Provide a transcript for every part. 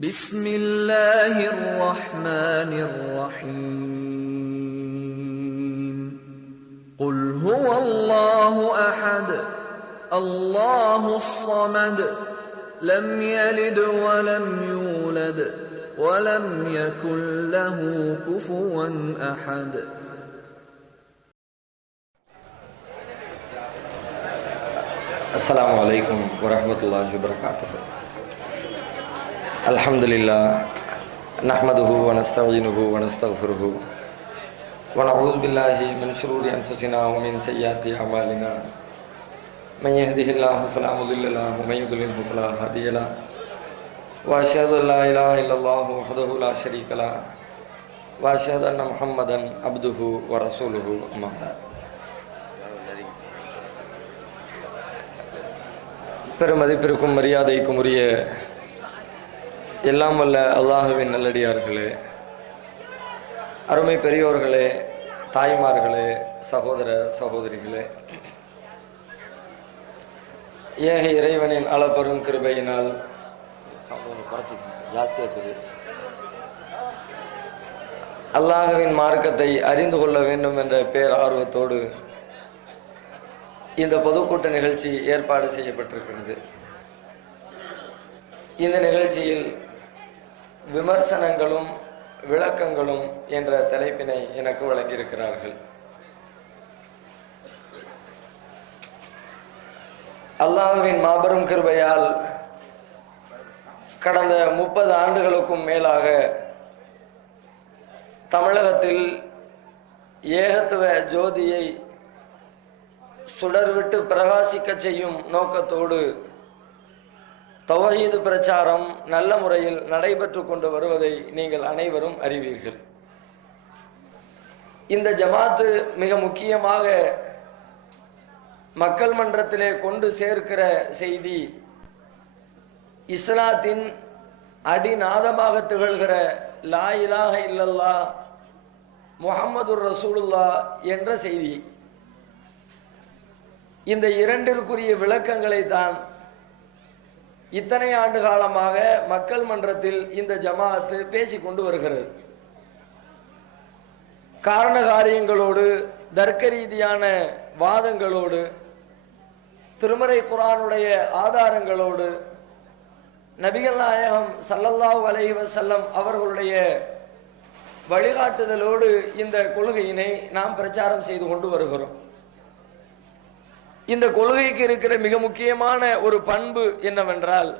بسم الله الرحمن الرحيم قل هو الله أحد الله الصمد لم يلد ولم يولد ولم يكن له كفوا أحد. السلام عليكم ورحمة الله وبركاته. الحمد لله نحمده ونستعينه ونستغفره ونعوذ بالله من شرور أنفسنا ومن سيئات أعمالنا من يهده الله فلا مضل له ومن يضلله فلا هادي له وأشهد أن لا إله إلا الله وحده لا شريك له وأشهد أن محمدا عبده ورسوله أما بعد. பெருமதிப்பிற்கும் மரியாதைக்கும் உரிய எல்லாம் வல்ல அல்லாஹுவின் நல்லடியார்களே, அருமை பெரியோர்களே, தாய்மார்களே, சகோதர சகோதரிகளே, ஏக இறைவனின் அளப்பெரும் கிருபையினால் அல்லாஹுவின் மார்க்கத்தை அறிந்து கொள்ள வேண்டும் என்ற பேரார்வத்தோடு இந்த பொதுக்கூட்ட நிகழ்ச்சி ஏற்பாடு செய்யப்பட்டிருக்கிறது. இந்த நிகழ்ச்சியில் விமர்சனங்களும் விளக்கங்களும் என்ற தலைப்பினை எனக்கு வழங்கியிருக்கிறார்கள். அல்லாஹ்வின் மாபெரும் கிருபையால் கடந்த 30 ஆண்டுகளுக்கும் மேலாக தமிழகத்தில் ஏகத்துவ ஜோதியை சுடர்விட்டு பிரகாசிக்க செய்யும் நோக்கத்தோடு தௌஹீது பிரச்சாரம் நல்ல முறையில் நடைபெற்று கொண்டு வருவதை நீங்கள் அனைவரும் அறிவீர்கள். இந்த ஜமாத்து மிக முக்கியமாக மக்கள் மன்றத்திலே கொண்டு சேர்க்கிற செய்தி இஸ்லாத்தின் அடிநாதமாக திகழ்கிற லா இலாஹ இல்லல்லாஹ் முஹம்மதுர் ரசூலுல்லாஹ் என்ற செய்தி. இந்த இரண்டிற்குரிய விளக்கங்களை தான் இத்தனை ஆண்டு காலமாக மக்கள் மன்றத்தில் இந்த ஜமாஅத்து பேசிக்கொண்டு வருகிறது. காரண காரியங்களோடு, தர்க்க ரீதியான வாதங்களோடு, திருமறை குர்ஆனுடைய ஆதாரங்களோடு, நபிகள் நாயகம் ஸல்லல்லாஹு அலைஹி வஸல்லம் அவர்களுடைய வழிகாட்டுதலோடு இந்த கொள்கையினை நாம் பிரச்சாரம் செய்து கொண்டு வருகிறோம். இந்த கொள்கைக்கு இருக்கிற மிக முக்கியமான ஒரு பண்பு என்னவென்றால்,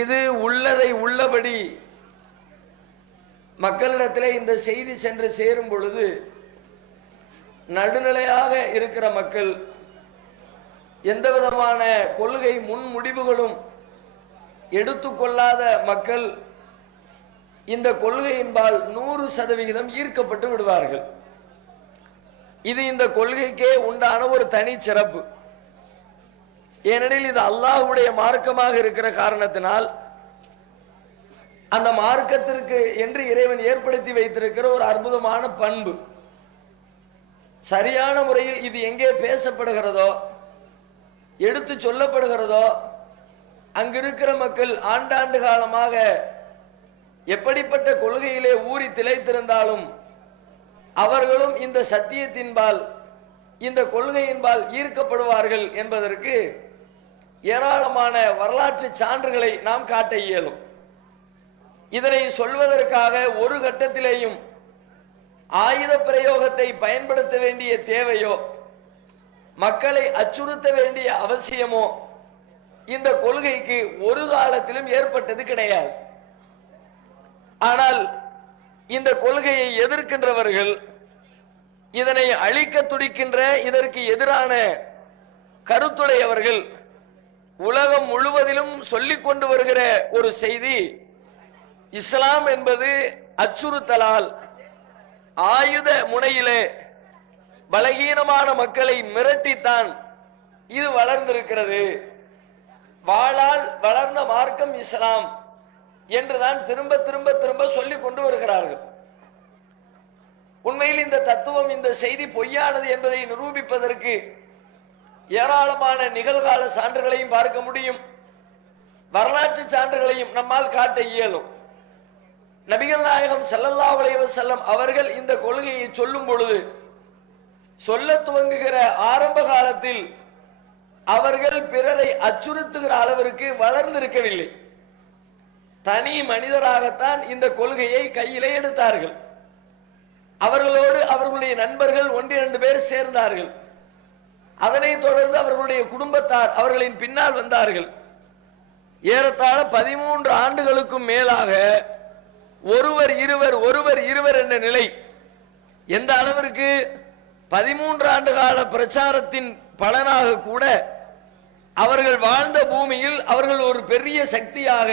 இது உள்ளதை உள்ளபடி மக்களிடத்திலே இந்த செய்தி சென்று சேரும் பொழுது நடுநிலையாக இருக்கிற மக்கள், எந்த விதமான கொள்கை முன்முடிவுகளும் எடுத்துக்கொள்ளாத மக்கள் இந்த கொள்கையின்பால் 100% ஈர்க்கப்பட்டு விடுவார்கள். இது இந்த கொள்கைக்கே உண்டான ஒரு தனி சிறப்பு. ஏனெனில் இது அல்லாஹ்வுடைய மார்க்கமாக இருக்கிற காரணத்தினால், அந்த மார்க்கத்திற்கு என்று இறைவன் ஏற்படுத்தி வைத்திருக்கிற ஒரு அற்புதமான பண்பு. சரியான முறையில் இது எங்கே பேசப்படுகிறதோ, எடுத்து சொல்லப்படுகிறதோ, அங்கிருக்கிற மக்கள் ஆண்டாண்டு காலமாக எப்படிப்பட்ட கொள்கையிலே ஊறி திளைத்திருந்தாலும் அவர்களும் இந்த சத்தியத்தின்பால், இந்த கொள்கையின்பால் ஈர்க்கப்படுவார்கள் என்பதற்கு ஏராளமான வரலாற்று சான்றுகளை நாம் காட்ட இயலும். இதனை சொல்வதற்காக ஒரு கட்டத்திலேயும் ஆயுத பிரயோகத்தை பயன்படுத்த வேண்டிய தேவையோ, மக்களை அச்சுறுத்த வேண்டிய அவசியமோ இந்த கொள்கைக்கு ஒரு காலத்திலும் ஏற்பட்டது கிடையாது. ஆனால் இந்த கொள்கையை எதிர்க்கின்றவர்கள், இதனை அழிக்க துடிக்கின்ற, இதற்கு எதிரான கருத்துடையவர்கள் உலகம் முழுவதிலும் சொல்லிக் கொண்டு வருகிற ஒரு செய்தி, இஸ்லாம் என்பது அச்சுறுத்தலால், ஆயுத முனையிலே பலகீனமான மக்களை மிரட்டித்தான் இது வளர்ந்திருக்கிறது. வாளால் வளர்ந்த மார்க்கம் இஸ்லாம் என்றுதான் திரும்ப திரும்ப திரும்ப சொல்லிக் கொண்டு வருகிறார்கள். உண்மையில் இந்த தத்துவம், இந்த செய்தி பொய்யானது என்பதை நிரூபிப்பதற்கு ஏராளமான நிகழ்கால சான்றுகளையும் பார்க்க முடியும். வரலாற்று சான்றுகளையும் நம்மால் காட்ட இயலும். நபிகள் நாயகம் ஸல்லல்லாஹு அலைஹி வஸல்லம் அவர்கள் இந்த கொள்கையை சொல்லும் பொழுது சொல்ல துவங்குகிற ஆரம்ப காலத்தில் அவர்கள் பிறரை அச்சுறுத்துகிற அளவிற்கு வளர்ந்திருக்கவில்லை. தனி மனிதராகத்தான் இந்த கொள்கையை கையிலே எடுத்தார்கள். அவர்களோடு அவர்களுடைய நண்பர்கள் 1-2 பேர் சேர்ந்தார்கள். அதனைத் தொடர்ந்து அவர்களுடைய குடும்பத்தார் அவர்களின் பின்னால் வந்தார்கள். ஏறத்தாழ 13 ஆண்டுகளுக்கும் மேலாக ஒருவர் இருவர் என்ற நிலை. எந்த அளவிற்கு 13 ஆண்டு கால பிரச்சாரத்தின் பலனாக கூட அவர்கள் வாழ்ந்த பூமியில் அவர்கள் ஒரு பெரிய சக்தியாக,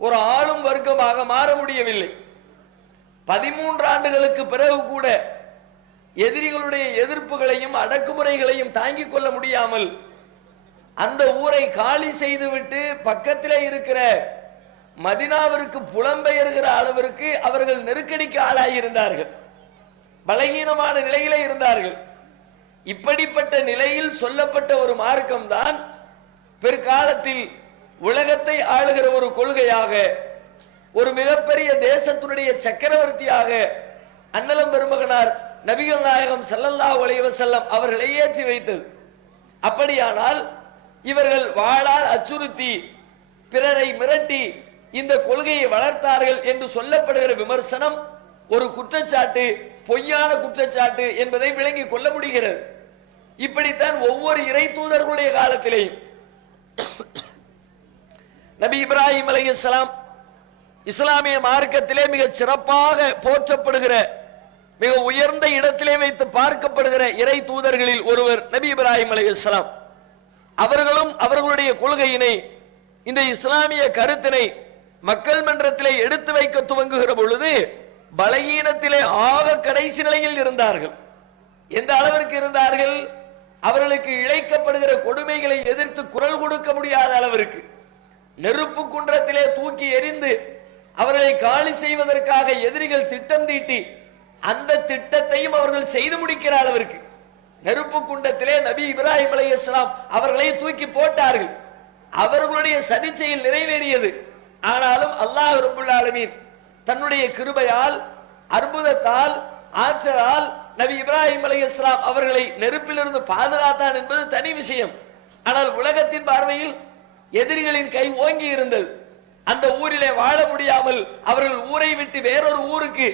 ஒரு ஆளும் வர்க்கமாக மாற முடியவில்லை. 13 ஆண்டுகளுக்கு பிறகு கூட எதிரிகளுடைய எதிர்ப்புகளையும் அடக்குமுறைகளையும் தாங்கிக் கொள்ள முடியாமல் அந்த ஊரை காலி செய்துவிட்டு பக்கத்திலே இருக்கிற மதினாவிற்கு புலம்பெயர்கிற அளவிற்கு அவர்கள் நெருக்கடிக்கு ஆளாயிருந்தார்கள். பலகீனமான நிலையிலே இருந்தார்கள். இப்படிப்பட்ட நிலையில் சொல்லப்பட்ட ஒரு மார்க்கம் தான் பிற்காலத்தில் உலகத்தை ஆளுகிற ஒரு கொள்கையாக, ஒரு மிகப்பெரிய தேசத்தினுடைய சக்கரவர்த்தியாக அன்னலம் பெருமகனார் நபிகள் நாயகம் ஸல்லல்லாஹு அலைஹி வஸல்லம் அவர்களை ஏற்றி வைத்தது. அப்படியானால் இவர்கள் வாளால் அச்சுறுத்தி பிறரை மிரட்டி இந்த கொள்கையை வளர்த்தார்கள் என்று சொல்லப்படுகிற விமர்சனம் ஒரு குற்றச்சாட்டு, பொய்யான குற்றச்சாட்டு என்பதை விளங்கிக் கொள்ள முடிகிறது. இப்படித்தான் ஒவ்வொரு இறை தூதர்களுடைய காலத்திலேயும் நபி இப்ராஹிம் அலைஹிஸ்ஸலாம் இஸ்லாமிய மார்க்கத்திலே மிக சிறப்பாக போற்றப்படுகிற, மிக உயர்ந்த இடத்திலே வைத்து பார்க்கப்படுகிற இறை தூதர்களில் ஒருவர் நபி இப்ராஹிம் அலைஹிஸ்ஸலாம். அவர்களும் அவர்களுடைய கொள்கையினை, இந்த இஸ்லாமிய கருத்தினை மக்கள் மன்றத்திலே எடுத்து வைக்க துவங்குகிற பொழுது பலகீனத்திலே ஆக கடைசி நிலையில் இருந்தார்கள். எந்த அளவிற்கு இருந்தார்கள்? அவர்களுக்கு இழைக்கப்படுகிற கொடுமைகளை எதிர்த்து குரல் கொடுக்க முடியாத அளவிற்கு நெருப்பு குன்றத்திலே தூக்கி எறிந்து அவர்களை காலி செய்வதற்காக எதிரிகள் திட்டம் தீட்டி அந்த திட்டத்தையும் அவர்கள் செய்து முடிக்கிற அளவிற்கு நெருப்பு குண்டத்திலே நபி இப்ராஹிம் அலைஹிஸ்ஸலாம் அவர்களை தூக்கி போட்டார்கள். அவர்களுடைய சதி செயல் நிறைவேறியது. ஆனாலும் அல்லாஹ் ரப்பல் ஆலமீன் தன்னுடைய கிருபையால், அற்புதத்தால், ஆற்றலால் நபி இப்ராஹிம் அலைஹிஸ்ஸலாம் அவர்களை நெருப்பிலிருந்து பாதுகாத்தான் என்பது தனி விஷயம். ஆனால் உலகத்தின் பார்வையில் எதிரிகளின் கை ஓங்கி இருந்தது. அந்த ஊரிலே வாழ முடியாமல் அவர்கள் ஊரை விட்டு வேறொரு ஊருக்கு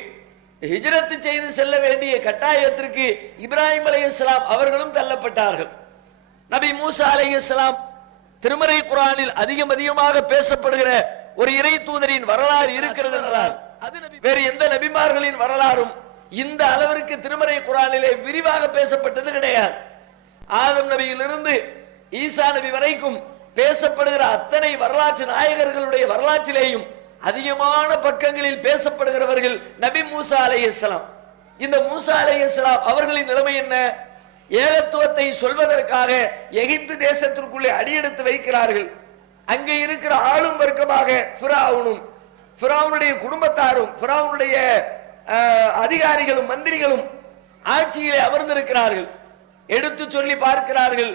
ஹிஜ்ரத் செய்து செல்ல வேண்டிய கட்டாயத்திற்கு இப்ராஹிம் அலைஹிஸ்ஸலாம் அவர்களும் தள்ளப்பட்டார்கள். நபி மூசா அலைஹிஸ்ஸலாம் திருமறை குர்ஆனில் அதிகமாக பேசப்படுகிற ஒரு இறை தூதரின் வரலாறு இருக்கிறது என்றால் அது வேறு எந்த நபிமார்களின் வரலாறும் இந்த அளவிற்கு திருமறை குர்ஆனிலே விரிவாக பேசப்பட்டது கிடையாது. ஆதம் நபியிலிருந்து ஈசா நபி வரைக்கும் பேசப்படுகிற அத்தனை வரலாற்று நாயகர்களுடைய வரலாற்றிலேயும் அதிகமான பக்கங்களில் பேசப்படுகிறவர்கள் நபி மூசா அலைஹிஸ்ஸலாம். இந்த மூசா அலைஹிஸ்ஸலாம் அவர்களின் நிலைமை என்ன? ஏகத்துவத்தை சொல்வதற்காக எகிப்து தேசத்திற்குள்ளே அடியெடுத்து வைக்கிறார்கள். அங்கே இருக்கிற ஆளும் வர்க்கமாக ஃபிரௌனும், ஃபிரௌனுடைய குடும்பத்தாரும், ஃபிரௌனுடைய அதிகாரிகளும் மந்திரிகளும் ஆட்சியிலே அமர்ந்திருக்கிறார்கள். எடுத்து சொல்லி பார்க்கிறார்கள்,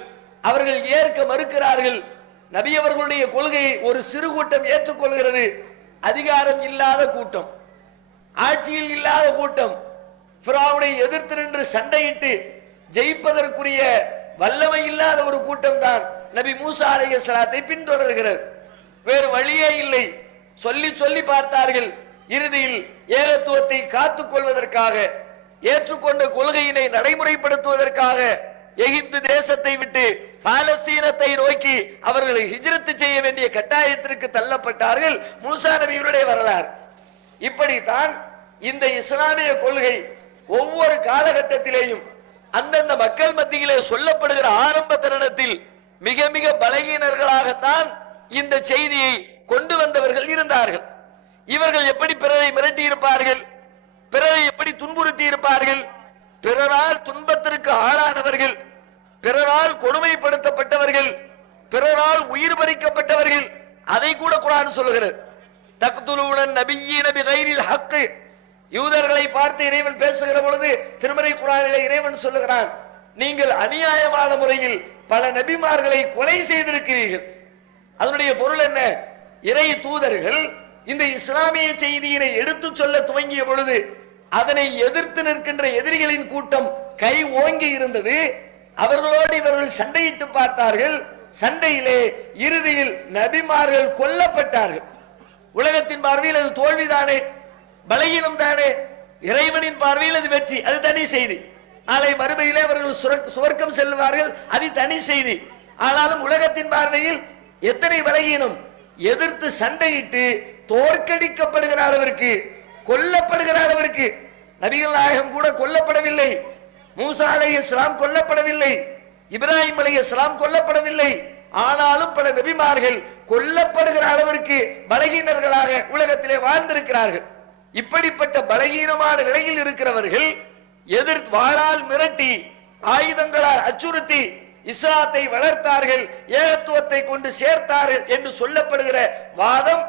அவர்கள் ஏற்க மறுக்கிறார்கள். நபி அவர்களுடைய கொள்கையை ஒரு சிறு கூட்டம் ஏற்றுக்கொள்கிறது. அதிகாரம் இல்லாத கூட்டம், ஆட்சியில் இல்லாத கூட்டம், ஃபிரௌனை எதிர்த்து நின்று சண்டையிட்டு ஜெயிப்பதற்குரிய வல்லமை இல்லாத ஒரு கூட்டம் தான் நபி மூசா அலைஹிஸ்ஸலாத்தை பின்தொடர்கிறது. வேறு வழியே இல்லை. சொல்லி சொல்லி பார்த்தார்கள். இறுதியில் ஏகத்துவத்தை காத்துக் கொள்வதற்காக, ஏற்றுக்கொண்ட கொள்கையினை நடைமுறைப்படுத்துவதற்காக எகிப்து தேசத்தை விட்டு பாலஸ்தீனத்தை நோக்கி அவர்கள் ஹிஜ்ரத் செய்ய வேண்டிய கட்டாயத்திற்கு தள்ளப்பட்டார்கள். மூசா நபியுடைய வரலாறு இப்படித்தான். இந்த இஸ்லாமிய கொள்கை ஒவ்வொரு காலகட்டத்திலேயும் அந்தந்த மக்கள் மத்தியிலே சொல்லப்படுகிற ஆரம்ப தருணத்தில் மிக மிக பலகீனர்களாகத்தான் இந்த செய்தியை கொண்டு வந்தவர்கள் இருந்தார்கள். இவர்கள் எப்படி பிறரை மிரட்டி இருப்பார்கள்? பிறரை எப்படி துன்புறுத்தி இருப்பார்கள்? பிறரால் துன்பத்திற்கு ஆளானவர்கள், பிறரால் கொடுமைப்படுத்தப்பட்டவர்கள், பிறரால் உயிர் பறிக்கப்பட்டவர்கள். அதை கூட குர்ஆன் சொல்லுகிறது. தக்துலூன நபிய்யீன பிகைரில் ஹக். யூதர்களை பார்த்து இறைவன் பேசுகிற பொழுது திருமறை குர்ஆனிலே இறைவன் சொல்லுகிறான், நீங்கள் அநியாயமான முறையில் பல நபிமார்களை கொலை செய்திருக்கிறீர்கள். அதனுடைய பொருள் என்ன? இறை தூதர்கள் இந்த இஸ்லாமிய செய்தியினை எடுத்து சொல்ல துவங்கிய பொழுது அதனை எதிர்த்து நிற்கின்ற எதிரிகளின் கூட்டம் கை ஓங்கி இருந்தது. அவர்களோடு இவர்கள் சண்டையிட்டு பார்த்தார்கள். சண்டையிலே இறுதியில் நபிமார்கள் கொல்லப்பட்டார்கள். உலகத்தின் பார்வையில் அது தோல்விதானே, பலகீனம் தானே, இறைவனின் பார்வையில் அது வெற்றி, அது தனி செய்தி. நாளை மறுமையிலே அவர்கள் சுவர்க்கம் செல்வார்கள், அது தனி செய்தி. ஆனாலும் உலகத்தின் பார்வையில் எத்தனை பலகீனம்! எதிர்த்து சண்டையிட்டு தோற்கடிக்கப்படுகிற அளவிற்கு, கொல்லப்படுகிற அளவிற்கு. நபிகள் நாயகம் கூட கொல்லப்படவில்லை, மூசா அலைஹிஸ்ஸலாம் கொல்லப்படவில்லை, இப்ராஹிம் அலைஹிஸ்ஸலாம் கொல்லப்படவில்லை. ஆனாலும் பல நபிமார்கள் கொல்லப்படுகிற அளவிற்கு பலகீனர்களாக உலகத்திலே வாழ்ந்திருக்கிறார்கள். இப்படிப்பட்ட பலகீனமான நிலையில் இருக்கிறவர்கள் வாளால் மிரட்டி, ஆயுதங்களால் அச்சுறுத்தி இஸ்லாத்தை வளர்த்தார்கள், ஏகத்துவத்தை கொண்டு சேர்த்தார்கள் என்று சொல்லப்படுகிற வாதம்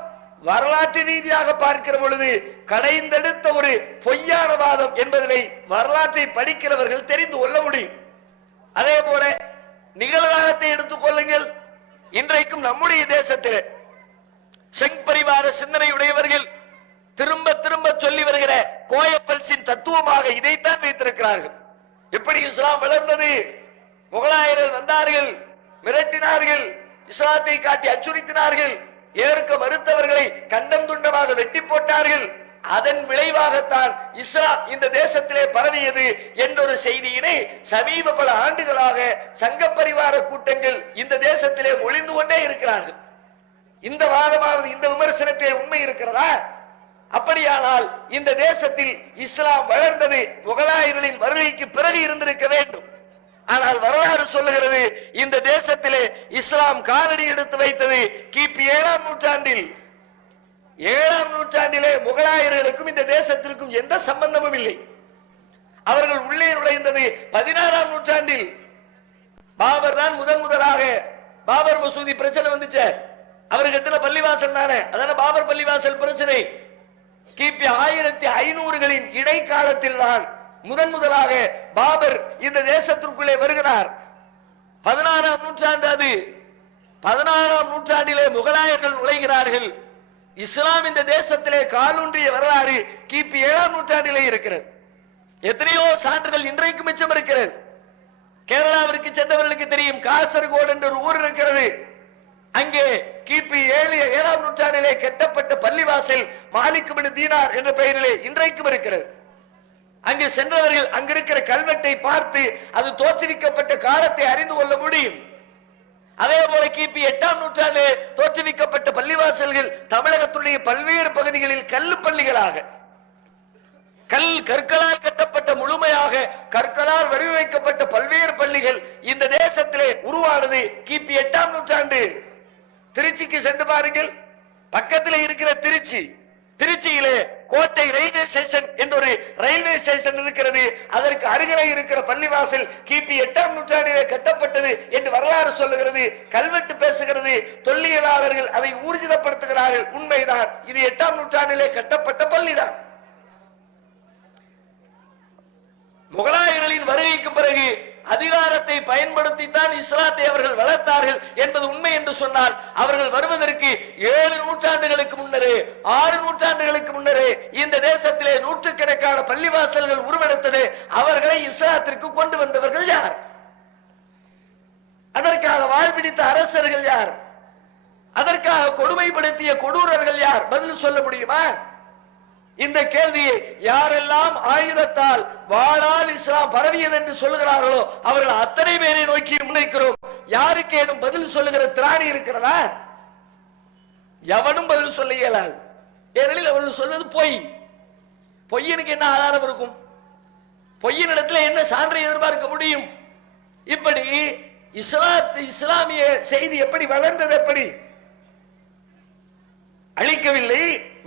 வரலாற்று ரீதியாக பார்க்கிற பொழுது கடைந்தெடுத்த ஒரு பொய்யான வாதம் என்பதை வரலாற்றை படிக்கிறவர்கள் தெரிந்து கொள்ள முடியும். அதே போல நிகழ்காலத்தை எடுத்துக் கொள்ளுங்கள். இன்றைக்கும் நம்முடைய தேசத்தில் செங்பரிவார சிந்தனை உடையவர்கள் திரும்ப திரும்ப சொல்லி வருகிற கோயப்பல்சின் தத்துவமாக இதைத்தான் வைத்திருக்கிறார்கள். எப்படி இஸ்லாம் வளர்ந்தது? முகலாயர்கள் வந்தார்கள், மிரட்டினார்கள், இஸ்லாத்தை காட்டி அச்சுறுத்தினார்கள், ஏற்க மறுத்தவர்களை கண்டம் துண்டமாக வெட்டி போட்டார்கள். அதன் விளைவாகத்தான் இஸ்லாம் இந்த தேசத்திலே பரவியது என்றொரு செய்தியினை சமீப பல ஆண்டுகளாக சங்க பரிவார கூட்டங்கள் இந்த தேசத்திலே ஒளிந்து கொண்டே இருக்கிறார்கள். இந்த வாதமாவது, இந்த விமர்சனத்திலே உண்மை இருக்கிறதா? அப்படியானால் இந்த தேசத்தில் இஸ்லாம் வளர்ந்தது முகலாயர்களின் வருகைக்கு பிறகு இருந்திருக்க வேண்டும். ஆனால் வரலாறு சொல்லுகிறது இந்த தேசத்திலே இஸ்லாம் காலடி எடுத்து வைத்தது கிபி 7ஆம் நூற்றாண்டில். 7ஆம் நூற்றாண்டிலே முகலாயர்களுக்கும் இந்த தேசத்திற்கும் எந்த சம்பந்தமும் இல்லை. அவர்கள் உள்ளே நுழைந்தது 16ஆம் நூற்றாண்டில். பாபர் தான் முதலாக, பாபர் மசூதி பிரச்சனை வந்துச்சு, அவருக்கு எத்தனை பள்ளிவாசல் தானே, அதான பாபர் பள்ளிவாசல் பிரச்சனை. கிபி 1500களின் இடைக்காலத்தில் தான் முதலாக பாபர் இந்த தேசத்திற்குள்ளே வருகிறார். 16ஆம் நூற்றாண்டு அது. 16ஆம் நூற்றாண்டிலே முகலாயர்கள் நுழைகிறார்கள். இஸ்லாம் இந்த தேசத்திலே காலூன்றிய வரலாறு கிபி 7ஆம் நூற்றாண்டிலே இருக்கிறது. எத்தனையோ சான்றுகள் இன்றைக்கு மிச்சம் இருக்கிறது. கேரளாவிற்கு சென்றவர்களுக்கு தெரியும், காசர்கோடு என்ற ஒரு ஊர் இருக்கிறது. அங்கே கிபி 7ஆம் நூற்றாண்டிலே கட்டப்பட்ட பள்ளிவாசல் மாலிக் பின் தீனார் என்ற பெயரிலே இன்றைக்கும் இருக்கிறது. அங்கு சென்றவர்கள் அங்கிருக்கிற கல்வெட்டை பார்த்து அது தோற்றுவிக்கப்பட்ட காலத்தை அறிந்து கொள்ள முடியும். அதே போல கிபி 8ஆம் நூற்றாண்டிலே தோற்றுவிக்கப்பட்ட பள்ளிவாசல்கள் தமிழகத்துடைய பல்வேறு பகுதிகளில் கல்லு பள்ளிகளாக, கற்களால் கட்டப்பட்ட, முழுமையாக கற்களால் வடிவமைக்கப்பட்ட பல்வேறு பள்ளிகள் இந்த தேசத்திலே உருவானது கிபி 8ஆம் நூற்றாண்டு. திருச்சிக்கு சென்று பாருங்கள், பக்கத்தில் இருக்கிற திருச்சியிலே கோட்டை ரயில்வே ஸ்டேஷன் என்ற ஒரு ரயில்வே ஸ்டேஷன் இருக்கிறது. அதற்கு அருகிலே இருக்கிற பள்ளிவாசல் கிபி 8ஆம் நூற்றாண்டிலே கட்டப்பட்டது என்று வரலாறு சொல்லுகிறது, கல்வெட்டு பேசுகிறது. தொல்லியலாளர்கள் அதை ஊர்ஜிதப்படுத்துகிறார்கள். உண்மைதான், இது 8ஆம் நூற்றாண்டிலே கட்டப்பட்ட பள்ளிதான். முகலாயர்களின் வருகைக்கு பிறகு அதிகாரத்தை பயன்படுத்தித்தான் இஸ்லாத்தை அவர்கள் வளர்த்தார்கள் என்பது உண்மை என்று சொன்னால், அவர்கள் வருவதற்கு 7 நூற்றாண்டுகளுக்கு முன்னரே, 6 நூற்றாண்டுகளுக்கு முன்னரே இந்த தேசத்திலே நூற்றுக்கணக்கான பள்ளிவாசல்கள் உருவெடுத்தது. அவர்களை இஸ்லாத்திற்கு கொண்டு வந்தவர்கள் யார்? அதற்காக வாழ்பிடித்த அரசர்கள் யார்? அதற்காக கொடுமைப்படுத்திய கொடூரர்கள் யார்? பதில் சொல்ல முடியுமா? இந்த கேள்வியை யாரெல்லாம் ஆயுதத்தால் வாளால் இஸ்லாம் பரவியது என்று சொல்லுகிறார்களோ அவர்கள் அத்தனை பேரை நோக்கி முன்வைக்கிறோம். யாருக்கு ஏதும் பதில் சொல்லுகிற திராணி இருக்கிறதா? எவனும் பதில் சொல்ல இயலாது. ஏனெனில் அவர்கள் சொல்வது பொய். பொய்யனுக்கு என்ன ஆதாரம் இருக்கும்? பொய்யின் இடத்துல என்ன சான்றை எதிர்பார்க்க முடியும்? இப்படி இஸ்லாமிய செய்தி எப்படி வளர்ந்தது? எப்படி அழிக்கவில்லை,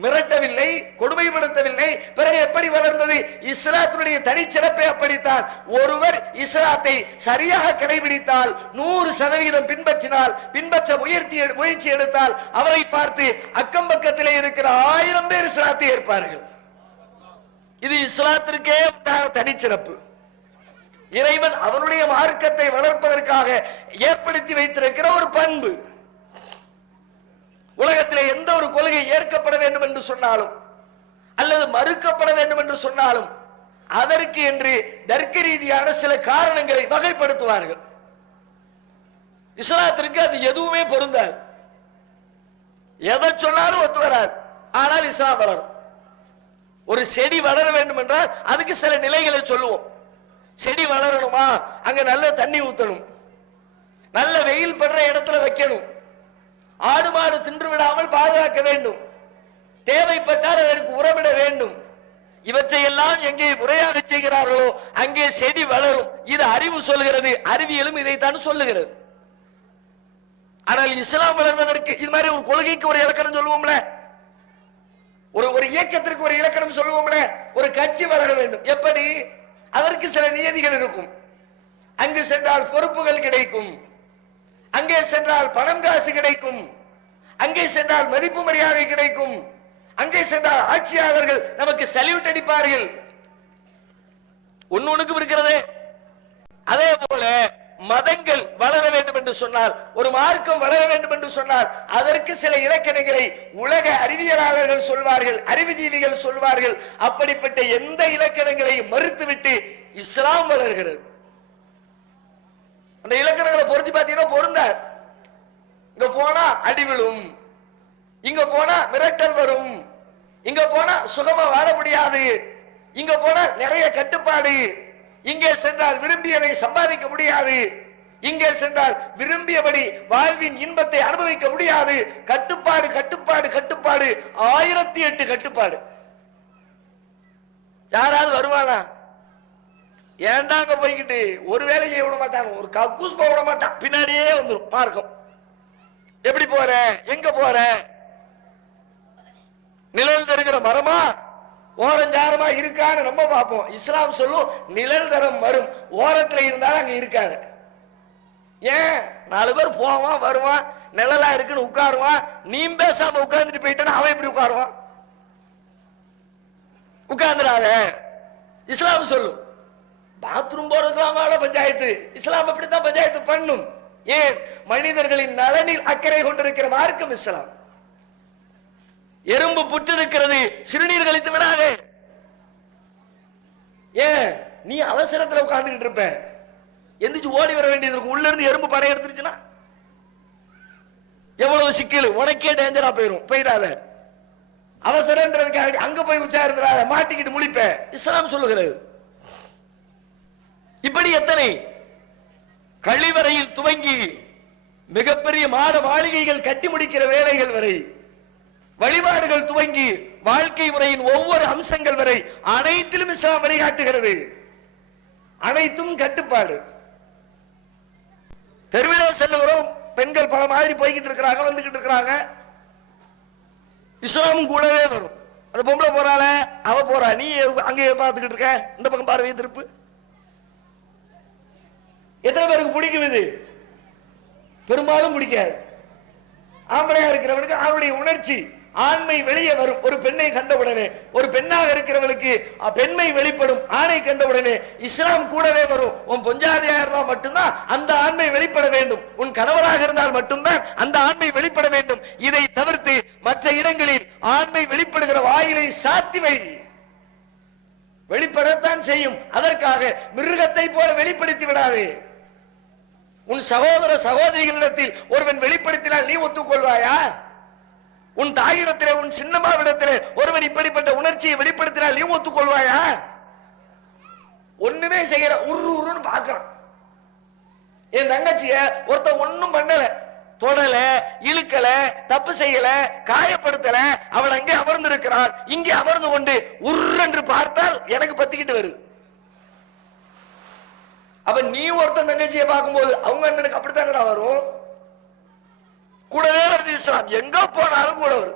மிரட்டவில்லை, கொடுமைப்படுத்தவில்லை. பிறகு எப்படி வளர்ந்தது? இஸ்லாத்தினுடைய தனிச்சிறப்பை அப்படித்தான். ஒருவர் இஸ்லாத்தை சரியாக கடைபிடித்தால், 100% பின்பற்றினால், பின்பற்ற முயற்சி எடுத்தால், அவரை பார்த்து அக்கம் பக்கத்திலே இருக்கிற 1000 பேர் இஸ்லாத்தை ஏற்பார்கள். இது இஸ்லாத்திற்கே தனிச்சிறப்பு. இறைவன் அவனுடைய மார்க்கத்தை வளர்ப்பதற்காக ஏற்படுத்தி வைத்திருக்கிற ஒரு பண்பு. உலகத்திலே எந்த ஒரு கொள்கை ஏற்கப்பட வேண்டும் என்று சொன்னாலும் அல்லது மறுக்கப்பட வேண்டும் என்று சொன்னாலும் அதற்கு என்று தர்க்க ரீதியான சில காரணங்களை வகைப்படுத்துவார்கள். இஸ்லாத்திற்கு அது எதுவுமே பொருந்தாது. எதை சொன்னாலும் ஒத்து வராது. ஆனால் இஸ்லாம் வளரும். ஒரு செடி வளர வேண்டும் என்றால் அதுக்கு சில நிலைகளை சொல்லுவோம். செடி வளரணுமா, அங்க நல்ல தண்ணி ஊத்தணும், நல்ல வெயில் படுற இடத்துல வைக்கணும், ஆடு மாடு தின்று விடாமல் பாதுகாக்க வேண்டும், தேவைப்பட்டால் அதற்கு உரமிட வேண்டும். இவற்றை எல்லாம் எங்கே முறையாக செய்கிறார்களோ அங்கே செடி வளரும். இது அறிவு சொல்கிறது, அறிவியலும் இதைத்தான் சொல்லுகிறது. ஆனால் இஸ்லாம் வளர்வதற்கு இது மாதிரி ஒரு கொள்கைக்கு ஒரு இலக்கணம் சொல்லுவோம்ல, ஒரு இயக்கத்திற்கு ஒரு இலக்கணம் சொல்லுவோம்ல. ஒரு கட்சி வளர வேண்டும், எப்படி? அதற்கு சில நியதிகள் இருக்கும். அங்கு சென்றால் பொறுப்புகள் கிடைக்கும், அங்கே சென்றால் பணம் காசு கிடைக்கும், அங்கே சென்றால் மதிப்பு மரியாதை கிடைக்கும், அங்கே சென்றால் ஆட்சியாளர்கள் நமக்கு சல்யூட் அடிப்பார்கள். ஒன்னுக்கும் இருக்கிறது. அதே போல மதங்கள் வளர வேண்டும் என்று சொன்னால், ஒரு மார்க்கம் வளர வேண்டும் என்று சொன்னால் அதற்கு சில இலக்கணங்களை உலக அறிவியலாளர்கள் சொல்வார்கள், அறிவுஜீவிகள் சொல்வார்கள். அப்படிப்பட்ட எந்த இலக்கணங்களையும் மறுத்துவிட்டு இஸ்லாம் வளர்கிறது. அந்த இலக்கணங்களை பொருத்தி பார்த்தீங்கன்னா பொருந்தார். இங்க போனா அடிவிழும், இங்க போனா மிரட்டல் வரும், இங்க போனா சுகமா வாழ முடியாது, இங்க போனா நிறைய கட்டுப்பாடு, இங்கே சென்றால் விரும்பியதை சம்பாதிக்க முடியாது, இங்கே சென்றால் விரும்பியபடி வாழ்வின் இன்பத்தை அனுபவிக்க முடியாது. கட்டுப்பாடு கட்டுப்பாடு கட்டுப்பாடு, 1008 கட்டுப்பாடு. யாராவது வருவானா? ஏண்டாங்க போய்கிட்டு ஒரு வேலை செய்ய விட மாட்டாங்க, ஒரு கக்கூஸ் போக விட மாட்டான், பின்னாடியே வந்துடும் மார்க்கம். எப்படி போற, எங்க போற? நிழல் தருகிற மரமா ஓரஞ்சாரமா இருக்கான்னு நம்ம பார்ப்போம். இஸ்லாம் சொல்லும் நிழல் தரம் வரும், ஓரத்துல இருந்தாலும் அங்க இருக்காது. ஏன்? 4 பேர் போவான் வருவான், நிழலா இருக்குன்னு உட்காருவான், நீ பேசாம உட்கார்ந்துட்டு போயிட்டானா அவன் எப்படி உட்காருவான்? உட்கார்ந்துடாத. இஸ்லாம் சொல்லும். பாத்ரூம் போறதுலாம் பஞ்சாயத்து. இஸ்லாம் அப்படித்தான் பஞ்சாயத்து பண்ணும். ஏன்? மனிதர்களின் நலனில் அக்கறை கொண்டிருக்கிற மார்க்கம் இஸ்லாம். எறும்பு புற்று இருக்கிறது, சிறுநீர் கழித்து விடாதே. ஏன்? நீ அவசரத்துல உட்கார்ந்துகிட்டு இருப்ப, எந்திரிச்சு ஓடி வர வேண்டியது இருக்கும். உள்ள இருந்து எறும்பு படை எடுத்துருச்சுன்னா எவ்வளவு சிக்கல், உனக்கே டேஞ்சரா போயிடும். போயிடாத. அவசரன்றதுக்காக அங்க போய் உச்சா இருந்தா மாட்டிக்கிட்டு முழிப்ப. இஸ்லாம் சொல்லுகிறது. இப்படி எத்தனை கழிவறையில் துவங்கி மிகப்பெரிய மாட மாளிகைகள் கட்டி முடிக்கிற வேலைகள் வரை, வழிபாடுகள் துவங்கி வாழ்க்கை முறையின் ஒவ்வொரு அம்சங்கள் வரை அனைத்திலும் இஸ்லாம் வழிகாட்டுகிறது. அனைத்தும் கட்டுப்பாடு. தெருவிலே செல்லுகிறோம், பெண்கள் பல மாதிரி போய்கிட்டு இருக்கிறாங்க, வந்துகிட்டு இருக்கிறாங்க. இஸ்லாமும் கூடவே வரும். அந்த பொம்பளை போறாள, அவ போறா, நீ அங்கே பார்த்துக்கிட்டு இருக்க, இந்த பக்கம் பார்வை திருப்பு. எத்தனை பேருக்கு பிடிக்கும் இது? பெரும்பாலும் பிடிக்காது. ஆம்பளையா இருக்கிறவனுக்கு அவனுடைய உணர்ச்சி ஆண்மை வெளியே வரும். ஒரு பெண்ணை கண்டவுடனே, ஒரு பெண்ணாக இருக்கிறவனுக்கு பெண்மை வெளிப்படும். ஆணை கண்டவுடனே இஸ்லாம் கூடவே வரும். உன் பொஞ்சாதியா இருந்தால் மட்டும்தான் அந்த ஆண்மை வெளிப்பட வேண்டும், உன் கணவராக இருந்தால் மட்டும்தான் அந்த ஆண்மை வெளிப்பட வேண்டும். இதை தவிர்த்து மற்ற இடங்களில் ஆண்மை வெளிப்படுகிற வாயிலை சாத்தி வை. வெளிப்படத்தான் செய்யும், அதற்காக மிருகத்தை போல வெளிப்படுத்தி விடாதே. உன் சகோதர சகோதரிகளிடத்தில் ஒருவன் வெளிப்படுத்தினால் நீ ஒத்துக்கொள்வாயா? உன் தாயிடத்திலே, உன் சின்னம்மாவிடத்திலே ஒருவன் இப்படிப்பட்ட உணர்ச்சியை வெளிப்படுத்தினால் நீ ஒத்துக்கொள்வாயா? ஒண்ணுமே செய்யற, உருன்னு பாக்குறான். என் தங்கச்சிய ஒருத்த ஒண்ணும் பண்ணல, தொடல, இழுக்கல, தப்பு செய்யல, காயப்படுத்தல, அவள் அங்கே அமர்ந்து இருக்கிறாள். இங்கே அமர்ந்து கொண்டு உருன்று பார்த்தால் எனக்கு பத்திக்கிட்டு வருது. அப்ப நீ ஒருத்தன் தங்கச்சியை பார்க்கும்போது அவங்க அண்ணனுக்கு அப்படித்தானடா வரும். கூடவே வருது இஸ்லாம். எங்க போனாலும் கூட வருது.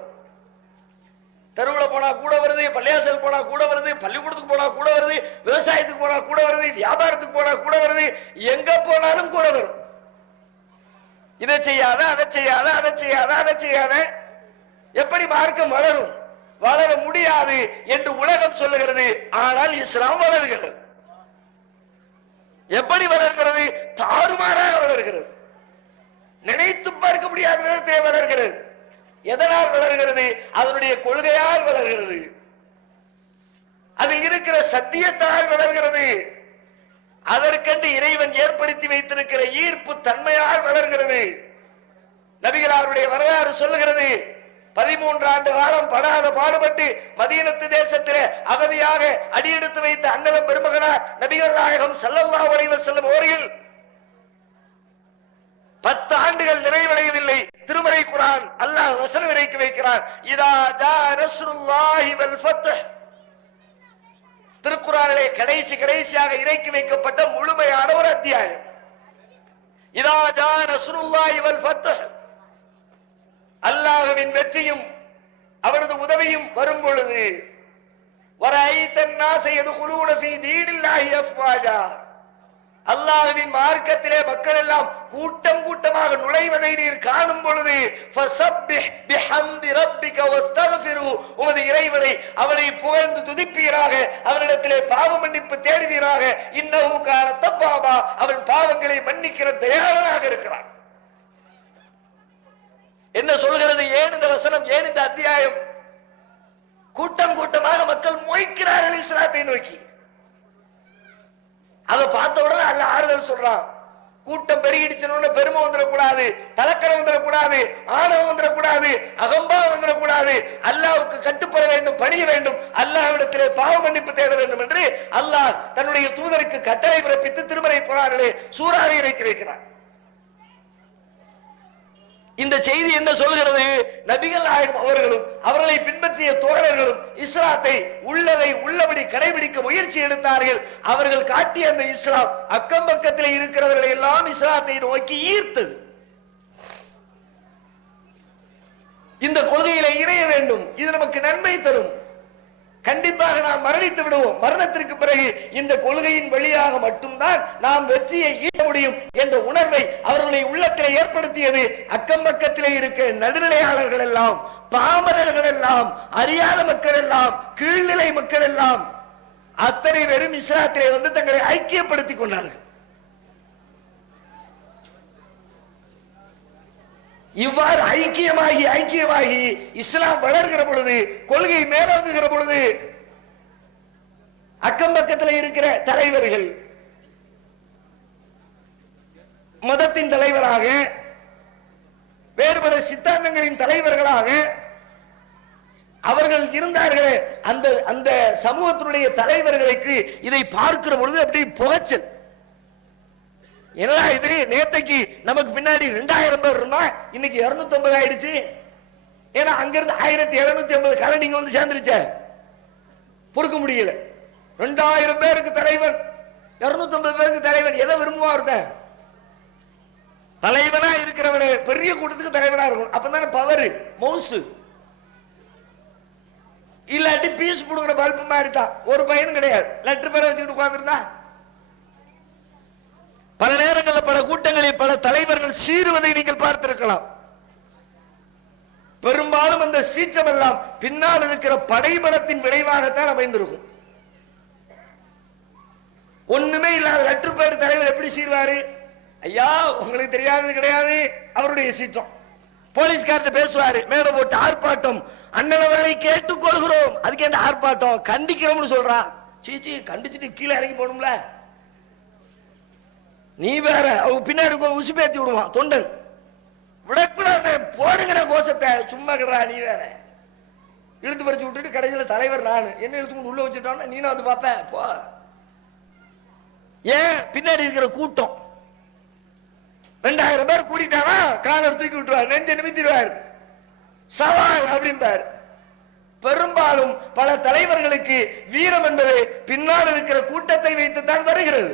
தெருவில் போனா கூட வருது, பள்ளியாசல் போனா கூட வருது, பள்ளிக்கூடத்துக்கு போனா கூட வருது, விவசாயத்துக்கு போனா கூட வருது, வியாபாரத்துக்கு போனா கூட வருது, எங்க போனாலும் கூட வரும். இதை செய்யாத, அதை செய்யாத, அதை செய்யாத, அதை செய்யாத. எப்படி மார்க்கம் வளரும்? வளர முடியாது என்று உலகம் சொல்லுகிறது. ஆனால் இஸ்லாம் வளர்கிறது. எப்படி வளர்கிறது? தாறுமாறாக வளர்கிறது. நினைத்து பார்க்க முடியாத விதத்தில் வளர்கிறது. எதனால் வளர்கிறது? அதனுடைய கொள்கையால் வளர்கிறது, அது இருக்கிற சத்தியத்தால் வளர்கிறது, அதற்கென்று இறைவன் ஏற்படுத்தி வைத்திருக்கிற ஈர்ப்பு தன்மையால் வளர்கிறது. நபிகளாருடைய வரலாறு சொல்லுகிறது, 13 ஆண்டு காலம் படாத பாடுபட்டு மதீனத்து தேசத்திலே அகதியாக அடியெடுத்து வைத்த அண்ணலம் பெருமகனார் நபிகள் நாயகம் ஸல்லல்லாஹு அலைஹி வஸல்லம் அவர்கள் 10 ஆண்டுகள் நிறைவடையவில்லை. திருமறை குர்ஆன் அல்லாஹ் வசனம் இறக்கி வைக்கிறார், இதா ஜா நஸ்ருல்லாஹி வல் ஃபத்ஹ். திருக்குர்ஆனிலே கடைசியாக இறக்கி வைக்கப்பட்ட முழுமையான ஒரு அத்தியாயம். இதா ஜா நஸ்ருல்லாஹி வல் ஃபத்ஹ், அல்லாஹ்வின் வெற்றியும் அவனது உதவியும் வரும் பொழுது, வரைத்தன் நாஸ யதுகுலூன ஃபீ தீனில்லாஹி அஃப்வாஜா, அல்லாஹ்வின் மார்க்கத்திலே மக்கள் எல்லாம் கூட்டம் கூட்டமாக நுழைவதை நீர் காணும் பொழுது, ஃபஸப்பிஹ் பிஹம்தி ரப்பிக வஸ்தக்ஃபிரு, உமது இறைவனை அவனை புகழ்ந்து துதிப்பீராக, அவனிடத்திலே பாவ மன்னிப்பு தேடுவீராக, இன்னஹு கான தவ்வாபா, அவன் பாவங்களை மன்னிக்கிற தயாளனாக இருக்கிறான். என்ன சொல்கிறது? ஏன் இந்த வசனம், ஏன் இந்த அத்தியாயம்? கூட்டம் கூட்டமாக மக்கள் மொய்க்கிறார்கள் இஸ்லாத்தை நோக்கி. அதை பார்த்த உடனே அல்ல ஆறுதல் சொல்றான், கூட்டம் பெருகிடுச்சுன்னு பெருமை வந்துடக்கூடாது, தலக்கரம் வந்துடக்கூடாது, ஆணவம் வந்துடக்கூடாது, அகம்பா வந்துடக்கூடாது, அல்லாஹ்வுக்கு கட்டுப்பட வேண்டும், பணிய வேண்டும், அல்லாஹ்விடத்திலே பாவ மன்னிப்பு தேட வேண்டும் என்று அல்லாஹ் தன்னுடைய தூதருக்கு கட்டளை பிறப்பித்து திருமறை குர்ஆனிலே சூறாவை இறக்கி வைக்கிறார். இந்த செய்தி என்ன சொல்கிறது? நபிகள் நாயகம் அவர்களும் அவர்களை பின்பற்றிய தோழர்களும் இஸ்லாத்தை உள்ளதை உள்ளபடி கடைபிடிக்க முயற்சி எடுத்தார்கள். அவர்கள் காட்டிய அந்த இஸ்லாம் அக்கம் பக்கத்தில் இருக்கிறவர்களை எல்லாம் இஸ்லாத்தை நோக்கி ஈர்த்தது. இந்த கொள்கையில இணைய வேண்டும், இது நமக்கு நன்மை தரும். கண்டிப்பாக நாம் மரணித்து விடுவோம், மரணத்திற்கு பிறகு இந்த கொள்கையின் வழியாக மட்டும்தான் நாம் வெற்றியை ஈட்ட முடியும் என்ற உணர்வை அவர்களை உள்ளத்திலே ஏற்படுத்தியது. அக்கம் பக்கத்திலே இருக்க நடுநிலையாளர்கள் எல்லாம், பாமரர்கள் எல்லாம், அறியாத மக்கள் எல்லாம், கீழ்நிலை மக்கள் எல்லாம் அத்தனை பேரும் இஸ்லாத்திலே வந்து தங்களை ஐக்கியப்படுத்திக் கொண்டார்கள். இவ்வாறு ஐக்கியமாகி இஸ்லாம் வளர்கிற பொழுது, கொள்கை மேலோங்குகிற பொழுது, அக்கம் பக்கத்தில் இருக்கிற தலைவர்கள், மதத்தின் தலைவராக, வேறுபல சித்தாந்தங்களின் தலைவர்களாக அவர்கள் இருந்தார்களே, அந்த சமூகத்தினுடைய தலைவர்களுக்கு இதை பார்க்கிற பொழுது அப்படி புகைச்சல். என்னடா இது, நேத்தைக்கு நமக்கு பின்னாடி 2000 பேர் இருந்தா இன்னைக்கு 250 ஆயிடுச்சு. ஏன்னா அங்கிருந்து 1750 கலண்டிங்க வந்து சேர்ந்துருச்ச, பொறுக்க முடியல. 2000 பேருக்கு தலைவன், 250 பேருக்கு தலைவன். எதை விரும்புவார்? தலைவனா இருக்கிறவன பெரிய கூட்டத்துக்கு தலைவனா இருக்கும், அப்பதானே பவர் மவுசு. இல்லாட்டி பீஸ் புடுங்கிற பல்பு மாதிரி தான், ஒரு பையனும் கிடையாது. லெட்டர் பேரை வச்சுக்கிட்டு உட்கார்ந்துருந்தா பல நேரங்களில் பல கூட்டங்களில் பல தலைவர்கள் சீறுவதை நீங்கள் பார்த்திருக்கலாம். பெரும்பாலும் அந்த சீற்றம் எல்லாம் பின்னால் இருக்கிற படைபலத்தின் விளைவாகத்தான் அமைந்திருக்கும். ஒண்ணுமே இல்லாத லெட்டர் பேர் தலைவர் எப்படி சீர்வாரு? ஐயா உங்களுக்கு தெரியாதது கிடையாது, அவருடைய சீற்றம். போலீஸ்கார்ட்ட பேசுவாரு, மேல போட்டு ஆர்ப்பாட்டம், அண்ணன் அவர்களை கேட்டுக்கொள்கிறோம். அதுக்கு என்ன ஆர்ப்பாட்டம்? கண்டிக்கிறோம்னு சொல்றா. சீச்சி, கண்டிச்சுட்டு கீழே இறங்கி போகணும்ல. நீ வேற, அவங்க பின்னாடி உசு பேத்தி விடுவான் தொண்டன். விடக்கூடாது, போடுங்கிற கோஷத்தை, சும்மா கிடா. நீ வேற இழுத்து பறிச்சு விட்டுட்டு கடைசியில் தலைவர் நானு, என்ன இழுத்து உள்ள வச்சுட்டோம்னா நீனும் வந்து பாப்ப போ. ஏன்? பின்னாடி இருக்கிற கூட்டம் 2000 பேர் கூட்டிட்டானா காலர் தூக்கி விட்டுருவார், நெஞ்ச நிமித்திடுவார், சவால் அப்படின்பார். பெரும்பாலும் பல தலைவர்களுக்கு வீரம் என்பது பின்னால் இருக்கிற கூட்டத்தை வைத்துத்தான் வருகிறது.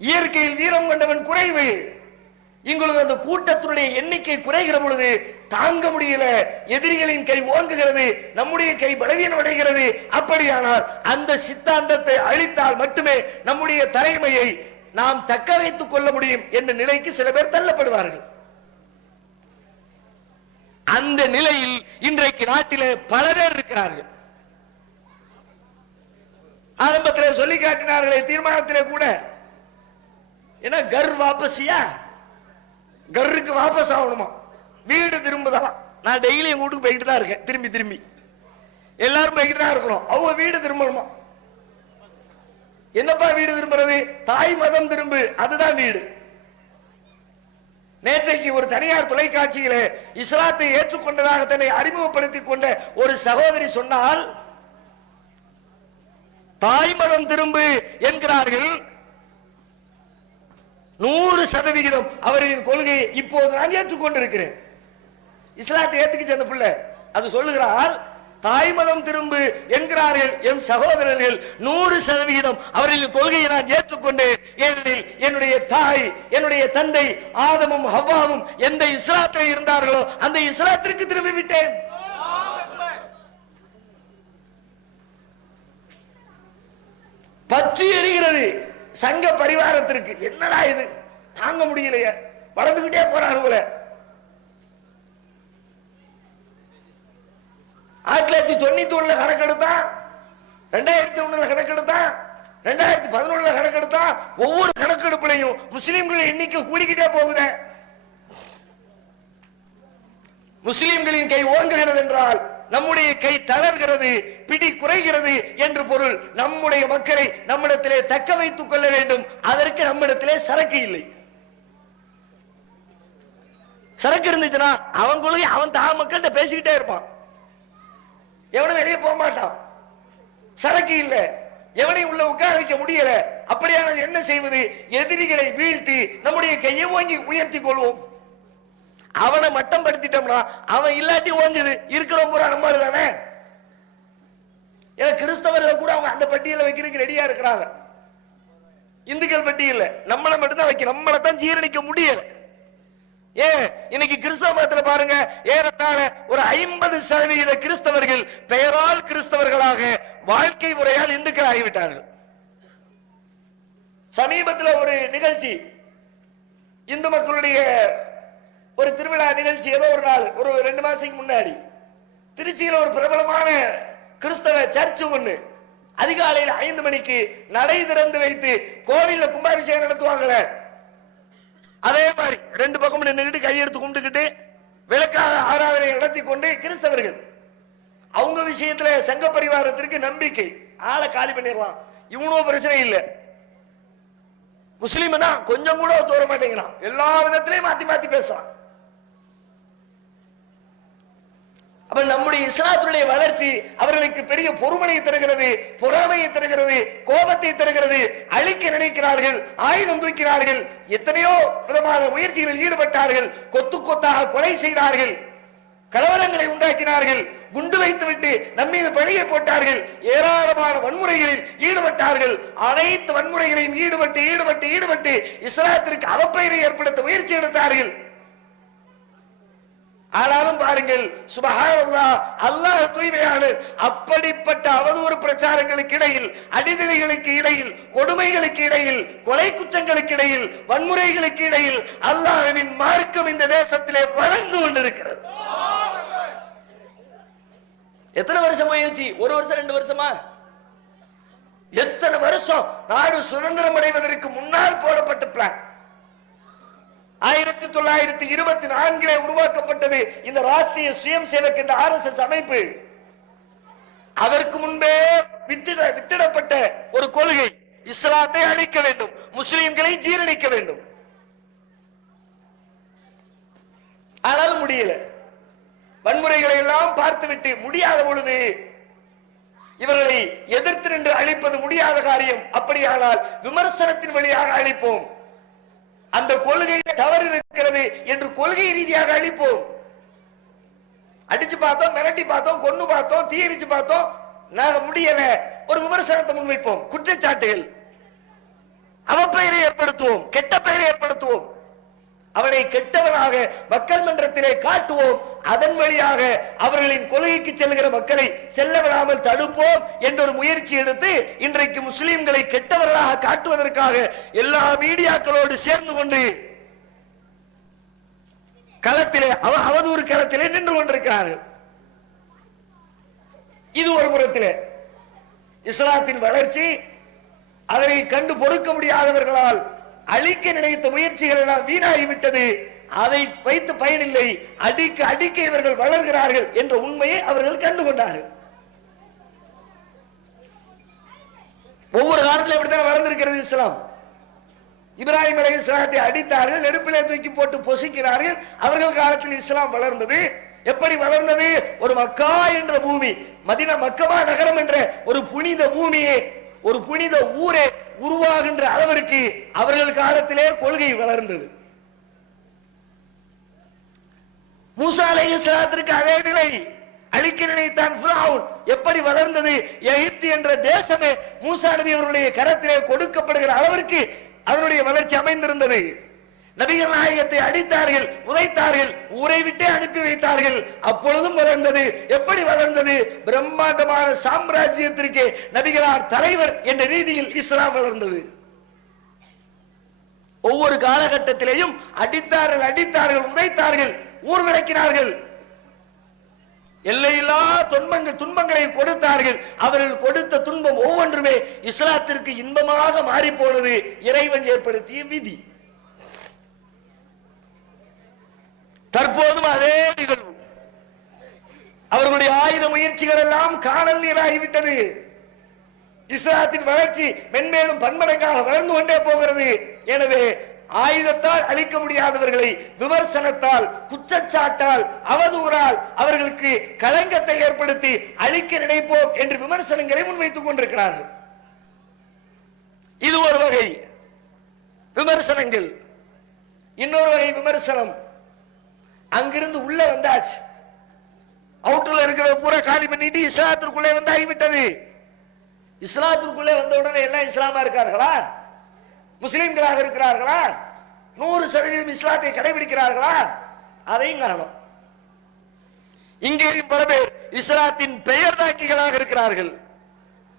இயற்கையில் வீரம் கொண்டவன் குறைவு. இங்களுக்கு அந்த கூட்டத்தினுடைய எண்ணிக்கை குறைகிற பொழுது தாங்க முடியல, எதிரிகளின் கை ஓங்குகிறது, நம்முடைய கை பலவீனம் அடைகிறது. அப்படியானால் அந்த சித்தாந்தத்தை அழித்தால் மட்டுமே நம்முடைய தலைமையை நாம் தக்க வைத்துக் கொள்ள முடியும் என்ற நிலைக்கு சில பேர் தள்ளப்படுவார்கள். அந்த நிலையில் இன்றைக்கு நாட்டிலே பல பேர் இருக்கிறார்கள். ஆரம்பத்திலே சொல்லி காட்டினார்களே தீர்மானத்திலே கூட, ஏன்னா கர் வாபசியா, கருக்கு வாபஸ் ஆகணுமா, வீடு திரும்புதலாம். நான் டெய்லி எங்க வீட்டுக்கு போய்கிட்டு தான் இருக்கேன், திரும்பி திரும்பி எல்லாரும் போய்கிட்டு தான் இருக்கணும். அவங்க வீடு திரும்பணுமா? என்னப்பா வீடு திரும்புறது? தாய் மதம் திரும்பு, அதுதான் வீடு. நேற்றைக்கு ஒரு தனியார் தொலைக்காட்சியில இஸ்லாத்தை ஏற்றுக்கொண்டதாக தன்னை அறிமுகப்படுத்திக் கொண்ட ஒரு சகோதரி சொன்னால், தாய் மதம் திரும்பு என்கிறார்கள். 100% அவர்களின் கொள்கையை இப்போது நான் ஏற்றுக்கொண்டிருக்கிறேன். இஸ்லாத்தை ஏத்துக்கிச்சு அந்த பிள்ளை. அது சொல்லுகிறார், தாய் மதம் திரும்பு என்கிறார்கள் என் சகோதரர்கள். 100% அவர்களின் கொள்கையை நான் ஏற்றுக்கொண்டேன். ஏனெனில் என்னுடைய தாய், என்னுடைய தந்தை ஆதமும் ஹவ்வாவும் எந்த இஸ்லாத்தில் இருந்தார்களோ அந்த இஸ்லாத்திற்கு திரும்பி விட்டேன். பற்றி எரிகிறது சங்க பரிவாரத்திற்கு. என்னடா இது, தாங்க முடியலையே, வளர்ந்துகிட்டே போறாங்க போல. 1991 கணக்கெடுத்தா, 2001 கணக்கெடுத்தா, 2011 கணக்கெடுத்தா, ஒவ்வொரு கணக்கெடுப்புலையும் முஸ்லிம்களின் எண்ணிக்கை கூடிக்கிட்டே போகுது. முஸ்லிம்களின் கை ஓங்குகிறது என்றால் நம்முடைய கை தளர்கிறது, பிடி குறைகிறது என்று பொருள். நம்முடைய மக்களை நம்மிடத்திலே தக்க வைத்துக் கொள்ள வேண்டும். அதற்கு நம்மிடத்திலே சரக்கு இல்லை. சரக்கு இருந்துச்சுன்னா அவன் கொள்கை அவன் தான் மக்கள்கிட்ட பேசிக்கிட்டே இருப்பான், எவனும் வெளியே போக மாட்டான். சரக்கு இல்ல, எவனையும் உள்ள உட்கார வைக்க முடியல. அப்படியான என்ன செய்வது? எதிரிகளை வீழ்த்தி நம்முடைய கையை ஓங்கி உயர்த்தி கொள்வோம். அவனை மட்டம் படுத்திட்டோம்னா அவன் இல்லாட்டி ஓஞ்சது இருக்கிறோம் பூரா நம்மளு தானே. ஏன்னா கிறிஸ்தவர்கள் கூட அவங்க அந்த பட்டியல வைக்கிறதுக்கு ரெடியா இருக்கிறாங்க. இந்துக்கள் பட்டியல நம்மளை மட்டும்தான் வைக்க, நம்மளை தான் ஜீரணிக்க முடியல. ஏன் இன்னைக்கு கிறிஸ்தவ மதத்துல பாருங்க, ஏறத்தாழ ஒரு 50% கிறிஸ்தவர்கள் பெயரால் கிறிஸ்தவர்களாக வாழ்க்கை முறையால் இந்துக்கள் ஆகிவிட்டார்கள். சமீபத்தில் ஒரு நிகழ்ச்சி, இந்து மக்களுடைய ஒரு திருவிழா நிகழ்ச்சி, ஏதோ ஒரு நாள், ஒரு 2 மாசத்துக்கு முன்னாடி திருச்சியில் ஒரு பிரபலமான கிறிஸ்தவ சர்ச் ஒண்ணு அதிகாலையில் 5 மணிக்கு நடை திறந்து வைத்து கோவில்ல கும்பாபிஷேகம் நடத்துவாங்கள, அதே மாதிரி 2 பக்கம் நின்றுகிட்டு கையெடுத்து கும்பிட்டுக்கிட்டு விளக்காக ஆராதனை நடத்தி கொண்டு கிறிஸ்தவர்கள். அவங்க விஷயத்துல சங்க பரிவாரத்திற்கு நம்பிக்கை, ஆளை காலி பண்ணிடலாம், இவனும் பிரச்சனை இல்லை. முஸ்லீம் தான் கொஞ்சம் கூட தோற மாட்டேங்கிறான், எல்லா விதத்திலையும் மாத்தி மாத்தி பேசுறான். அப்ப நம்முடைய இஸ்லாத்துடைய வளர்ச்சி அவர்களுக்கு பெரிய பொறுமையை தருகிறது, பொறாமையை தருகிறது, கோபத்தை தருகிறது. அழிக்க நினைக்கிறார்கள், ஆயுதம் தூக்கிறார்கள், எத்தனையோ விதமான முயற்சிகளில் ஈடுபட்டார்கள், கொத்து கொத்தாக கொலை செய்தார்கள், கலவரங்களை உண்டாக்கினார்கள், குண்டு வைத்துவிட்டு நம்மீது பழியை போட்டார்கள், ஏராளமான வன்முறைகளில் ஈடுபட்டார்கள். அனைத்து வன்முறைகளையும் ஈடுபட்டு ஈடுபட்டு ஈடுபட்டு இஸ்லாத்திற்கு அவப்பெயரை ஏற்படுத்த முயற்சி எடுத்தார்கள். ஆனாலும் பாருங்கள், சுப்ஹானல்லாஹ், அல்லாஹ் தூய்மையான. அப்படிப்பட்ட அவதூறு பிரச்சாரங்களுக்கு இடையில், அடிதடிகளுக்கு இடையில், கொடுமைகளுக்கு இடையில், கொலை குற்றங்களுக்கு இடையில், வன்முறைகளுக்கு இடையில் அல்லாஹ்வின் மார்க்கம் இந்த தேசத்திலே வளர்ந்து கொண்டிருக்கிறது. எத்தனை வருஷம் முயற்சி? 1 வருஷம் 2 வருஷமா? எத்தனை வருஷம்? நாடு சுதந்திரம் அடைவதற்கு முன்னால் போடப்பட்ட பிளான். 1924 உருவாக்கப்பட்டது இந்த ராஷ்டிரிய சுயம் சேவக் என்ற RSS அமைப்பு. அதற்கு முன்பே வித்திடப்பட்ட ஒரு கொள்கை, இஸ்லாத்தை அழிக்க வேண்டும், முஸ்லிம்களை ஜீரணிக்க வேண்டும். ஆனால் முடியல. வன்முறைகளை எல்லாம் பார்த்துவிட்டு முடியாத பொழுது இவர்களை எதிர்த்து நின்று அழிப்பது முடியாத காரியம். அப்படியானால் விமர்சனத்தின் வழியாக அழிப்போம், அந்த கொள்கையில் தவறு இருக்கிறது என்று கொள்கை ரீதியாக அழிப்போம். அடிச்சு பார்த்தோம், மிரட்டி பார்த்தோம், கொன்னு பார்த்தோம், தீயடிச்சு பார்த்தோம், நாங்க முடியல, ஒரு விமர்சனத்தை முன்வைப்போம், குற்றச்சாட்டுகள், அவப்பெயரை ஏற்படுத்துவோம், கெட்ட பெயரை ஏற்படுத்துவோம், அவனை கெட்டவனாக மக்கள் மன்றத்திலே காட்டுவோம். அதன் வழியாக அவர்களின் கொள்கைக்கு செல்கிற மக்களை செல்ல விடாமல் தடுப்போம் என்ற ஒரு முயற்சி எடுத்து இன்றைக்கு முஸ்லிம்களை கெட்டவர்களாக காட்டுவதற்காக எல்லா மீடியாக்களோடு சேர்ந்து கொண்டு களத்திலே அவதூறு களத்திலே நின்று கொண்டிருக்கிறார்கள். இது ஒரு புறத்திலே இஸ்லாத்தின் வளர்ச்சி, அதனை கண்டு பொறுக்க முடியாதவர்களால் அழிக்க நினைத்த முயற்சிகள் எல்லாம் வீணாகிவிட்டது. அதை வைத்து பயனில்லை, அடிக்க அடிக்க இவர்கள் வளர்கிறார்கள் என்ற உண்மையை அவர்கள் கண்டுகொண்டார்கள். ஒவ்வொரு காலத்தில் இப்படித்தான் வளர்ந்திருக்கிறது இஸ்லாம். இப்ராஹிம் அலைஹிஸ்ஸலாத்தை அடித்தார்கள், நெருப்பிலே தூக்கி போட்டு பொசுக்கிறார்கள். அவர்கள் காலத்தில் இஸ்லாம் வளர்ந்தது. எப்படி வளர்ந்தது? ஒரு மக்கா என்ற பூமி, மதீனா மக்கமா நகரம் என்ற ஒரு புனித பூமியே, ஒரு புனித ஊரே உருவாகின்ற அளவிற்கு அவர்கள் காலத்திலே கொள்கை வளர்ந்தது. மூசா அலைஹிஸ்ஸலாத்திற்கு அதே நிலை. அழிக்க நினைத்தான் ஃபிரௌன். எப்படி வளர்ந்தது? எகிப்து என்ற தேசமே மூசா நபி அவர்களுடைய கரத்திலே கொடுக்கப்படுகிற அளவிற்கு அதனுடைய வளர்ச்சி அமைந்திருந்தது. நபிகள் நாயகத்தை அடித்தார்கள், உதைத்தார்கள், ஊரை விட்டே அனுப்பி வைத்தார்கள். அப்பொழுதும் வளர்ந்தது. எப்படி வளர்ந்தது? பிரம்மாண்டமான சாம்ராஜ்யத்திற்கு நபிகளார் தலைவர் என்ற ரீதியில் இஸ்லாம் வளர்ந்தது. ஒவ்வொரு காலகட்டத்திலேயும் அடித்தார்கள், அடித்தார்கள், உதைத்தார்கள், ஊர் விளக்கினார்கள், எல்லையில்லா துன்பங்களை கொடுத்தார்கள். அவர்கள் கொடுத்த துன்பம் ஒவ்வொன்றுமே இஸ்லாத்திற்கு இன்பமாக மாறி போனது. இறைவன் ஏற்படுத்திய விதி. தற்போதும் அதே நிகழ்வு. அவர்களுடைய ஆயுத முயற்சிகள் எல்லாம் காணல் நீராகிவிட்டது. இஸ்லாத்தின் வளர்ச்சி மென்மேலும் பன்மடங்காக வளர்ந்து கொண்டே போகிறது. எனவே ஆயுதத்தால் அழிக்க முடியாதவர்களை விமர்சனத்தால், குற்றச்சாட்டால், அவதூறால் அவர்களுக்கு களங்கத்தை ஏற்படுத்தி அழிக்க நினைப்போம் என்று விமர்சனங்களை முன்வைத்துக் கொண்டிருக்கிறார்கள். இது ஒரு வகை விமர்சனங்கள். இன்னொரு வகை விமர்சனம், அங்கிருந்து உள்ள வந்தாச்சு, அவுட்டர்ல இருக்கிற பூரா காலி பண்ணிட்டு இஸ்லாத்திற்குள்ளே வந்தாகிவிட்டது. இஸ்லாத்திற்குள்ளே வந்தவுடனே எல்லாம் இஸ்லாமா இருக்கார்களா? முஸ்லிம்களாக இருக்கிறார்களா? 100% இஸ்லாத்தை கடைபிடிக்கிறார்களா? அதையும் காணும். இங்கேயும் பல பேர் இஸ்லாத்தின் பெயர் தாக்கிகளாக இருக்கிறார்கள்.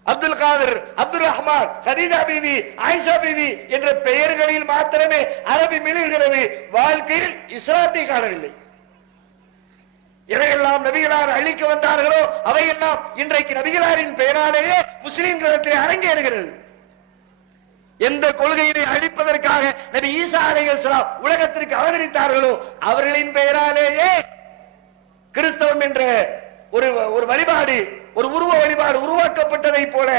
அப்துல் காதர், அப்துல் ரஹ்மான், கதீஜா பீவி, ஆயிஷா பீவி என்ற பெயர்களில் மாத்திரமே அரபி மிளிர்கிறது. வாழ்க்கையில் இஸ்லாத்தை காணவில்லை. எதையெல்லாம் நபிகளார் அழிக்க வந்தார்களோ அவையெல்லாம் இன்றைக்கு நபிகளாரின் பெயராலேயே முஸ்லிம்களிடத்திலே அரங்கேறுகிறது. எந்த கொள்கையை அழிப்பதற்காக நபி ஈசா அலைஹிஸ்ஸலாம் உலகத்திற்கு அவதரித்தார்களோ அவர்களின் பெயராலேயே கிறிஸ்தவம் என்ற ஒரு வழிபாடு, ஒரு உருவ வழிபாடு உருவாக்கப்பட்டதை போல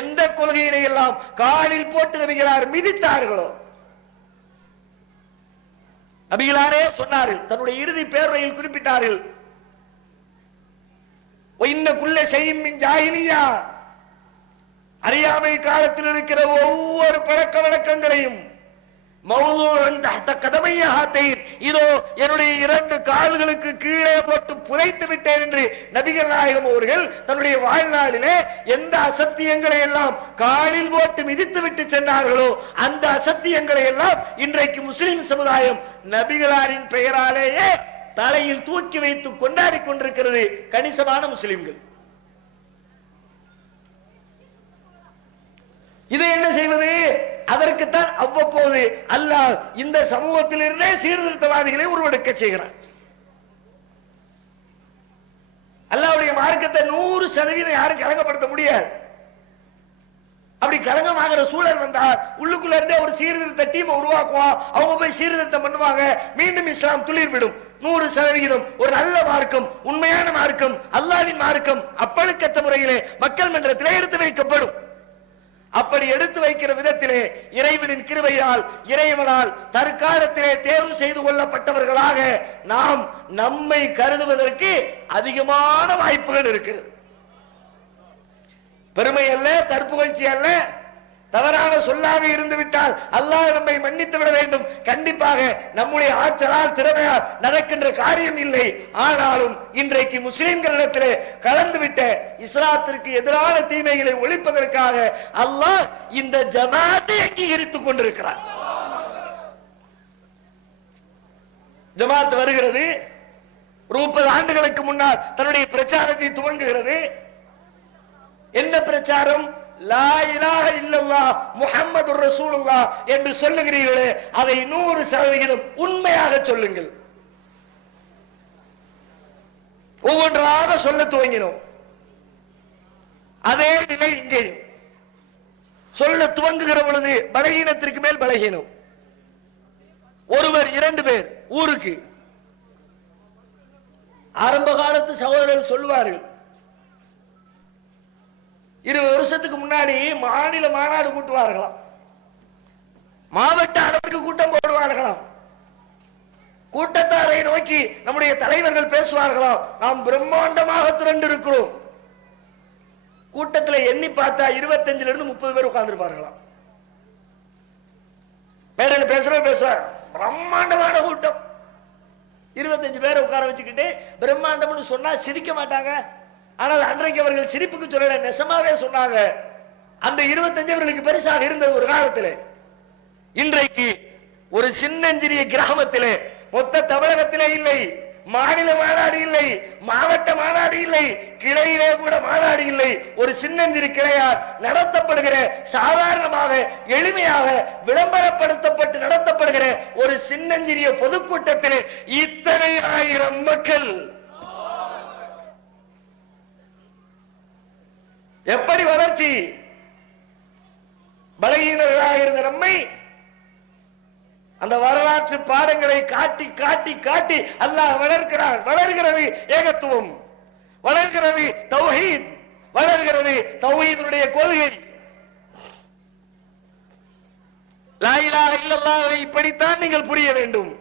எந்த கொள்கையினை எல்லாம் காலில் போட்டு நபிகளார் மிதித்தார்களோ, நபிகளாரே சொன்னார்கள், தன்னுடைய இறுதி பேருரையில் குறிப்பிட்டார்கள், இன்னக்குள்ள செய்யும் ஜாஹிலியா, அறியாமை காலத்தில் இருக்கிற ஒவ்வொரு பழக்க வழக்கங்களையும் இதோ என்னுடைய 2 கால்களுக்கு கீழே போட்டு புதைத்து விட்டேன் என்று நபிகள் நாயகம் அவர்கள் தன்னுடைய வாழ்நாளிலே எந்த அசத்தியங்களை எல்லாம் காலில் போட்டு மிதித்து விட்டு சென்றார்களோ அந்த அசத்தியங்களை எல்லாம் இன்றைக்கு முஸ்லிம் சமுதாயம் நபிகளாரின் பெயராலேயே தலையில் தூக்கி வைத்து கொண்டாடி கொண்டிருக்கிறது கணிசமான முஸ்லிம்கள். இதை என்ன செய்வது? அதற்குத்தான் அவ்வப்போது அல்லாஹ் இந்த சமூகத்திலிருந்தே சீர்திருத்தவாதிகளை உருவெடுக்க செய்கிறார். அல்லாஹ்வுடைய மார்க்கத்தை 100% யாரும் கலங்கப்படுத்த முடியாது. அப்படி கலங்கமாகிற சூழல் வந்தால் உள்ளுக்குள்ள இருந்தே ஒரு சீர்திருத்த டீம் உருவாக்குவான். அவங்க போய் சீர்திருத்தம் பண்ணுவாங்க. மீண்டும் இஸ்லாம் துளிர்விடும். 100% ஒரு நல்ல மார்க்கம், உண்மையான மார்க்கம், அல்லாஹ்வின் மார்க்கம் அப்பழுக்கற்ற முறையிலே மக்கள் மன்றத்திலே எடுத்து வைக்கப்படும். அப்படி எடுத்து வைக்கிற விதத்திலே இறைவனின் கிருபையால், இறைவனால் தற்காலத்திலே தேர்வு செய்து கொள்ளப்பட்டவர்களாக நாம் நம்மை கருதுவதற்கு அதிகமான வாய்ப்புகள் இருக்கிறது. பெருமை அல்ல, தற்புகழ்ச்சி அல்ல, தவறான சொல்லாக இருந்து விட்டால் அல்லாஹ் நம்மை மன்னித்து விட வேண்டும். கண்டிப்பாக நம்முடைய ஆற்றலால், திறமையால் நடக்கின்ற காரியம் இல்லை. ஆனாலும் இன்றைக்கு முஸ்லிம்களிடத்திலே கலந்துவிட்ட இஸ்லாத்திற்கு எதிரான தீமைகளை ஒழிப்பதற்காக அல்லாஹ் இந்த ஜமாத்தை அங்கீகரித்துக் கொண்டிருக்கிறார். ஜமாத் வருகிறது, 30 ஆண்டுகளுக்கு முன்னால் தன்னுடைய பிரச்சாரத்தை துவங்குகிறது. என்ன பிரச்சாரம்? லா இலாஹ இல்லல்லாஹ் முஹம்மதுர் ரசூலுல்லாஹ் என்று சொல்லுகிறீர்களே, அதை 100% உண்மையாக சொல்லுங்கள். ஒவ்வொன்றாக சொல்ல துவங்கினோம். அதே நிலை இங்கே சொல்ல துவங்குகிற பொழுது பலகீனத்திற்கு மேல் பலகீனம். ஒருவர் 2 பேர் ஊருக்கு. ஆரம்ப காலத்து சகோதரர்கள் சொல்லுவார்கள், 20 வருஷத்துக்கு முன்னாடி மாநில மாநாடு கூட்டுவார்களாம், மாவட்ட அளவுக்கு கூட்டம் போடுவார்களாம். கூட்டத்தாரை நோக்கி நம்முடைய தலைவர்கள் பேசுவார்களாம், நாம் பிரம்மாண்டமாக திரண்டு இருக்கிறோம். கூட்டத்தில் எண்ணி பார்த்தா 25 இருந்து 30 பேர் உட்கார்ந்துருப்பார்களாம். மேடையில் பேசுவார், பிரம்மாண்டமான கூட்டம். 25 பேரை உட்கார வச்சுக்கிட்டு பிரம்மாண்டம்னு சொன்னா சிரிக்க மாட்டாங்க. ஆனால் அன்றைக்கு அவர்கள் சிரிப்புக்கு சொல்லல, நெசமாவே சொன்னாங்க. அந்த 25 அவர்களுக்கு பெருசாக இருந்தது ஒரு காலத்தில். இன்றைக்கு ஒரு சின்னஞ்சிறிய கிராமத்திலே, மொத்த தமிழகத்திலே இல்லை, மாநில மாநாடு இல்லை, மாவட்ட மாநாடு இல்லை, கிளையிலே கூட மாநாடு இல்லை, ஒரு சின்னஞ்சிறு கிளையால் நடத்தப்படுகிற, சாதாரணமாக எளிமையாக விளம்பரப்படுத்தப்பட்டு நடத்தப்படுகிற ஒரு சின்னஞ்சிறிய பொதுக்கூட்டத்தில் இத்தனை ஆயிரம் மக்கள். எப்படி வளர்ச்சி! பலகீனர்களாக இருந்த நம்மை அந்த வரலாற்று பாடங்களை காட்டி காட்டி காட்டி அல்லாஹ் வளர்க்கிறார். வளர்கிறது ஏகத்துவம், வளர்கிறது தௌஹீத், வளர்கிறது தௌஹீதுடைய கொள்கை. லா இலாஹ இல்லல்லாஹ்வை இப்படித்தான் நீங்கள் புரிய வேண்டும்.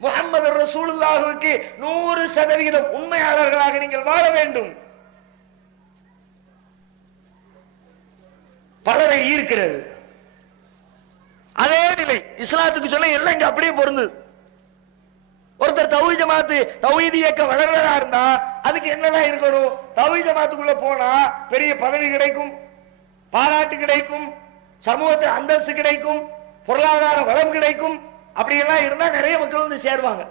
முஹம்மது ரசூலுல்லாஹ்வுக்கு 100% உண்மையாளர்களாக நீங்கள் வாழ வேண்டும். பலரை ஈர்க்கிறது. அதே நிலை இஸ்லாத்துக்கு சொல்ல எல்லாம் இங்க அப்படியே பொருந்தது. ஒருத்தர் தௌஹீத் ஜமாத் தௌஹீத் இயக்கம் வளர்றதா இருந்தா அதுக்கு என்னெல்லாம் இருக்கணும்? தௌஹீத் ஜமாத்துக்குள்ள போனா பெரிய பதவி கிடைக்கும், பாராட்டு கிடைக்கும், சமூகத்தில் அந்தஸ்து கிடைக்கும், பொருளாதார வளம் கிடைக்கும். அப்படி எல்லாம் இருந்தா நிறைய மக்கள் வந்து சேருவாங்க.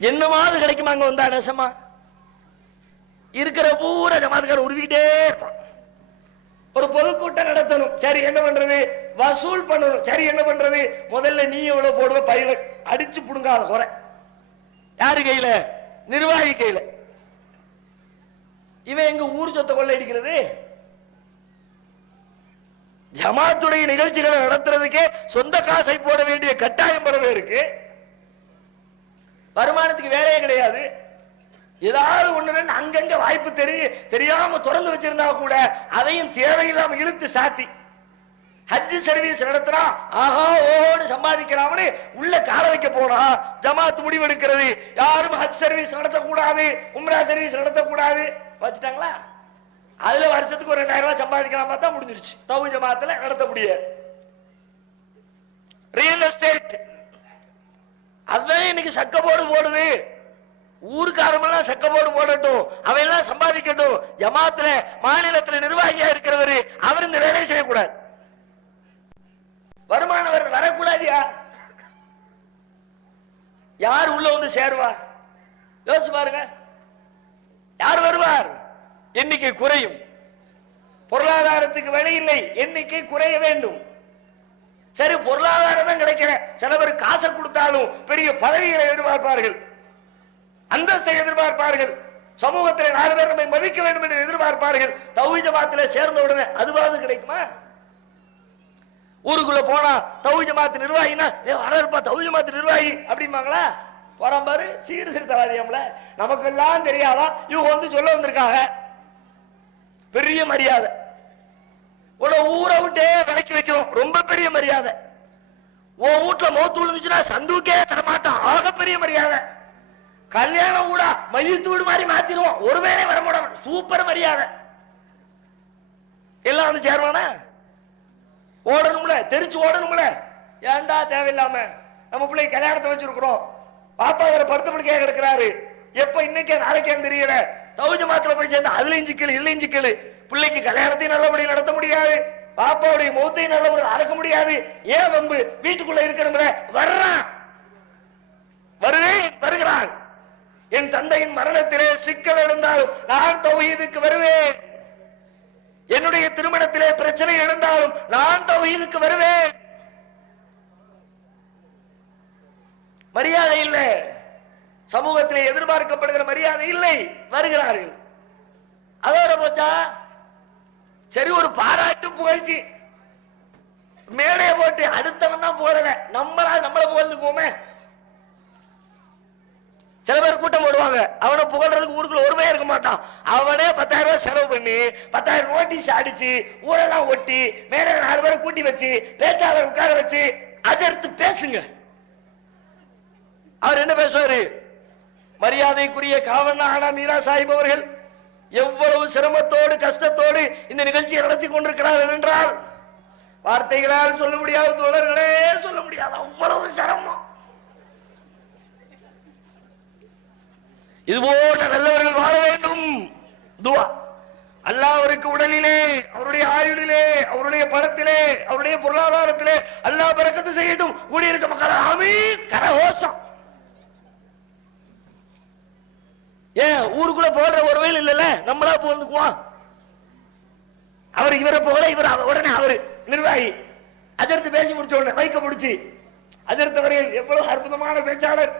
என்னமாவது கிடைக்குமா? அங்க வந்தா நெசமா இருக்கிற பூரா ஜமாத்துக்கார உருவிட்டே இருப்பான். ஒரு பொதுக்கூட்டம் நடத்தணும், சரி என்ன பண்றது? வசூல் பண்ணணும், சரி என்ன பண்றது? முதல்ல நீ எவ்வளவு போடுவ? பையில அடிச்சு புடுங்காத குறை யாரு கையில? நிர்வாகி கையில. இவன் எங்க ஊர் சொத்தை கொள்ளையடிக்கிறது? ஜமாத்துடைய நிகழ்ச்சிகளை நடத்துறதுக்கே சொந்த காசை போட வேண்டிய கட்டாயம் படவே இருக்கு. வருமானத்துக்கு வேலையே கிடையாது. ஏதாவது ஒண்ணு அங்கங்க வாய்ப்பு தெரியாம திறந்து வச்சிருந்தா கூட அதையும் தேவையில்லாம இழுத்து சாத்தி ஹஜ் சர்வீஸ் நடத்துறா, ஆஹா ஓன்னு சம்பாதிக்கிறான்னு உள்ள கால வைக்க போனா ஜமாத் முடிவெடுக்கிறது, யாரும் ஹஜ் சர்வீஸ் நடத்தக்கூடாது, உம்ரா சர்வீஸ் நடத்தக்கூடாது வச்சுட்டாங்களா? அதுல வருஷத்துக்கு ஒரு 2000 ரூபாய் சம்பாதிக்கலாம் தான் முடிஞ்சிருச்சு. தௌஹீத் ஜமாத்துல நடத்த முடியாது. ரியல் எஸ்டேட் அதான் இன்னைக்கு சக்க போடு போடுது. ஊருக்காரமெல்லாம் சக்க போடு போடட்டும், அவையெல்லாம் சம்பாதிக்கட்டும். ஜமாத்துல மாநிலத்துல நிர்வாகியா இருக்கிறவரு அவர் இந்த வேலையை செய்யக்கூடாது. வருமானம் வரக்கூடாதியா? யார் உள்ள வந்து சேருவா? யோசிச்சு பாருங்க. யார் வருவார்? எண்ணிக்கை குறையும். பொருளாதாரத்துக்கு வழி இல்லை, எண்ணிக்கை குறைய வேண்டும். சரி, பொருளாதாரம் தான் கிடைக்கிற. சில பேர் காசை கொடுத்தாலும் பெரிய பதவிகளை எதிர்பார்ப்பார்கள், அந்தஸ்தை எதிர்பார்ப்பார்கள், சமூகத்தில் 4 பேர் நம்மை மதிக்க வேண்டும் என்று எதிர்பார்ப்பார்கள். தௌஹீத் ஜமாத்திலே சேர்ந்த உடனே அதுவாவது கிடைக்குமா? ஊருக்குள்ள போனா தௌஹீத் ஜமாத் நிர்வாகினா வரப்பா தௌஹீத் ஜமாத் நிர்வாகி அப்படிம்பாங்களா? போறான் பாரு, சீர்திருத்தவாதியம்ல. நமக்கு எல்லாம் தெரியாதா? இவங்க வந்து சொல்ல வந்திருக்காங்க. பெரிய மரியாதை. ஊரை விட்டே விலைக்கு வைக்கிறோம், ரொம்ப பெரிய மரியாதை. உன் வீட்டுல மௌத்து விழுந்துச்சுன்னா சந்துக்கே தரமாட்டான், ஆக பெரிய மரியாதை. கல்யாணம் கூட மையத்து வீடு மாதிரி மாத்திடுவோம், ஒரு வேளை வர மாட்டான், சூப்பர் மரியாதை. எல்லாம் வந்து சேருவானா? ஓடணும்ல, தெரிச்சு ஓடணும்ல. ஏண்டா தேவையில்லாம நம்ம பிள்ளை கல்யாணத்தை வச்சிருக்கிறோம், பாப்பா வேற படுத்த படுக்கையா கிடக்கிறாரு, எப்ப இன்னைக்கே நாளைக்கே தெரியல. தௌஹீத் ஜமாத்துல போய் சேர்ந்தா அதுலயும் சிக்கல் இல்லையும் சிக்கல். பிள்ளைக்கு கல்யாணத்தையும் நல்லபடியாக நடத்த முடியாது, பாப்பாவுடைய மௌத்தையும் நல்லபடியாக அடக்க முடியாது. ஏன் வம்பு? வீட்டுக்குள்ள இருக்கணும்ல. வர்றான், வருகிறான். என் தந்தையின் மரணத்திலே சிக்கல் இருந்தாலும் நான் தௌஹீதுக்கு வருவேன். என்னுடைய திருமணத்திலே பிரச்சனை இருந்தாலும் நான் தௌஹீதுக்கு வருவேன். மரியாதை இல்லை, சமூகத்திலே எதிர்பார்க்கப்படுகிற மரியாதை இல்லை, வருகிறார்கள். அதோட போச்சா? சரி, ஒரு பாராட்டு புகழ்ச்சி, மேடையை போட்டு அடுத்தவன் தான் போறத நம்மள புகழ்ந்துக்குவோமே. சில பேர் கூட்டம் போடுவாங்க, அவனை புகழ்றதுக்கு ஊருக்குள்ள ஒருமையா இருக்க மாட்டான். அவனே 10,000 ரூபாய் செலவு பண்ணி 10,000 நோட்டீஸ் அடிச்சு ஊரெல்லாம் ஒட்டி மேடை 4 பேரை கூட்டி வச்சு பேச்சாளர் உட்கார வச்சு அஜர்த்து பேசுங்க. அவர் என்ன பேசுவாரு? மரியாதைக்குரிய காவண்ணா மீரா சாஹிப் அவர்கள் எவ்வளவு சிரமத்தோடு கஷ்டத்தோடு இந்த நிகழ்ச்சியை நடத்தி கொண்டிருக்கிறார்கள் என்றால் வார்த்தைகளால் சொல்ல முடியாத, தோழர்களே சொல்ல முடியாது, அவ்வளவு சிரமம். இது போன்ற நல்லவர்கள் வாழ வேண்டும். துவா. அல்லாஹ் அவருக்கு உடலிலே, அவருடைய ஆயுளிலே, அவருடைய பணத்திலே, அவருடைய பொருளாதாரத்திலே அல்லாஹ் பரக்கத்து செய்யட்டும். கூடியிருக்க மக்கள் ஆமீன் கரகோஷம். ஏன் ஊருக்குள்ள போடுற ஒரு வயல் இல்ல, நம்மளா போந்துக்குவோம். அவர் இவரை போகல, இவர் உடனே அவரு நிர்வாகி அஜர்த்து பேசி முடிச்ச உடனே வைக்க முடிச்சு அஜர்த் அவர்கள் எவ்வளவு அற்புதமான பேச்சாளர்,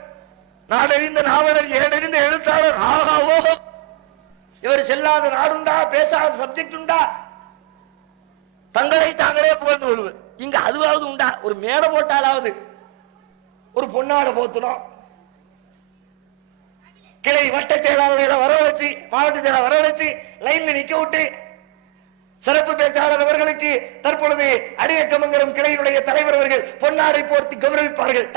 நாடறிந்த நாவலர், ஏடறிந்த எழுத்தாளர். ஆகாவோ இவர் செல்லாத நாடுண்டா, பேசாத சப்ஜெக்ட் உண்டா? தங்களை தாங்களே புகழ்ந்து கொள்வது. இங்க அதுவாவது உண்டா? ஒரு மேடை போட்டாலாவது ஒரு பொன்னாட போத்தணும். கிளை வட்ட செயலாளர்களை வரவழைச்சு, மாவட்ட செயலாளர் வரவழைச்சு லைன்ல நிக்க விட்டு சிறப்பு பேச்சாளர் அவர்களுக்கு தற்பொழுது அடியக்கமங்கலம் கிளையினுடைய தலைவர் அவர்கள் பொன்னாடை போர்த்தி கௌரவிப்பார்கள்.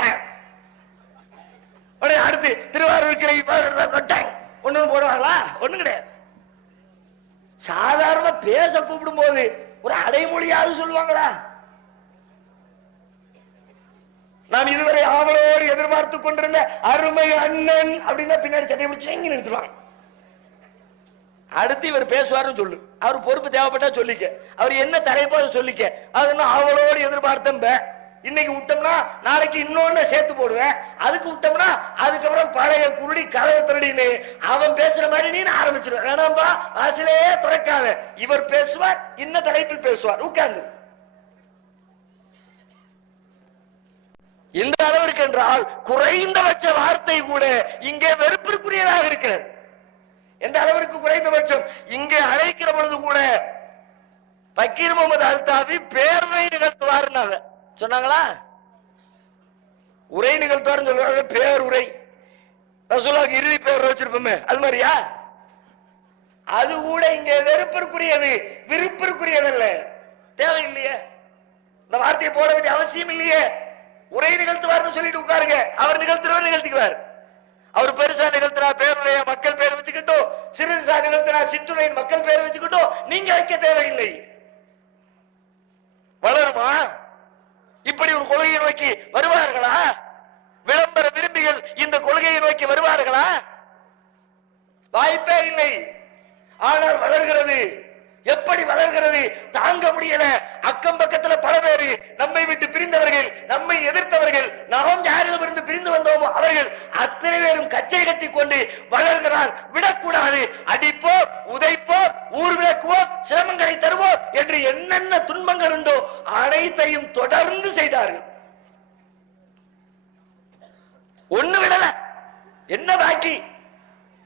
அடுத்து திருவாரூர் கிளை ஒண்ணு போடுவாங்களா? ஒண்ணு கிடையாது. சாதாரண பேச கூப்பிடும் போது ஒரு அடைமொழியாவது சொல்லுவாங்களா? நாம் இதுவரை ஆவலோடு எதிர்பார்த்து கொண்டிருந்த அருமை அண்ணன் அப்படின்னா பின்னாடி சட்டை பிடிச்சு நிறுத்துவாங்க. அடுத்து இவர் பேசுவாருன்னு சொல்லு, அவர் பொறுப்பு தேவைப்பட்டா சொல்லிக்க, அவர் என்ன தலைப்போ சொல்லிக்க. அது ஆவலோடு எதிர்பார்த்தம்ப இன்னைக்கு விட்டோம்னா நாளைக்கு இன்னொன்னு சேர்த்து போடுவேன், அதுக்கு விட்டோம்னா அதுக்கப்புறம் பழைய குருடி கதவை திருடின்னு அவன் பேசுற மாதிரி நீ ஆரம்பிச்சிருவேன். வேணாம்பா வாசலே துறக்காத. இவர் பேசுவார், இன்ன தலைப்பில் பேசுவார், உட்கார்ந்து. இந்த அளவிற்கு என்றால் குறைந்தபட்ச வார்த்தை கூட இங்கே வெறுப்பிற்குரியதாக இருக்கிறது. எந்த அளவிற்கு குறைந்தபட்சம் இங்கே அழைக்கிற பொழுது கூட பக்கீர் முகமது அல்தாஃபி பேருரை நிகழ்த்துவார் சொன்னாங்களா? உரை நிகழ்த்துவார் சொல்றாங்க, பேருரை. ரசூலுல்லாஹ்வுக்கு இறுதி பேர் வச்சிருப்போமே அது மாதிரியா? அது கூட இங்க வெறுப்பிற்குரியது, விருப்பிற்குரியதல்ல. தேவையில்லையே, இந்த வார்த்தையை போட வேண்டிய அவசியம் இல்லையே. உரை நிகழ்த்துவார்னு சொல்லிட்டு உட்காருங்க, அவர் நிகழ்த்துறவர் நிகழ்த்திக்குவார். அவர் பெருசா நிகழ்த்தினா பேருடைய மக்கள் பேர் வச்சுக்கிட்டோம், சிறுசா நிகழ்த்தினா சிற்றுரையின் மக்கள் பேர் வச்சுக்கிட்டோம், நீங்க வைக்க தேவையில்லை. வளருமா? இப்படி ஒரு கொள்கையை நோக்கி வருவார்களா? விளம்பர விரும்பிகள் இந்த கொள்கையை நோக்கி வருவார்களா? வாய்ப்பே இல்லை. ஆனால் வளர்கிறது. எப்படி வளர்கிறது? தாங்க முடியல. அக்கம் பக்கத்துல பல பேரு நம்மை விட்டு பிரிந்தவர்கள், நம்மை எதிர்த்தவர்கள், நாம் யாரிடமிருந்து பிரிந்து வந்தோமோ அவர்கள் அத்தனை பேரும் கச்சை கட்டி கொண்டு வளர்கிறார். விடக்கூடாது. அடிப்போம், உதைப்போம், ஊர் விளக்குவோம், சிரமங்களை தருவோம் என்று என்னென்ன துன்பங்கள் உண்டோ அனைத்தையும் தொடர்ந்து செய்தார்கள். ஒண்ணு விடல. என்ன பாக்கி?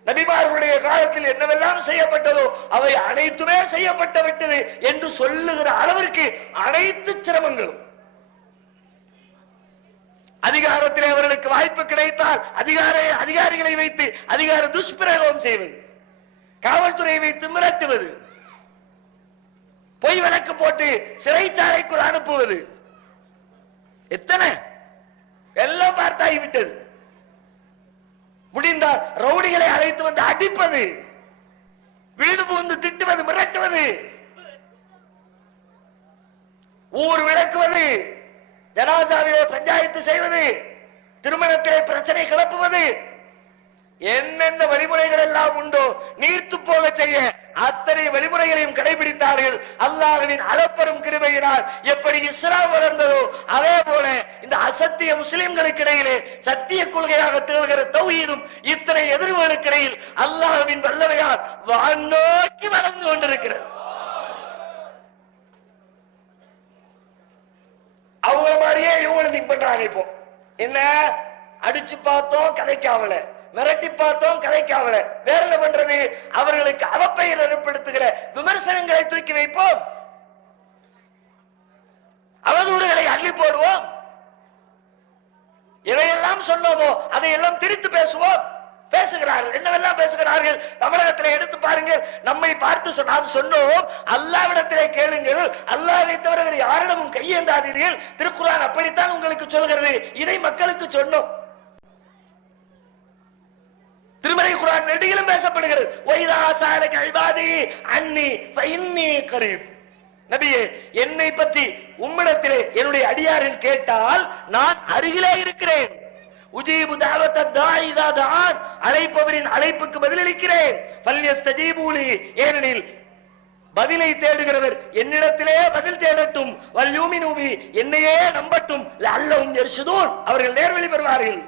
நபிமார்களுடைய காலத்தில் என்னவெல்லாம் செய்யப்பட்டதோ அவை அனைத்துமே செய்யப்பட்டு விட்டது என்று சொல்லுகிற அளவிற்கு அனைத்து சிரமங்களும். அதிகாரத்தில் அவர்களுக்கு வாய்ப்பு கிடைத்தால் அதிகாரிகளை வைத்து அதிகார துஷ்பிரயோகம் செய்வது, காவல்துறையை வைத்து மிரட்டுவது, பொய் வழக்கு போட்டு சிறைச்சாலைக்குள் அனுப்புவது, எத்தனை எல்லாம் பார்த்தாகிவிட்டது. முடிந்தால் ரவுடிகளை அழைத்து வந்து அடிப்பது, வீடு புகுந்து திட்டுவது, மிரட்டுவது, ஊர் விளக்குவது, ஜனாசாவிலே பஞ்சாயத்து செய்வது, திருமணத்திலே பிரச்சனை கிளப்புவது, என்னென்ன வழிமுறைகள் எல்லாம் உண்டோ நீர்த்து போக செய்ய அத்தனை வழிமுறைகளையும் கடைபிடித்தார்கள். அல்லாஹ்வின் அளப்பெரும் கிருபையினால் எப்படி இஸ்லாம் வளர்ந்ததோ அதே போல இந்த அசத்திய முஸ்லிம்களுக்கு இடையிலே சத்திய கொள்கையாக திகழ்கிற தௌஹீதும் இத்தனை எதிர்வுகளுக்கு இடையில் அல்லாஹ்வின் வல்லமையால் வானோக்கி வளர்ந்து கொண்டிருக்கிறது. அவங்க மாதிரியே இவங்களும் திங்க் பண்றாங்க. இப்போ என்ன அடிச்சு பார்த்தோம் கதைக்காவல, மிரட்டி பார்த்தோம் கதைக்காவல, வேற என்ன பண்றது? அவர்களுக்கு அவப்பெயர் ஏற்படுத்துகிற விமர்சனங்களை தூக்கி வைப்போம். அவதூறுகளை அள்ளி போடுவோம். எதையெல்லாம் சொன்னோமோ அதையெல்லாம் திரித்து பேசுவோம். பேசுகிறார்கள், என்னவெல்லாம் பேசுகிறார்கள். தமிழகத்தில் எடுத்து பாருங்கள். நம்மை பார்த்து நாம் சொன்னோம், அல்லாஹ்விடத்திலே கேளுங்கள், அல்லாஹ்வை தவிர வேறு யாரிடமும் கையேந்தாதீர்கள், திருக்குர்ஆன் அப்படித்தான் உங்களுக்கு சொல்கிறது. இதை மக்களுக்கு சொன்னோம். திருமறை குர்ஆன் நெடுகிலும் பேசப்படுகிறது. வைதா ஸஅலக இபாதி அன்னி ஃபஇன்னி கரீப். நபியே, என்னை பற்றி உம்மிடத்திலே என்னுடைய அடியார்கள் கேட்டால் நான் அருகிலே இருக்கிறேன். உஜீபு தஅவத தாஇ இதா தஆன், அழைப்பவரின் அழைப்புக்கு பதிலளிக்கிறேன். ஃபல்யஸ்தஜீபு லி, ஏனெனில் பதிலை தேடுகிறவர் என்னிடத்திலே பதில் தேடட்டும். வல்யூமினு பி, என்னையே நம்பட்டும். லஅல்லஹும் யர்ஷுதூன், அவர்கள் நேர்வழி பெறுவார்கள்.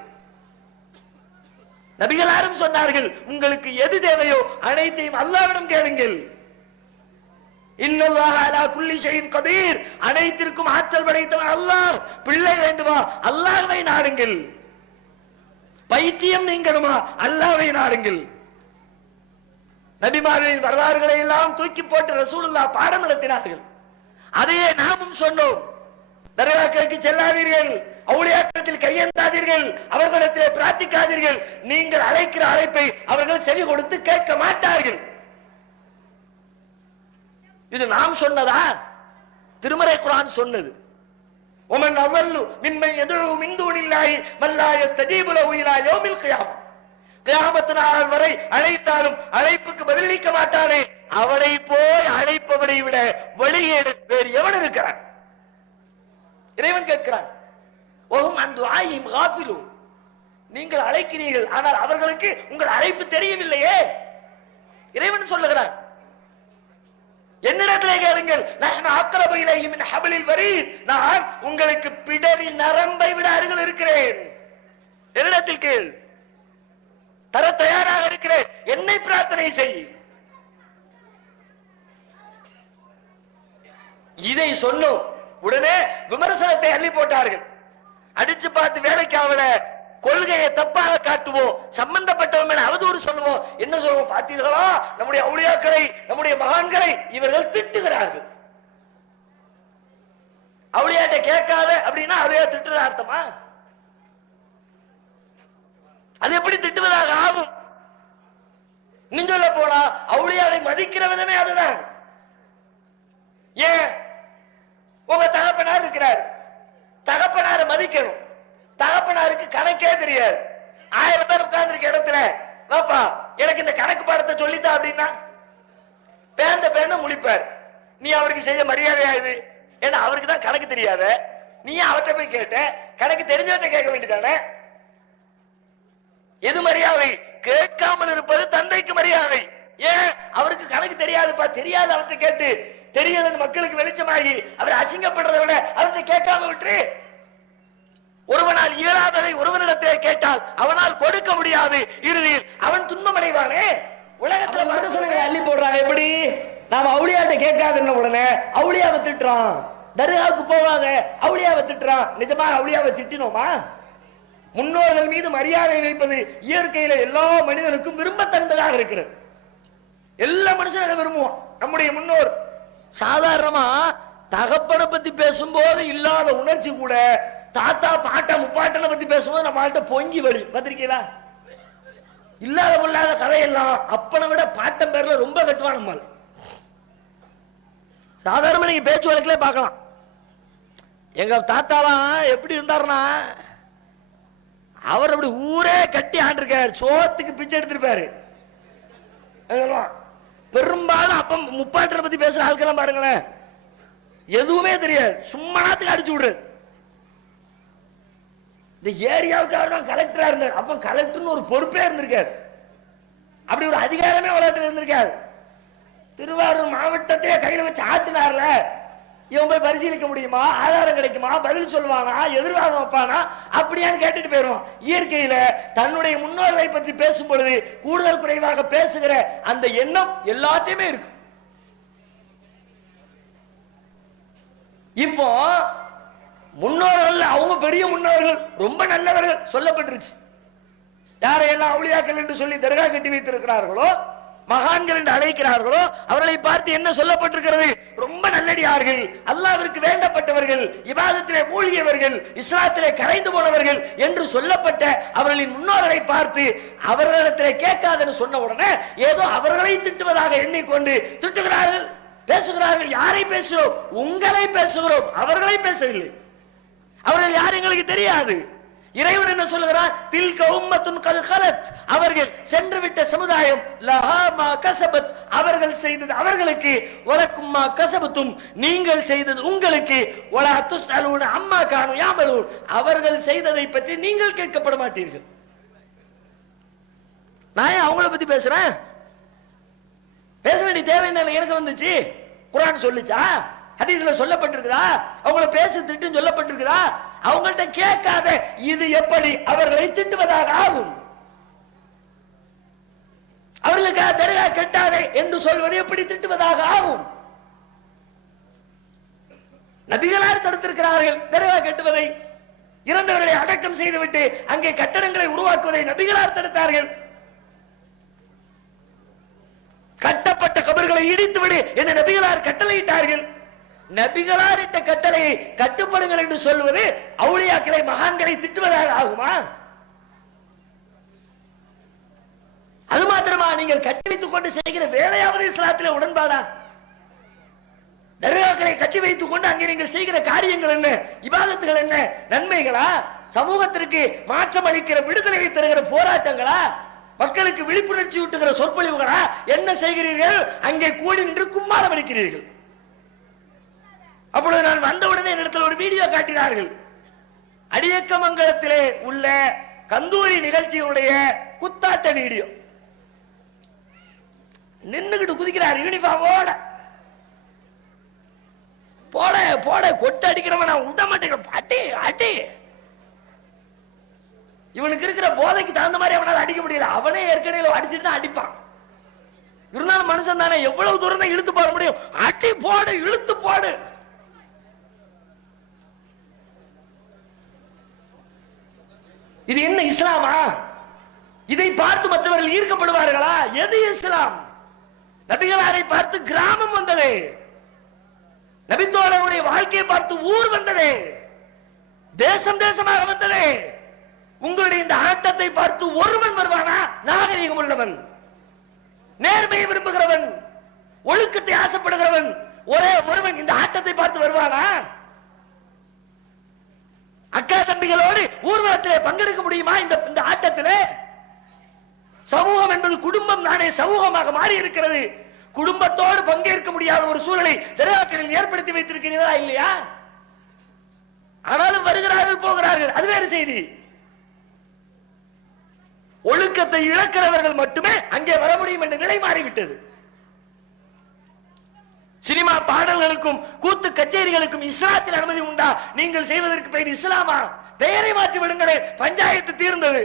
நபிகளாரும் சொன்னார்கள், உங்களுக்கு எது தேவையோ அனைத்தையும் அல்லாஹ்விடம் கேளுங்கள். இன்னல்லாஹ அலா குல்லி ஷைஇன் கதீர், அனைத்திற்கும் ஆற்றல் படைத்தவன் அல்லாஹ். பிள்ளை வேண்டுமா, அல்லாஹ்வை நாடுங்கள். பைத்தியம் நீங்கணுமா, அல்லாஹ்வை நாடுங்கள். நபிமார்களின் வரலாறுகளை எல்லாம் தூக்கி போட்டு ரசூலுல்லாஹ் பாடம் நடத்தினார்கள். அதையே நாமும் சொன்னோம். தர்காக்களுக்கு செல்லாதீர்கள், அவுலியாக்களிடத்தில் கையேந்தாதீர்கள், அவர்களிடத்திலே பிரார்த்திக்காதீர்கள். நீங்கள் அழைக்கிற அழைப்பை அவர்கள் செவி கொடுத்து கேட்க மாட்டார்கள். இது நாம் சொன்னதா? திருமறை குர்ஆன் சொன்னது. ومن أضل ممن يدعو من دون الله من لا يستجيب له إلى يوم القيامة. கியாமத் நாள் வரை அழைத்தாலும் அழைப்புக்கு பதிலளிக்க மாட்டானே, அவனை போய் அழைப்பவனை விட வழியேடு வேறு எவன் இருக்கிறான்? இறைவன் கேட்கிறான். وهم عن دعائهم غافلون. நீங்கள் அழைக்கிறீர்கள், ஆனால் அவர்களுக்கு உங்கள் அழைப்பு தெரியவில்லையே. இறைவன் சொல்லுகிறான், என்னிடத்திலே கேளுங்கள். நஹ்னு அக்ரபு இலைஹி மின் ஹப்லில் வரீத், நான் உங்களுக்கு பிடரி நரம்பை விட அருகில் இருக்கிறேன். என்னிடத்தில் கேள், தர தயாராக இருக்கிறேன். என்னை பிரார்த்தனை செய். இதை சொன்னோம். உடனே விமர்சனத்தை அள்ளி போட்டார்கள். அடிச்சு பார்த்து வேலைக்கு அவள கொள்கையை தப்பாக காட்டுவோம், சம்பந்தப்பட்டவன் அவதூறு சொல்லுவோம். என்ன சொல்லுவோம்? பார்த்தீர்களா, நம்முடைய அவுலியாக்களை, நம்முடைய மகான்களை இவர்கள் திட்டுகிறார்கள். அவுலியாட்ட கேட்காத அப்படின்னா அவுலியா திட்டுற அர்த்தமா? அது எப்படி திட்டுவதாக ஆகும்? நீங்க சொல்ல போனா அவுலியாவை மதிக்கிற விதமே அதுதான். ஏன்? உங்க தகப்பனார் இருக்கிறார், தகப்பனாரை மதிக்கணும். தகப்பனாருக்கு கணக்கே தெரியாது. 1000 பேர் உட்கார்ந்து இருக்க இடத்துல, வாப்பா எனக்கு இந்த கணக்கு பாடத்தை சொல்லித்தா அப்படின்னா பேந்த பேர்னு முடிப்பார். நீ அவருக்கு செய்ய மரியாதையா இது? ஏன்னா அவருக்கு தான் கணக்கு தெரியாத, நீ அவர்கிட்ட போய் கேட்ட, கணக்கு தெரிஞ்சவர்கிட்ட கேட்க வேண்டியதானே. எது மரியாதை? கேட்காமல் இருப்பது தந்தைக்கு மரியாதை. ஏன்? அவருக்கு கணக்கு தெரியாதுப்பா, தெரியாது அவர்கிட்ட கேட்டு, தெரியாதுன்னு மக்களுக்கு வெளிச்சமாகி அவர் அசிங்கப்படுறதை விட அவர்கிட்ட கேட்காம விட்டு. ஒருவனால் இயலாததை ஒருவனிடத்திலே கேட்டால் அவனால் கொடுக்க முடியாது, இறுதியில் அவன் துன்பமடைவானே. உலகத்துல விமர்சனங்களை அள்ளி போடுறாங்க. எப்படி? நாம அவுலியாட்ட கேட்காதுன்னு உடனே அவுலியாவை திட்டுறான். தர்காவுக்கு போகாத அவுலியாவை திட்டுறான். நிஜமா அவுலியாவை திட்டினோமா? முன்னோர்கள் மீது மரியாதை வைப்பது இயற்கையில எல்லா மனிதனுக்கும் விரும்பத்தகுந்ததாக இருக்கிறது. எல்லா மனுஷனும் விரும்புவோம். நம்முடைய முன்னோர் சாதாரணமா தகப்பனை பத்தி பேசும்போது இல்லாத உணர்ச்சி கூட தாத்தா பாட்டா முப்பாட்டனை பத்தி பேசும்போது நம்ம பொங்கி வழி பார்த்திருக்கீங்களா? இல்லாத பொல்லாத கதையெல்லாம் அப்பனை விட பாட்டம் பேர்ல ரொம்ப கட்டுவான். நம்ம சாதாரணமா நீங்க பேச்சு வழக்கிலே பார்க்கலாம். எங்க தாத்தாலாம் எப்படி இருந்தாருன்னா, அவர் அப்படி ஊரே கட்டி ஆண்டிருக்காரு, சோத்துக்கு பிச்சை எடுத்திருப்பாரு. பெரும்பாலும் அப்ப முப்பாட்டனை பத்தி பேசுற ஆட்கள் பாருங்களேன், எதுவுமே தெரியாது, சும்மா நாத்துக்கு அடிச்சு விடுறது. இந்த ஏரியாவுக்கு அவர் தான் கலெக்டரா இருந்தார். அப்ப கலெக்டர்னு ஒரு பொறுப்பே இருந்திருக்காரு, அப்படி ஒரு அதிகாரமே உலகத்தில் இருந்திருக்காரு. திருவாரூர் மாவட்டத்தையே கையில வச்சு ஆத்தினார்ல, இவன் போய் பரிசீலிக்க முடியுமா? ஆதாரம் கிடைக்குமா? பதில் சொல்லுவானா? எதிர்வாதம் வைப்பானா? அப்படியான்னு கேட்டுட்டு போயிருவான். இயற்கையில தன்னுடைய முன்னோர்களை பற்றி பேசும் பொழுது கூடுதல் குறைவாக பேசுகிற அந்த எண்ணம் எல்லாத்தையுமே இருக்கு. இப்போ முன்னோர்கள், அவங்க பெரிய முன்னோர்கள், ரொம்ப நல்லவர்கள் சொல்லப்பட்டிருச்சு. யாரையெல்லாம் அவுலியாக்கள் என்று சொல்லி தர்கா கட்டி வைத்திருக்கிறார்களோ மகான்கள் என்று அழைக்கிறார்களோ அவர்களை பார்த்து என்ன சொல்லப்பட்டிருக்கிறது? ரொம்ப நல்லடியார்கள், அல்லாஹ்விற்கு வேண்டப்பட்டவர்கள், இபாதத்திலே மூழ்கியவர்கள், இஸ்லாத்திலே கரைந்து போனவர்கள் என்று சொல்லப்பட்ட அவர்களின் முன்னோர்களை பார்த்து அவர்களிடத்திலே கேட்காதன்னு சொன்ன உடனே ஏதோ அவர்களை திட்டுவதாக எண்ணிக்கொண்டு திட்டுகிறார்கள், பேசுகிறார்கள். யாரை பேசுகிறோம்? உங்களை பேசுகிறோம், அவர்களை பேசவில்லை. அவர்கள் யார் எங்களுக்கு தெரியாது. இறைவன் என்ன சொல்லுகிறார்? தில்க உம்மத்துன் கத் கலத், அவர்கள் சென்று விட்ட சமுதாயம், லஹா மா கஸபத், அவர்கள் செய்தது அவர்களுக்கு, வலக்கும் மா கஸபத்தும், நீங்கள் செய்தது உங்களுக்கு, வலா துஸ்அலூன அம்மா கானூ யாமலூன், அவர்கள் செய்ததை பற்றி நீங்கள் கேட்கப்பட மாட்டீர்கள். நான் அவங்கள பத்தி பேசுறேன்? பேச வேண்டிய தேவை என்ன எனக்கு வந்துச்சு? குர்ஆன் சொல்லுச்சா? ஹதீஸ்ல சொல்லப்பட்டிருக்குதா? அவங்கள பேச திட்டுன்னு சொல்லப்பட்டிருக்குதா? அவங்கள்ட்ட கேட்காத இது எப்படி அவர்களை திட்டுவதாக ஆகும்? அவர்களுக்கு தர்கா கட்டாதே என்று சொல்வது எப்படி திட்டுவதாக ஆகும்? நபிகளார் தடுத்திருக்கிறார்கள் தர்கா கட்டுவதை. இறந்தவர்களை அடக்கம் செய்துவிட்டு அங்கே கட்டடங்களை உருவாக்குவதை நபிகளார் தடுத்தார்கள். கட்டப்பட்ட கபர்களை இடித்துவிடு என்று நபிகளார் கட்டளையிட்டார்கள். நபிகளார் இட்ட கட்டளையை கட்டுப்படுங்கள் என்று சொல்வது அவுலியாக்களை மகான்களை திட்டுவதாக ஆகுமா? அது மாத்திரமா? நீங்கள் கட்டி வைத்துக் கொண்டு செய்கிற வேலையாவது இஸ்லாத்திலே உடன்பாடா? தர்காக்களை கட்டி வைத்துக் கொண்டு அங்கே நீங்கள் செய்கிற காரியங்கள் என்ன? இபாதத்துகள் என்ன? நன்மைகளா? சமூகத்திற்கு மாற்றம் அளிக்கிற, விடுதலை தருகிற போராட்டங்களா? மக்களுக்கு விழிப்புணர்ச்சி ஊட்டுகிற சொற்பொழிவுகளா? என்ன செய்கிறீர்கள்? அங்கே கூடி நின்று கும்மாளம் அளிக்கிறீர்கள். அப்பொழுது நான் வந்தவுடனே என்னிடத்தில் ஒரு வீடியோ காட்டினார்கள். அடியக்கமங்கலத்திலே உள்ள கந்தூரி நிகழ்ச்சியுடைய குத்தாட்ட வீடியோ. நின்னுகிட்டு குதிக்கிறார் யூனிஃபார்மோட. போட போட கொட்டு அடிக்கிறவன் விட மாட்டேங்கிறான். அடி அடி. இவனுக்கு இருக்கிற போதைக்கு தகுந்த மாதிரி அவனால அடிக்க முடியல. அவனே ஏற்கனவே அடிச்சுட்டு தான் அடிப்பான். இருந்தாலும் மனுஷன் தானே, எவ்வளவு தூரம் தான் இழுத்து போட முடியும்? அடி போடு, இழுத்து போடு. இது என்ன இஸ்லாமா? இதை பார்த்து மற்றவர்கள் ஈர்க்கப்படுவார்களா? எது இஸ்லாம்? நபிகளாரை பார்த்து கிராமம் வந்தது, நபித்தோழருடைய வாழ்க்கையை பார்த்து ஊர் வந்தது, தேசம் தேசமாக வந்தது. உங்களுடைய இந்த ஆட்டத்தை பார்த்து ஒருவன் வருவானா? நாகரிகம் உள்ளவன், நேர்மையை விரும்புகிறவன், ஒழுக்கத்தை ஆசைப்படுகிறவன் ஒரே ஒருவன் இந்த ஆட்டத்தை பார்த்து வருவானா? அக்கா தம்பிகளோடு ஊர்வலத்திலே பங்கெடுக்க முடியுமா இந்த ஆட்டத்திலே? சமூகம் என்பது குடும்பம் தானே சமூகமாக மாறி இருக்கிறது. குடும்பத்தோடு பங்கேற்க முடியாத ஒரு சூழலை தர்காக்களில் ஏற்படுத்தி வைத்திருக்கிறீர்களா இல்லையா? ஆனாலும் வருகிறார்கள், போகிறார்கள், அது வேறு செய்தி. ஒழுக்கத்தை இழக்கிறவர்கள் மட்டுமே அங்கே வர முடியும் என்ற நிலை மாறிவிட்டது. சினிமா பாடல்களுக்கும் கூத்து கச்சேரிகளுக்கும் இஸ்லாத்தில் அனுமதி உண்டா? நீங்கள் செய்வதற்கு பெயர் இஸ்லாமா? பெயரை மாற்றி விடுங்களே, பஞ்சாயத்து தீர்ந்தது.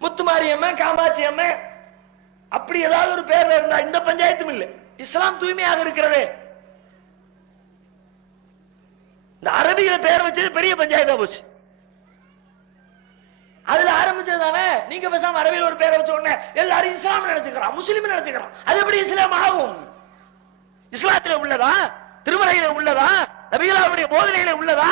முத்துமாரியம்மன், காமாட்சி அம்மன் அப்படி ஏதாவது ஒரு பேர்ல இருந்தா இந்த பஞ்சாயத்தும் இல்லை. இஸ்லாம் தூய்மையாக இருக்கிறது. இந்த அரபியில பெயர் வச்சது பெரிய பஞ்சாயத்தா போச்சு. அதுல ஆரம்பிச்சது தானே. நீங்க பேசாம அரபியில் ஒரு பேரை வச்ச உடனே எல்லாரும் இஸ்லாம் நினைச்சுக்கிறான், முஸ்லிம் நினைச்சுக்கிறான். அது எப்படி இஸ்லாம் ஆகும்? இஸ்லாத்திலே உள்ளதா? திருமலையில உள்ளதா? நபிகளாருடைய போதனையில உள்ளதா?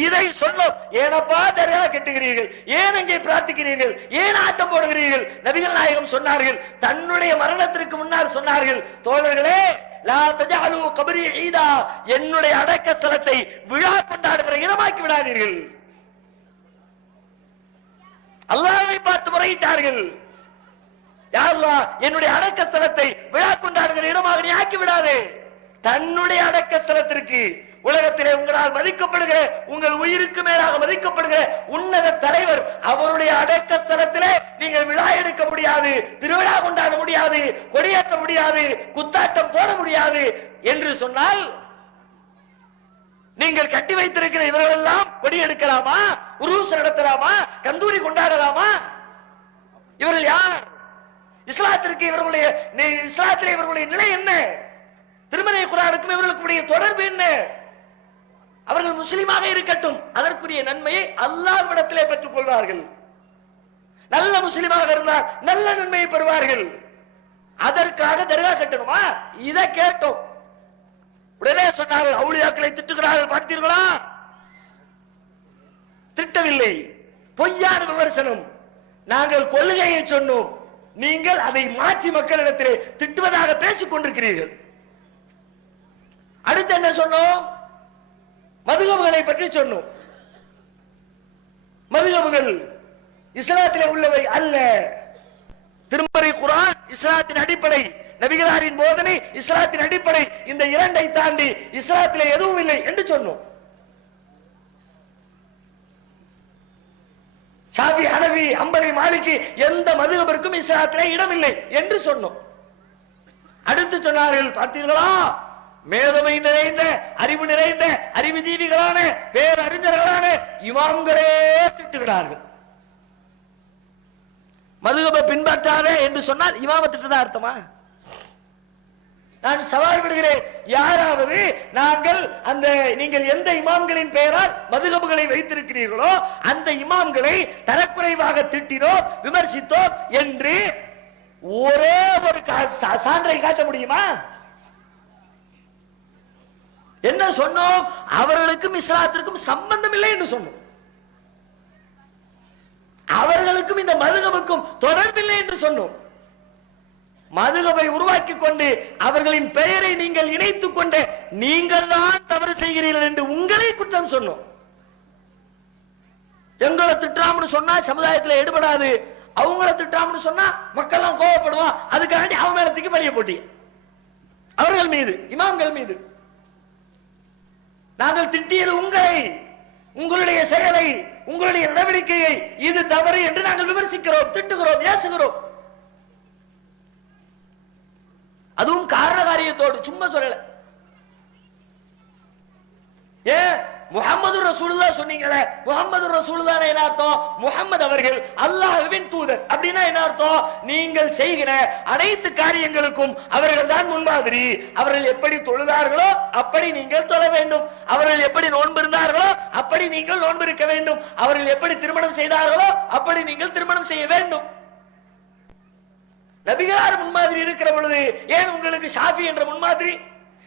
இதை சொல்லும். ஏனப்பா தர்கா கட்டுகிறீர்கள்? ஏன் அங்கே பிரார்த்திக்கிறீர்கள்? ஏன் ஆட்டம் போடுகிறீர்கள்? நபிகள் நாயகம் சொன்னார்கள், தன்னுடைய மரணத்திற்கு முன்னால் சொன்னார்கள், தோழர்களே, லா தஜஅலு கப்ரி ஈதா, என்னுடைய அடக்க ஸ்தலத்தை விழா கொண்டாடுகிற இடமாக்கி விடாதீர்கள். அல்லாஹ்வை பார்த்து முறையிட்டார்கள், யா அல்லாஹ், என்னுடைய அடக்க ஸ்தலத்தை விழா கொண்டாடுகிற இடமாக நீ ஆக்கி விடாதே. தன்னுடைய அடக்க ஸ்தலத்திற்கு, உலகத்திலே உங்களால் மதிக்கப்படுகிற, உங்கள் உயிருக்கு மேலாக மதிக்கப்படுகிற உன்னத தலைவர் அவருடைய அடக்க ஸ்தலத்திலே நீங்கள் விழா எடுக்க முடியாது, திருவிழா கொண்டாட முடியாது, கொடியேற்ற முடியாது, குத்தாட்டம் போட முடியாது என்று சொன்னால், நீங்கள் கட்டி வைத்திருக்கிற இவர்கள் எல்லாம் கொடி எடுக்கலாமா? உருஸ் நடத்தலாமா? கந்தூரி கொண்டாடலாமா? இவர்கள் யார்? இஸ்லாத்திற்கு இவர்களுடைய இஸ்லாத்திலே இவர்களுடைய நிலை என்ன? திருமறை குர்ஆனுக்கும் இவர்களுக்கு தொடர்பு என்ன? அவர்கள் முஸ்லிமாக இருக்கட்டும், அதற்குரிய நன்மையை அல்லாஹ்விடத்திலே பெற்றுக் கொள்வார்கள். நல்ல முஸ்லிமாக இருந்தால் நல்ல நன்மையை பெறுவார்கள். அதற்காக தர்கா கட்டணுமா? இதை கேட்டோம். உடனே சொன்னார்கள், அவுலியாக்களை திட்டுகிறார்கள் பார்த்தீர்களா? திட்டவில்லை, பொய்யான விமர்சனம். நாங்கள் கொள்கையை சொன்னோம், நீங்கள் அதை மாற்றி மக்களிடத்திலே திட்டுவதாக பேசிக் கொண்டிருக்கிறீர்கள். அடுத்து என்ன சொன்னோம்? மதுகபுகளை பற்றி சொன்னோம். மதுகபுகள் இஸ்லாத்திலே உள்ளவை அல்ல. திருமறை குர்ஆன் இஸ்லாத்தின் அடிப்படை, நபிகளாரின் போதனை இஸ்லாத்தின் அடிப்படை. இந்த இரண்டை தாண்டி இஸ்லாத்திலே எதுவும் இல்லை என்று சொன்னோம். ஷாஃபி, ஹனஃபி, ஹம்பலி, மாலிகி எந்த மதுஹபிற்கும் இஸ்லாத்திலே இடமில்லை என்று சொன்னோம். அடுத்து சொன்னார்கள், பார்த்தீர்களா, மேதமை நிறைந்த, அறிவு நிறைந்த, அறிவுஜீவிகளான, பேரறிஞர்களான இமாம்களே திட்டுகிறார்கள். மதுஹபை பின்பற்றாதே என்று சொன்னால் இமாம திட்டுதான் அர்த்தமா? நான் சவால் விடுகிறேன், யாராவது நாங்கள் அந்த நீங்கள் எந்த இமாம்களின் பெயரால் மதுஹபுகளை வைத்திருக்கிறீர்களோ அந்த இமாம்களை தரக்குறைவாக திட்டினோ விமர்சித்தோ என்று ஒரே ஒரு சான்றை காட்ட முடியுமா? என்ன சொன்னோம்? அவர்களுக்கும் இஸ்லாத்திற்கும் சம்பந்தம் இல்லை என்று சொன்னோம். அவர்களுக்கும் இந்த மதுஹபுக்கும் தொடர்பில்லை என்று சொன்னோம். மதுஹபை உருவாக்கி கொண்டு அவர்களின் பெயரை நீங்கள் இணைத்துக் கொண்டு நீங்கள் தான் தவறு செய்கிறீர்கள் என்று உங்களை குற்றம் சொன்னோம். எங்களை திட்டாமனு சொன்னா சமுதாயத்தில் எடுபடாது, அவங்கள திட்டாமனு சொன்னா மக்கள் எல்லாம் கோவப்படுவான், அதுக்காண்டி அவன் மேல தூக்கி பழிய போட்டி அவர்கள் மீது, இமாம்கள் மீது. நாங்கள் திட்டியது உங்களை, உங்களுடைய செயலை, உங்களுடைய நடவடிக்கையை, இது தவறு என்று நாங்கள் விமர்சிக்கிறோம், திட்டுகிறோம், ஏசுகிறோம். அதுவும் காரண காரியத்தோடு, சும்மா சொல்லல. ஏன் முஹம்மது ரசூலுல்லாஹ் சொன்னீங்களே, முஹம்மது ரசூலுல்லாஹ் என்ன அர்த்தம்? முஹம்மது அவர்கள் அல்லாஹ்வின் தூதர் அப்படின்னா என்ன அர்த்தம்? நீங்கள் செய்கிற அனைத்து காரியங்களுக்கும் அவர்கள் தான் முன்மாதிரி. அவர்கள் எப்படி தொழுதார்களோ அப்படி நீங்கள் தொழ வேண்டும். அவர்கள் எப்படி நோன்பு இருந்தார்களோ அப்படி நீங்கள் நோன்பு இருக்க வேண்டும். அவர்கள் எப்படி திருமணம் செய்தார்களோ அப்படி நீங்கள் திருமணம் செய்ய வேண்டும். நபிகளார் முன்மாதிரி இருக்கிற பொழுது ஏன் உங்களுக்கு ஷாஃபி என்ற முன்மாதிரி,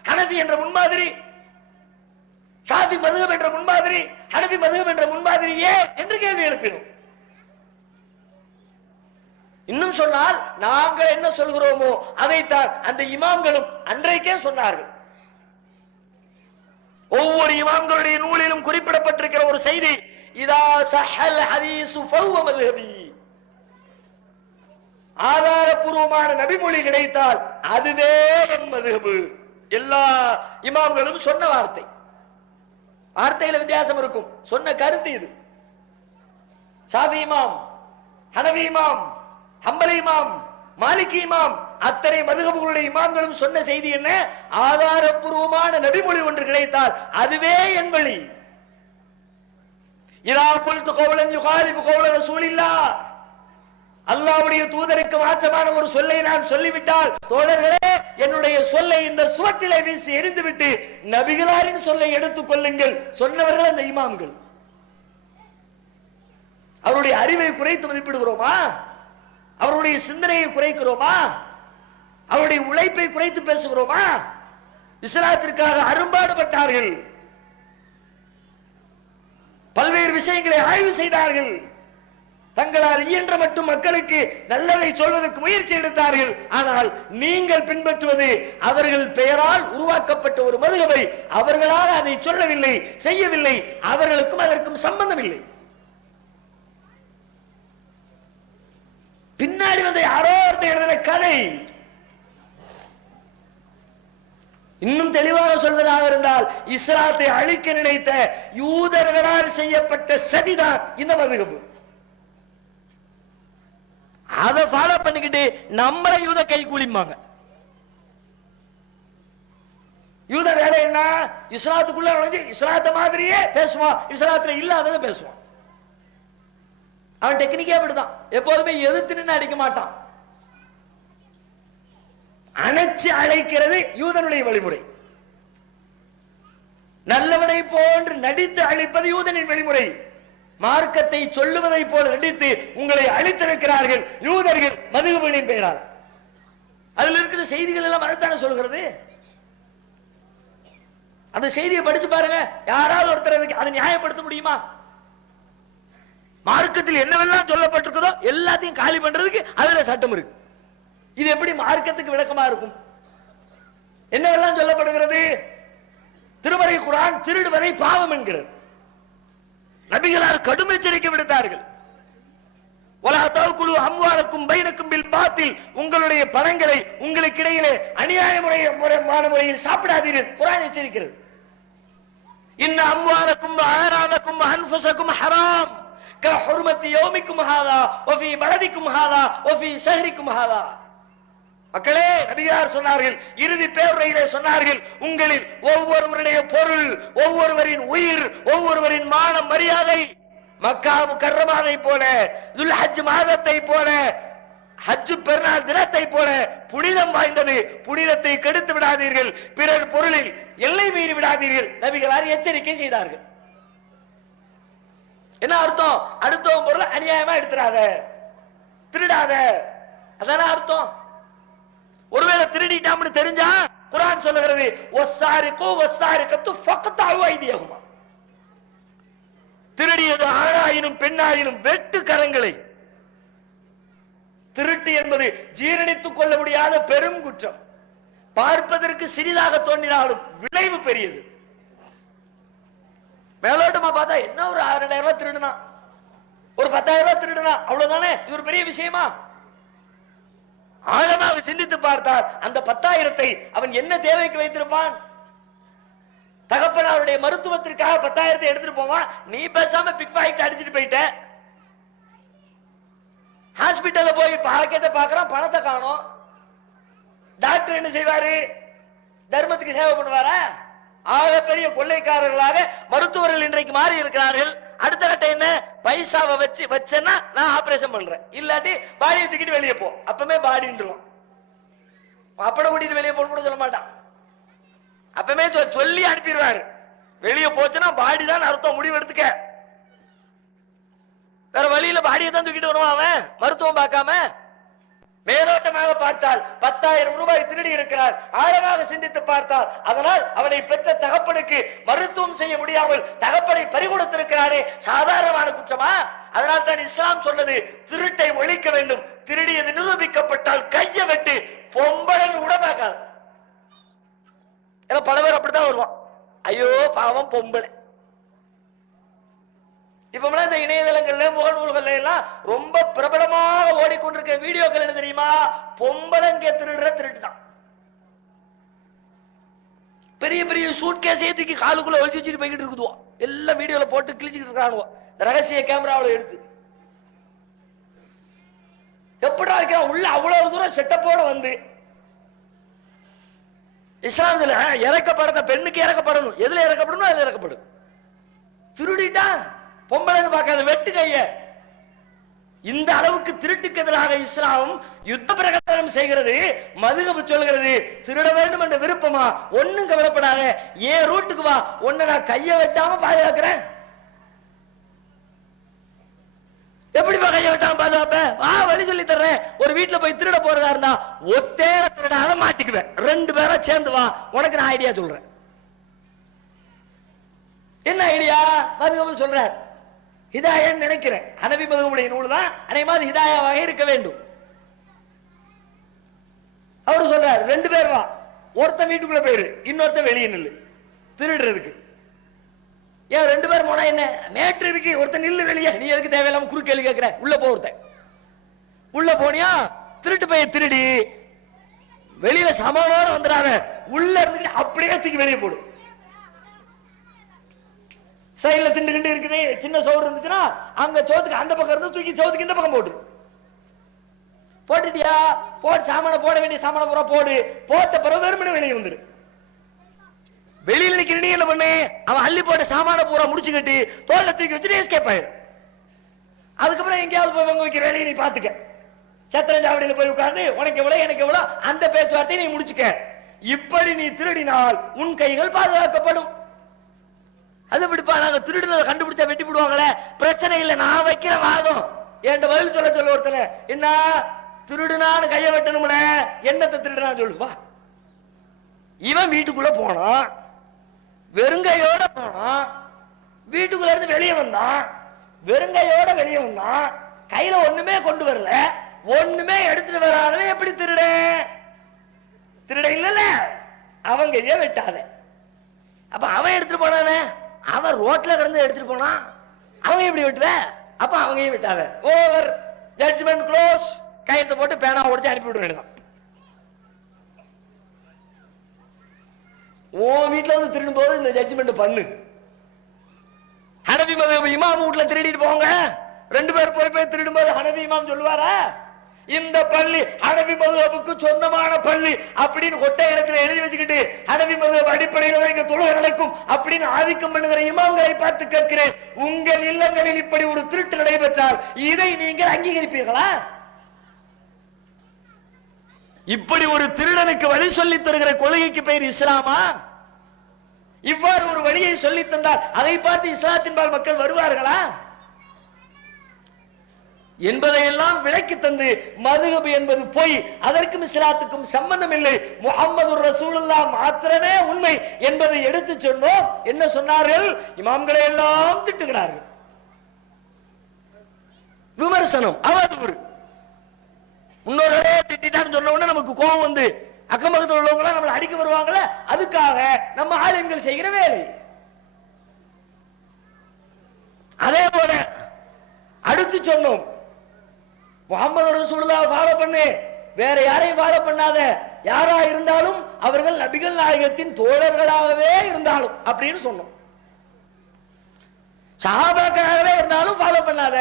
ஹனஃபி என்ற முன்மாதிரி, ஷாஃபி மதுஹப் என்ற முன்மாதிரி, ஹனஃபி மதுஹப் என்ற முன்மாதிரி ஏன் என்று கேள்வி எழுப்பினோம். இன்னும் சொன்னால் நாங்கள் என்ன சொல்கிறோமோ அதைத்தான் அந்த இமாம்களும் அன்றைக்கே சொன்னார்கள். ஒவ்வொரு இமாம்களுடைய நூலிலும் குறிப்பிடப்பட்டிருக்கிற ஒரு செய்தி, இதா ஸஹல் ஹதீஸு ஃபஹுவ மதுஹபி. ஆதாரபூர்வமான நபிமொழி கிடைத்தால் அதுவே என் மதுஹபு. எல்லா இமாம்களும் சொன்ன வார்த்தை, வார்த்தையில வித்தியாசம் இருக்கும், சொன்ன கருத்து இது. ஷாஃபி இமாம், ஹனஃபி இமாம், ஹம்பலி இமாம், மாலிகி இமாம், அத்தனை மதுஹபுகளுடைய இமாம்களும் சொன்ன செய்தி என்ன? ஆதாரபூர்வமான நபிமொழி ஒன்று கிடைத்தால் அதுவே என் வழி. இதா குல்து கௌலன் யுகாலிபு கௌல ரசூலில்லாஹ், அல்லாஹ்வுடைய தூதருக்கு மாற்றமான ஒரு சொல்லை நான் சொல்லிவிட்டால் தோழர்களே, என்னுடைய சொல்லை இந்த சுவற்றிலே வீசி எரிந்துவிட்டு நபிகளாரின் சொல்லை எடுத்துக் கொள்ளுங்கள். சொன்னவர்கள் அந்த இமாம்கள். அவருடைய அறிவை குறைத்து மதிப்பிடுகிறோமா? அவருடைய சிந்தனையை குறைக்கிறோமா? அவருடைய உழைப்பை குறைத்து பேசுகிறோமா? இஸ்லாத்திற்காக அரும்பாடுபட்டார்கள், பல்வேறு விஷயங்களை ஆய்வு செய்தார்கள், தங்களால் இயன்ற மட்டும் மக்களுக்கு நல்லதை சொல்வதற்கு முயற்சி எடுத்தார்கள். ஆனால் நீங்கள் பின்பற்றுவது அவர்கள் பெயரால் உருவாக்கப்பட்ட ஒரு மதுஹபை. அவர்களால் அதை சொல்லவில்லை, செய்யவில்லை, அவர்களுக்கும் அதற்கும் சம்பந்தம் இல்லை. பின்னாடி வந்த யாரோ ஒருத்தர் எழுதின கதை. இன்னும் தெளிவாக சொல்வதாக இருந்தால், இஸ்லாத்தை அழிக்க நினைத்த யூதர்களால் செய்யப்பட்ட சதிதான் இந்த மதுஹப். அதை ஃபாலோ பண்ணிக்கிட்டு நம்மள யூத கை கூலிம்பாங்க. யூத வேலை என்ன? இஸ்லாத்துக்குள்ள நுழைஞ்சு இஸ்லாத்த மாதிரியே பேசுவான், இஸ்லாத்துல இல்லாததை பேசுவான். அவன் டெக்னிக்கே அப்படிதான், எப்போதுமே எதிர்த்து நின்று அடிக்க மாட்டான். அணைச்சு அழைக்கிறது யூதனுடைய வழிமுறை. நல்லவனை போன்று நடித்து அழைப்பது யூதனின் வழிமுறை. மார்க்கத்தை சொல்லுவதை போல நடித்து உங்களை அழித்திருக்கிறார்கள் யூதர்கள் மதுகுபனின் பெயரால். அதுல இருக்கிற செய்திகள் எல்லாம் அதைத்தானே சொல்கிறது. அந்த செய்தியை படிச்சு பாருங்க. யாராவது ஒருத்தர் அதை நியாயப்படுத்த முடியுமா? மார்க்கத்தில் என்னவெல்லாம் சொல்லப்பட்டிருக்கிறதோ எல்லாத்தையும் காலி பண்றதுக்கு அதுல சட்டம் இருக்கு. இது எப்படி மார்க்கத்துக்கு விளக்கமா இருக்கும்? என்னவெல்லாம் சொல்லப்படுகிறது? திருமறை குர்ஆன் திருடுவதை பாவம் என்கிறது. நபிகளார் கடும் எச்சரிக்கை விடுத்தார்கள். வலா தஅகுலு அம்வாலக்கும் பைனக்கும் பில் பாத்தில், உங்களுடைய பணங்களை உங்களுக்கு இடையிலே அநியாய முறையில் சாப்பிடாதீர்கள். குர்ஆன் எச்சரிக்கிறது. இன்ன அம்வாலக்கும் வஅராலக்கும் அன்ஃபுஸக்கும் ஹராம் கஹுர்மத்தி யௌமிக்கும் ஹாதா வஃபி பலதிக்கும் ஹாதா வஃபி ஷஹரிக்கும் ஹாதா. மக்களே, நபியார் சொன்னார்கள், இறுதி பேருரையிலே சொன்னார்கள், உங்களில் ஒவ்வொருவருடைய பொருள், ஒவ்வொருவரின் உயிர், ஒவ்வொருவரின் மான மரியாதை மக்கா முக்கர்ரமாவை போல, துல்ஹஜ் மாதத்தை போல, ஹஜ் பெருநாள் தினத்தை போல புனிதம் வாய்ந்தது. புனிதத்தை கெடுத்து விடாதீர்கள், பிறர் பொருளில் எல்லை மீறி விடாதீர்கள். நபிகளார் எச்சரிக்கை செய்தார்கள். என்ன அர்த்தம்? அடுத்தவன் பொருளை அநியாயமா எடுத்துறாத, திருடாத, அதான அர்த்தம். ஒருவேளை திருடிட்டாம்னு தெரிஞ்சா குர்ஆன் சொல்லுகிறது, வஸ்ஸாரிகு வஸ்ஸாரிகத்து ஃபக்தஉ ஐதியஹுமா, திருடியது ஆணாயினும் பெண்ணாயினும் வெட்டு கரங்களை. திருட்டு என்பது ஜீரணித்துக் கொள்ள முடியாத பெரும் குற்றம். பார்ப்பதற்கு சிறிதாக தோன்றினாலும் விளைவு பெரியது. மேலோட்டமா பார்த்தா என்ன ஒரு 2000 ரூபாய் திருடுனா, ஒரு 10,000 ரூபாய் திருடுனா, அவ்வளவுதானே இது ஒரு பெரிய விஷயமா? ஆழமாக சிந்தித்து பார்த்தால் அந்த 10,000-ஐ அவன் என்ன தேவைக்கு வைத்திருப்பான்? தகப்பனாருடைய மருத்துவத்திற்காக 10,000-ஐ எடுத்துட்டு போவான். நீ பேசாம பிக் பாக்கெட் அடிச்சுட்டு போயிட்ட. ஹாஸ்பிட்டல்ல போய் பாக்கெட்டை பாக்குறான், பணத்தை காணோம். டாக்டர் என்ன செய்வாரு? தர்மத்துக்கு சேவை பண்ணுவாரா? ஆக பெரிய கொள்ளைக்காரர்களாக மருத்துவர்கள் இன்றைக்கு மாறி இருக்கிறார்கள். அடுத்த கட்ட என்ன? பைசாவை வச்சேன்னா நான் ஆபரேஷன் பண்றேன், இல்லாட்டி பாடியை தூக்கிட்டு வெளியே போ. அப்பமே பாடின்றுவோம். அப்பட கூட்டிட்டு வெளியே போன்னு சொல்ல மாட்டான். அப்பமே சொல்லி அனுப்பிடுவாரு. வெளியே போச்சுன்னா பாடி தான் அர்த்தம், முடிவு எடுத்துக்க. வேற வழியில பாடியை தான் தூக்கிட்டு வருவான் அவன், மருத்துவம் பார்க்காம. மேலோட்டமாக பார்த்தால் 10,000 ரூபாய் திருடி இருக்கிறார். ஆழமாக சிந்தித்து பார்த்தால் அதனால் அவனை பெற்ற தகப்பனுக்கு மருத்துவம் செய்ய முடியாமல் தகப்பனை பறிகொடுத்திருக்கிறாரே, சாதாரணமான குற்றமா? அதனால் தான் இஸ்லாம் சொன்னது, திருட்டை ஒழிக்க வேண்டும். திருடியது நிரூபிக்கப்பட்டால் கையை வெட்டு, பொம்பளை கூட பார்க்காது. பல பேர் அப்படித்தான் வருவான், ஐயோ பாவம் பொம்பளை. இப்ப இந்த இணையதளங்கள்ல முகநூல்கள்ல எல்லாம் ரொம்ப பிரபலமாக ஓடிக்கொண்டிருக்க வீடியோக்கள் என்ன தெரியுமா? பொம்பளைங்க திருடுற திருட்டு தான். பெரிய பெரிய சூட் கேஸையே தூக்கி காலுக்குள்ள ஒழிச்சு வச்சுட்டு போய்கிட்டு இருக்குதுவா. எல்லாம் வீடியோல போட்டு கிழிச்சுட்டு இருக்கானுவா, ரகசிய கேமராவில் எடுத்து. எப்படா வைக்கிறான் உள்ள அவ்வளவு தூரம் செட்டப்போட வந்து. இஸ்லாம் சொல்ல இறக்கப்படாத பெண்ணுக்கு இறக்கப்படணும். எதுல இறக்கப்படணும்? அதுல இறக்கப்படும். திருடிட்டா பொம்பளைன்னு பார்க்காத, வெட்டு கைய. இந்த அளவுக்கு திருட்டுக்கு எதிராக இஸ்லாம் யுத்த பிரகடனம் செய்கிறது. மதுகபு சொல்கிறது, திருட வேண்டும் என்ற விருப்பமா? ஒன்னும் கவலைப்படாத, ஏன் ரூட்டுக்கு வா, ஒன்ன நான் கைய வெட்டாம பாதுகாக்கிறேன். எப்படிப்பா கைய வெட்டாம பாதுகாப்ப? வா, வழி சொல்லி தர்றேன். ஒரு வீட்டுல போய் திருட போறதா இருந்தா ஒத்தேர திருடாத மாட்டிக்குவேன். 2 பேரா சேர்ந்து வா, உனக்கு நான் ஐடியா சொல்றேன். என்ன ஐடியா? மதுகபு சொல்றார். ஹிதாயன்னு நினைக்கிறேன். ஹனபி மதுகபுடைய நூல் தான் அனைமாதிரி ஹிதாயாவாக இருக்க வேண்டும். அவரு சொல்றார், 2 பேர் வா, ஒருத்தன் வீட்டுக்குள்ள போயிரு, இன்னொருத்தன் வெளியே நில்லு திருடுறதுக்கு. ஏன் 2 பேர் போனா என்ன? மேட்ரு இருக்கு, ஒருத்தன் நில்லு வெளியே. நீ எதுக்கு தேவையில்லாம குறு கேள்வி கேட்கிற? உள்ள போ. ஒருத்தன் உள்ள போனியா, திருட்டு பைய திருடி வெளியில சமானோட வந்துடாத, உள்ள இருந்து அப்படியே தூக்கி வெளியே போடு. சைடுல திண்டு இருக்குது, சின்ன சோறு இருந்துச்சுன்னா அங்க சோத்துக்கு அந்த பக்கம் இருந்து தூக்கி சோத்துக்கு இந்த பக்கம் போட்டு. போட்டுட்டியா? போட்டு சாமான போட வேண்டிய சாமான பூரா போடு. போட்ட பிறகு வெறுமனே வெளியே வந்துரு. வெளியில நிக்கிற நீ என்ன பண்ணு? அவன் அள்ளி போட்ட சாமான பூரா முடிச்சு கட்டி தோல்ல தூக்கி வச்சுட்டு எஸ்கேப் ஆயிரு. அதுக்கப்புறம் எங்கேயாவது போய் வாங்க வைக்கிற வேலையை நீ பாத்துக்க. சத்திரஞ்சாவடியில போய் உட்கார்ந்து உனக்கு எவ்வளவு எனக்கு எவ்வளவு அந்த பேச்சுவார்த்தையை நீ முடிச்சுக்க. இப்படி நீ திருடினால் உன் கைகள் பாதுகாக்கப்படும். அது விடுப்பா, நாங்க திருடுனதை கண்டுபிடிச்சா வெட்டி விடுவாங்களே, பிரச்சனை இல்லை, நான் வைக்கிற வாதம் என்கிட்ட பதில் சொல்ல ஒருத்தன, என்ன திருடுனான்னு கைய வெட்டணும்ல, என்னத்தை திருடுனான்னு சொல்லுவா. இவன் வீட்டுக்குள்ள போனான், வெறுங்கையோட போனான், வீட்டுக்குள்ள இருந்து வெளியே வந்தான், வெறுங்கையோட வெளியே வந்தான், கையில ஒண்ணுமே கொண்டு வரல, ஒண்ணுமே எடுத்துட்டு வராதவன் எப்படி திருட? திருட இல்ல, அவங்க வெட்டாத. அப்ப அவன் எடுத்துட்டு போனானே, அவன் ரோட்ல கிடந்து எடுத்துட்டு போனான், அவங்க எப்படி வெட்டுவ? அப்ப அவங்க விட்டாத. ஓவர், ஜட்ஜ்மெண்ட் க்ளோஸ், கையெழுத்து போட்டு பேனா உடைச்சு அனுப்பி விட வேண்டியதான். உன் வீட்டுல வந்து திருடும் போது இந்த ஜட்ஜ்மெண்ட் பண்ணு. ஹனபி மதுஹப் இமாம் வீட்டுல திருடிட்டு போங்க, 2 பேர் போய் திருடும் போது ஹனபி இமாம் சொல்லுவாரா? இந்த பள்ளி ஹனபி மதுஹபுக்கு சொந்தமான பள்ளி அப்படின்னு ஒட்டை இடத்துல எழுதி வச்சுக்கிட்டு ஹனபி மதுஹப் அடிப்படையில் இங்க தொழுகை நடக்கும் அப்படின்னு ஆதிக்கம் பண்ணுகிற இமாம்களை பார்த்து கேட்கிறேன், உங்கள் இல்லங்களில் இப்படி ஒரு திருட்டு நடைபெற்றால் இதை நீங்கள் அங்கீகரிப்பீர்களா? இப்படி ஒரு திருடனுக்கு வழி சொல்லி தருகிற கொள்கைக்கு பெயர் இஸ்லாமா? இவ்வாறு ஒரு வழியை சொல்லி தந்தால் அதை பார்த்து இஸ்லாத்தின்பால் மக்கள் வருவார்களா என்பதையெல்லாம் விளக்கி தந்து, மதுஹப் என்பது பொய், அதற்கும் இஸ்லாத்துக்கும் சம்பந்தம் இல்லை, முஹம்மது ரசூலுல்லாஹ் மாத்திரமே உண்மை என்பதை எடுத்து சொன்னோம். என்ன சொன்னார்கள்? இமாம்களை எல்லாம் திட்டுகிறார்கள், விமர்சனம், அவதூறு. முன்னோர்களே திட்டான்னு சொன்ன உடனே நமக்கு கோபம் வந்து அக்கம் பக்கத்தில் உள்ளவங்க நம்மளை அடிக்க வருவாங்களே, அதுக்காக நம்ம ஆளுங்கள் செய்கிற வேலை. அதே போல அடுத்து சொன்னோம், முஹம்மது ரசூலுல்லாஹ் ஃபாலோ பண்ணு, வேற யாரையும் ஃபாலோ பண்ணாத, யாரா இருந்தாலும் அவர்கள் நபிகள் நாயகத்தின் தோழர்களாகவே இருந்தாலும் அப்படின்னு சொன்னோம். சஹாபாக்களாகவே இருந்தாலும் ஃபாலோ பண்ணாத.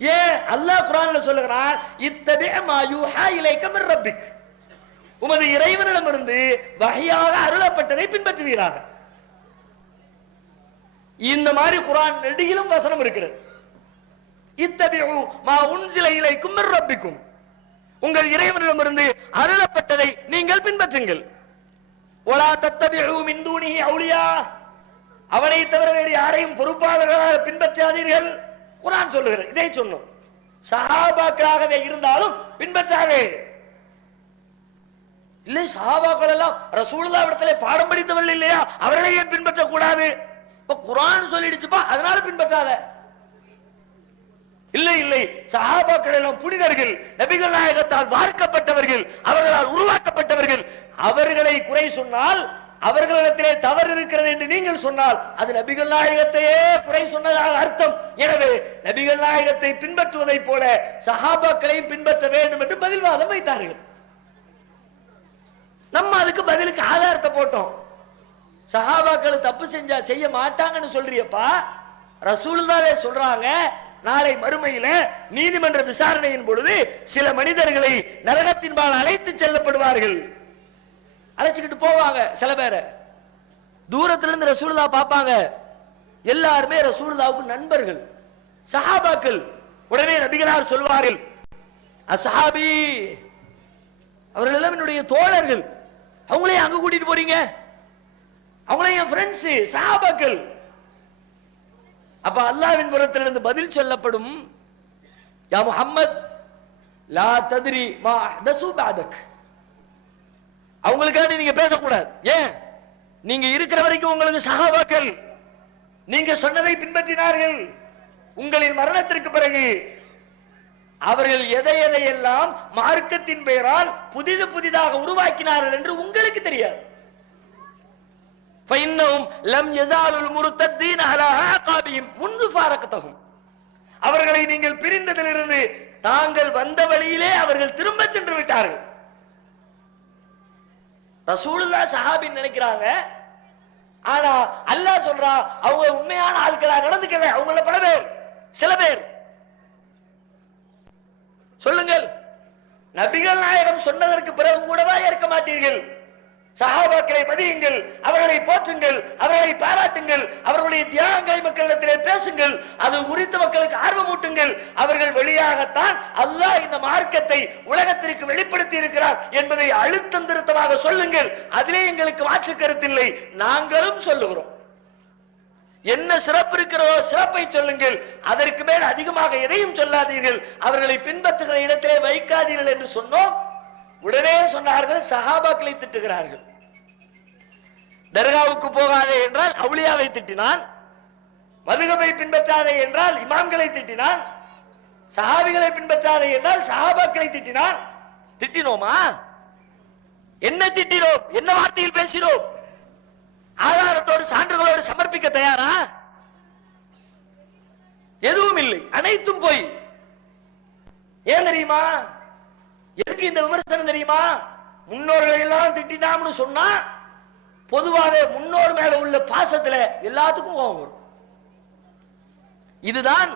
ஏன்? அல்லாஹ் குர்ஆன்ல சொல்லுகிறான், இத்தபி மா யூஹா இலைக மிர் ரப்பிக், உமது இறைவனிடமிருந்து வஹியாக அருளப்பட்டதை பின்பற்றுவீராக. இந்த மாதிரி குர்ஆன் நெடுகிலும் வசனம் இருக்கிறது. இத்தபிஉ மா உன்சில இலைக்கும் மிர் ரப்பிக்கும், உங்கள் இறைவனிடமிருந்து அருளப்பட்டதை நீங்கள் பின்பற்றுங்கள். வலா தத்தபிஉ மின் தூனிஹி அவுலியா, அவனை தவிர வேறு யாரையும் பொறுப்பாளர்களாக பின்பற்றாதீர்கள். குர்ஆன் சொல்லுகிறது. இதை சொன்னோம். சஹாபாக்களாகவே இருந்தாலும் பின்பற்றாதே. இல்லை, சஹாபாக்கள் எல்லாம் ரசூலுல்லாஹ் இடத்திலே பாடம் படித்தவர்கள் இல்லையா, அவர்களை ஏன் பின்பற்ற கூடாது? இப்ப குர்ஆன் சொல்லிடுச்சுப்பா அதனால பின்பற்றாத. இல்லை இல்லை, சஹாபாக்கள் எல்லாம் புனிதர்கள், நபிகள் நாயகத்தால் வார்க்கப்பட்டவர்கள், அவர்களால் உருவாக்கப்பட்டவர்கள். அவர்களை குறை சொன்னால், அவர்களிடத்திலே தவறு இருக்கிறது என்று நீங்கள் சொன்னால் அது நபிகள் நாயகத்தையே குறை சொன்னதாக அர்த்தம். எனவே நபிகள் நாயகத்தை பின்பற்றுவதை போல சஹாபாக்களையும் பின்பற்ற வேண்டும் என்று பதில்வாதம் வைத்தார்கள். நம்ம அதுக்கு பதிலுக்கு ஆதாரத்தை போட்டோம். சஹாபாக்கள் தப்பு செஞ்சா செய்ய மாட்டாங்கன்னு சொல்றியப்பா, ரசூலுல்லாஹே சொல்றாங்க, நாளை மறுமையில நீதிமன்ற விசாரணையின் பொழுது சில மனிதர்களை நரகத்தின்பால் அழைத்து செல்லப்படுவார்கள். அழைச்சுக்கிட்டு போவாங்க. சில பேரை தூரத்துல இருந்து ரசூலுல்லாஹ் பார்ப்பாங்க. எல்லாருமே ரசூலுல்லாஹ்வுக்கு நண்பர்கள், சஹாபாக்கள். உடனே நபிகளார் சொல்வார்கள், அஸ்ஹாபி, அவர்கள் எல்லாம் என்னுடைய தோழர்கள், அவங்களையும் அங்க கூட்டிட்டு போறீங்க, அவங்களையும் என் ஃப்ரெண்ட்ஸ், சஹாபாக்கள். அப்ப அல்லாஹ்வின் புறத்திலிருந்து பதில் சொல்லப்படும், யா முஹம்மத் லா தத்ரி மா அஹ்தஸு பஅதக், அவங்களுக்காக நீங்க பேசக்கூடாது. ஏன்? நீங்க இருக்கிற வரைக்கும் உங்களுக்கு சஹாபாக்கள் நீங்க சொன்னதை பின்பற்றினார்கள். உங்களின் மரணத்திற்கு பிறகு அவர்கள் எதை எதையெல்லாம் மார்க்கத்தின் பெயரால் புதிதாக உருவாக்கினார்கள் என்று உங்களுக்கு தெரியாது. فإنهم لم يزالوا المرتدين على عقابهم منذ فارقتهم, அவர்களை நீங்கள் பிரிந்ததிலிருந்து தாங்கள் வந்த வழியிலே அவர்கள் திரும்ப சென்று விட்டார்கள். ரசூலுல்லாஹ் சஹாபின்னு நினைக்கிறாங்க, ஆனா அல்லாஹ் சொல்றா அவங்க உண்மையான ஆட்களா நடந்துக்கல. அவங்கள பல பேர், சில பேர் சொல்லுங்கள், நபிகள் நாயகம் சொன்னதற்கு பிறகு கூடவா ஏற்க மாட்டீர்கள்? சஹாபாக்களை மதியுங்கள், அவர்களை போற்றுங்கள், அவர்களை பாராட்டுங்கள், அவர்களுடைய தியாகங்களை மக்களிடத்திலே பேசுங்கள், அது குறித்த மக்களுக்கு ஆர்வமூட்டுங்கள். அவர்கள் வழியாகத்தான் அல்லாஹ் இந்த மார்க்கத்தை உலகத்திற்கு வெளிப்படுத்தி இருக்கிறார் என்பதை அழுத்தம் திருத்தமாக சொல்லுங்கள். அதிலே எங்களுக்கு மாற்று கருத்தில்லை. நாங்களும் சொல்லுகிறோம். என்ன சிறப்பு இருக்கிறதோ சிறப்பை சொல்லுங்கள். அதற்கு மேல் அதிகமாக எதையும் சொல்லாதீர்கள். அவர்களை பின்பற்றுகிற இடத்திலே வைக்காதீர்கள் என்று சொன்னோம். உடனே சொன்னார்கள், சஹாபாக்களை திட்டுகிறார்கள். தர்காவுக்கு போகாதே என்றால் அவுலியாவை திட்டினான், மதுகபை பின்பற்றாதே என்றால் இமாம்களை திட்டினான், சஹாபிகளை பின்பற்றாதே என்றால் சஹாபாக்களை திட்டினான். திட்டினோமா? என்ன திட்டினோம்? என்ன வார்த்தையில் பேசினோம்? ஆதாரத்தோடு சான்றுகளோடு சமர்ப்பிக்க தயாரா? எதுவும் இல்லை, அனைத்தும் போய். ஏன் தெரியுமா? எதுக்கு இந்த விமர்சனம் தெரியுமா? முன்னோர்களை எல்லாம் திட்டினாம்னு சொன்னா பொதுவாக முன்னோர் மேல உள்ள பாசத்துல எல்லாத்துக்கும் கோபம் வரும். இதுதான்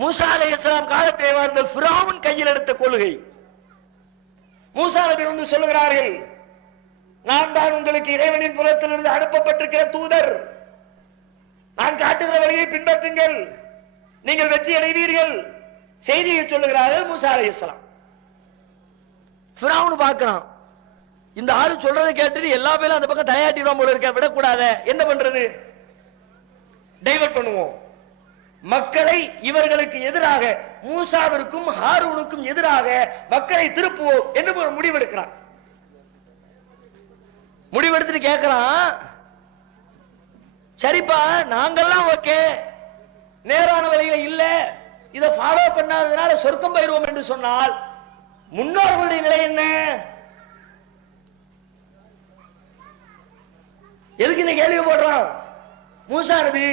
மூசா அலைஹிஸ்ஸலாம் காலத்திலே வாழ்ந்த ஃபிரௌன் கையில் எடுத்த கொள்கை. மூசா நபி வந்து சொல்லுகிறார்கள், நான் தான் உங்களுக்கு இறைவனின் புறத்திலிருந்து அனுப்பப்பட்டிருக்கிற தூதர். நான் காட்டுகிற வழியை பின்பற்றுங்கள், நீங்கள் வெற்றி அடைவீர்கள். செய்தியை சொல்லுகிறார்கள் மூசா அலைஹிஸ்ஸலாம். ஃபிரௌன் பார்க்கிறான், இந்த ஆளு சொல்றதை கேட்டுட்டு எல்லா பேரும் அந்த பக்கம் தலையாட்டிடுவோம் போல இருக்க, விடக்கூடாத. என்ன பண்றது? டைவர்ட் பண்ணுவோம். மக்களை இவர்களுக்கு எதிராக, மூசாவிற்கும் ஹாரூனுக்கும் எதிராக மக்களை திருப்புவோம் என்று ஒரு முடிவெடுக்கிறான். முடிவெடுத்துட்டு கேட்கிறான், சரிப்பா நாங்கெல்லாம் ஓகே, நேரான வழியில இல்ல, இதை ஃபாலோ பண்ணாததுனால சொர்க்கம் போயிருவோம் என்று சொன்னால் முன்னோர்களுடைய நிலை என்ன? எதுக்கு இந்த கேள்வி போடுறான்? மூசா நபி,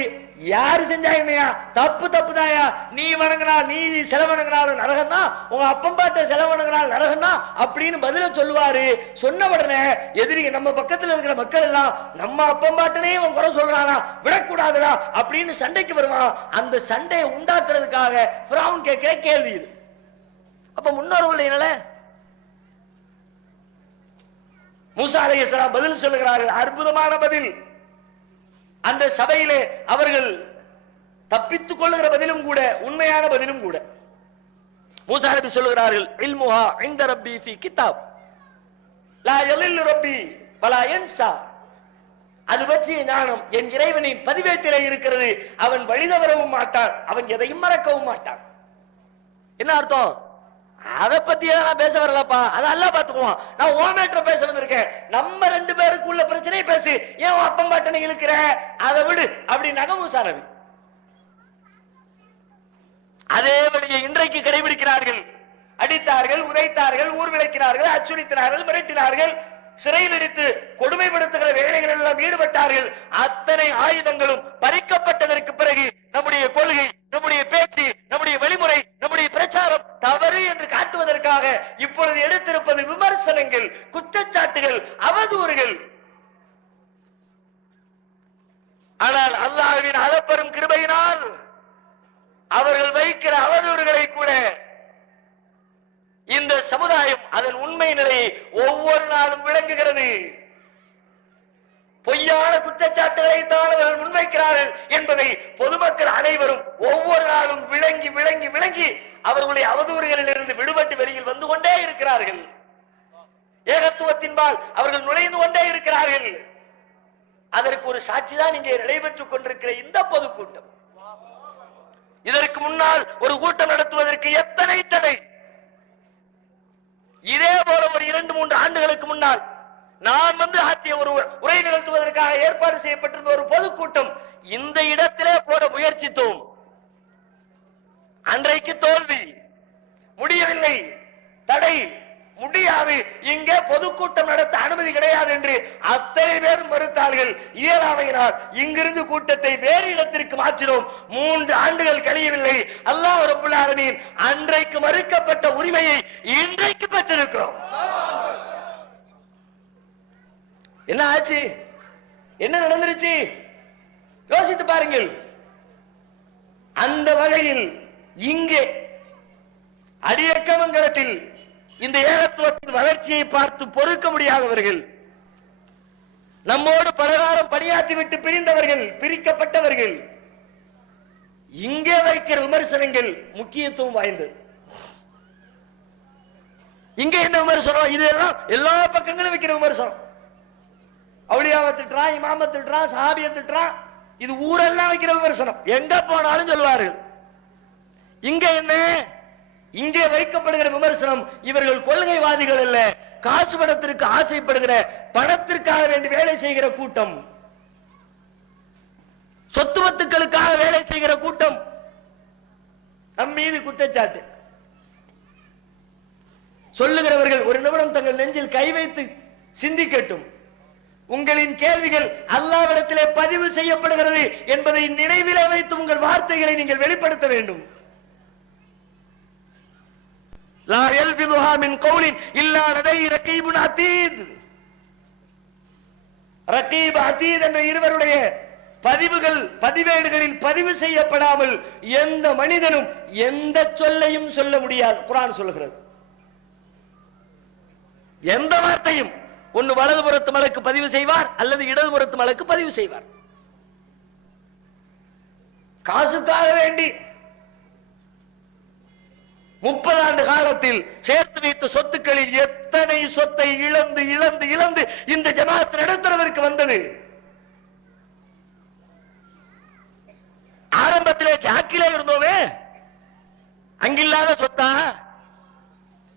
யாரு செஞ்சா என்னையா? தப்பு தப்பு தாயா. நீ வணங்கினால், நீ சிலை வணங்கினாலும் நரகம் தான், உங்க அப்பம்பாட்ட சிலை வணங்கினால் நரகம் தான் அப்படின்னு பதில சொல்லுவாரு. சொன்ன உடனே எதிரி நம்ம பக்கத்துல இருக்கிற மக்கள் எல்லாம் நம்ம அப்பம்பாட்டனே அவன் குறை சொல்றானா, விடக்கூடாதுடா அப்படின்னு சண்டைக்கு வருவான். அந்த சண்டையை உண்டாக்குறதுக்காக ஃபிரௌன் கேட்கிற கேள்வி இது. அப்ப முன்னோர்களுடைய நிலை. மூசா அலைஹிஸ்ஸலாம் பதில் சொல்லுகிறார்கள், அற்புதமான பதில். அந்த சபையிலே அவர்கள் தப்பித்துக் கொள்ளுகிற பதிலும் கூட உண்மையான பதிலும் கூட. மூசா நபி சொல்லுகிறார்கள், இல்முஹா இன்த ரப்பி ஃபீ கிதாப் லா யலில்லு ரப்பி வலா யன்சா. அது பற்றிய ஞானம் என் இறைவனின் பதிவேட்டிலே இருக்கிறது. அவன் வழி தவறவும் மாட்டான், அவன் எதையும் மறக்கவும் மாட்டான். என்ன அர்த்தம்? அதை பத்தி நான் பேச வரலப்பா, அதை அல்லாஹ் பாத்துக்குவான். நான் ஓமேற்ற பேச வந்திருக்கேன். நம்ம ரெண்டு பேருக்கு உள்ள பிரச்சனையை பேசு, ஏன் அப்பம் பாட்டனை இழுக்கிற, அதை விடு அப்படின்னு மூசா நபி. அதே வழியை இன்றைக்கு கடைபிடிக்கிறார்கள். அடித்தார்கள், உதைத்தார்கள், ஊர் விளைக்கிறார்கள், அச்சுறுத்தினார்கள், மிரட்டினார்கள், சிறையில் அடித்து கொடுமைப்படுத்துகிற வேலைகள் எல்லாம் ஈடுபட்டார்கள். அத்தனை ஆயுதங்களும் பறிக்கப்பட்டதற்கு பிறகு நம்முடைய கொள்கை, நம்முடைய பேச்சு, நம்முடைய வழிமுறை, நம்முடைய பிரச்சாரம் தவறு என்று காட்டுவதற்காக இப்பொழுது எடுத்திருப்பது விமர்சனங்கள், குற்றச்சாட்டுகள், அவதூறுகள். ஆனால் அல்லாஹ்வின் அளப்பெரும் கிருபையினால் அவர்கள் வைக்கிற அவதூறுகளை கூட இந்த சமுதாயம் அதன் உண்மை நிலையை ஒவ்வொரு நாளும் விளங்குகிறது. பொய்யான குற்றச்சாட்டுகளை தான் அவர்கள் முன்வைக்கிறார்கள் என்பதை பொதுமக்கள் அனைவரும் ஒவ்வொரு நாளும் விளங்கி விளங்கி விளங்கி அவர்களுடைய அவதூறுகளில் இருந்து விடுபட்டு வெளியில் வந்து கொண்டே இருக்கிறார்கள். ஏகத்துவத்தின்பால் அவர்கள் நுழைந்து கொண்டே இருக்கிறார்கள். அதற்கு ஒரு சாட்சிதான் இங்கே நடைபெற்றுக் கொண்டிருக்கிற இந்த பொதுக்கூட்டம். இதற்கு முன்னால் ஒரு கூட்டம் நடத்துவதற்கு எத்தனை தடை. இதே போல ஒரு 2-3 ஆண்டுகளுக்கு முன்னால் நான் வந்து ஆற்றிய ஒரு உரை நிகழ்த்துவதற்காக ஏற்பாடு செய்யப்பட்டிருந்த ஒரு பொதுக்கூட்டம் இந்த இடத்திலே போட முயற்சித்தோம். அன்றைக்கு தோல்வி, முடியவில்லை, தடை, முடியாது, இங்கே பொதுக்கூட்டம் நடத்த அனுமதி கிடையாது என்று அத்தனை பேரும் மறுத்தார்கள். இயலாமையினால் இங்கிருந்து கூட்டத்தை வேறு இடத்திற்கு மாற்றினோம். 3 ஆண்டுகள் கழியவில்லை. அல்லாஹ் ரப்பல் ஆலமீன் அன்றைக்கு மறுக்கப்பட்ட உரிமையை இன்றைக்கு பெற்றிருக்கிறோம். என்ன ஆச்சு? என்ன நடந்துருச்சு? யோசித்து பாருங்கள். அந்த வகையில் இங்கே அடியக்கமங்கலத்தில் இந்த ஏகத்துவத்தின் வளர்ச்சியை பார்த்து பொறுக்க முடியாதவர்கள், நம்மோடு பலகாலம் பணியாற்றி விட்டு பிரிந்தவர்கள், பிரிக்கப்பட்டவர்கள். இங்கே வைக்கிற விமர்சனங்கள் முக்கியத்துவம் வாய்ந்தது. இங்க என்ன விமர்சனம்? இதெல்லாம் எல்லா பக்கங்களும் வைக்கிற விமர்சனம். அவுலியாவை திட்டுறான், இமாம திட்டுறான், சஹாபியை திட்டுறான். இது ஊரெல்லாம் வைக்கிற விமர்சனம். எங்க போனாலும் சொல்வார்கள். இங்க என்ன? இங்கே வைக்கப்படுகிற விமர்சனம், இவர்கள் கொள்கைவாதிகள் அல்ல, காசு பணத்திற்கு ஆசைப்படுகிற, பணத்திற்காக வேண்டி வேலை செய்கிற கூட்டம், சொத்துவத்துக்களுக்காக வேலை செய்கிற கூட்டம். நம் மீது குற்றச்சாட்டு சொல்லுகிறவர்கள் ஒரு நிமிடம் தங்கள் நெஞ்சில் கை வைத்து சிந்திக்கட்டும். உங்களின் கேள்விகள் அல்லாஹ்விடத்திலே பதிவு செய்யப்படுகிறது என்பதை நினைவிலே வைத்து உங்கள் வார்த்தைகளை நீங்கள் வெளிப்படுத்த வேண்டும். லா யல்ஃபிதுஹா மின் கௌலின் இல்லா லதைஹி ரகீபுன் அதீத். ரகீப், அதீத் என்ற இருவருடைய பதிவுகள், பதிவேடுகளில் பதிவு செய்யப்படாமல் எந்த மனிதனும் எந்த சொல்லையும் சொல்ல முடியாது. குர்ஆன் சொல்லுகிறது. எந்த வார்த்தையும் ஒன்னு வலதுபுறத்து மலக்கு பதிவு செய்வார் அல்லது இடதுபுறத்து மலக்கு பதிவு செய்வார். காசுக்காக வேண்டி 30 ஆண்டு காலத்தில் சேர்த்து வைத்த சொத்துக்களில் எத்தனை சொத்தை இழந்து இழந்து இழந்து இந்த ஜமாத் நடத்துறதற்கு வந்தது. ஆரம்பத்திலே ஜாக்கிலே இருந்தோமே, அங்கில்லாத சொத்தா?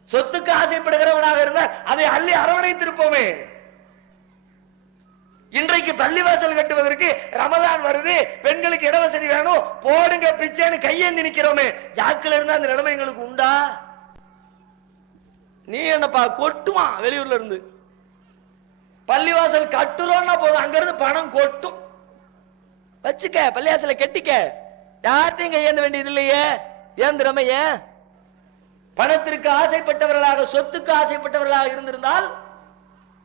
சொத்துக்கு ஆசைப்படுகிறவனாக இருந்தால் அதை அள்ளி அரவணைத்திருப்போமே. இன்றைக்கு பள்ளிவாசல் கட்டுவதற்கு ரமதான் வருது, பெண்களுக்கு இடவசதி வேணும், போடுங்க பிச்சைன்னு கையேந்தி நிக்கிறோமே. ஜாக்கில இருந்தா அந்த நிலைமை எங்களுக்கு உண்டா? நீ என்னப்பா கொட்டுமா? வெளியூர்ல இருந்து பள்ளிவாசல் கட்டுறோம்னா போதும், அங்க இருந்து பணம் கொட்டும். வச்சுக்க, பள்ளிவாசல கெட்டிக்க, யார்ட்டையும் கையேந்த வேண்டியது இல்லையே. ஏந்திரமே ஏன்? பணத்திற்கு ஆசைப்பட்டவர்களாக, சொத்துக்கு ஆசைப்பட்டவர்களாக இருந்திருந்தால்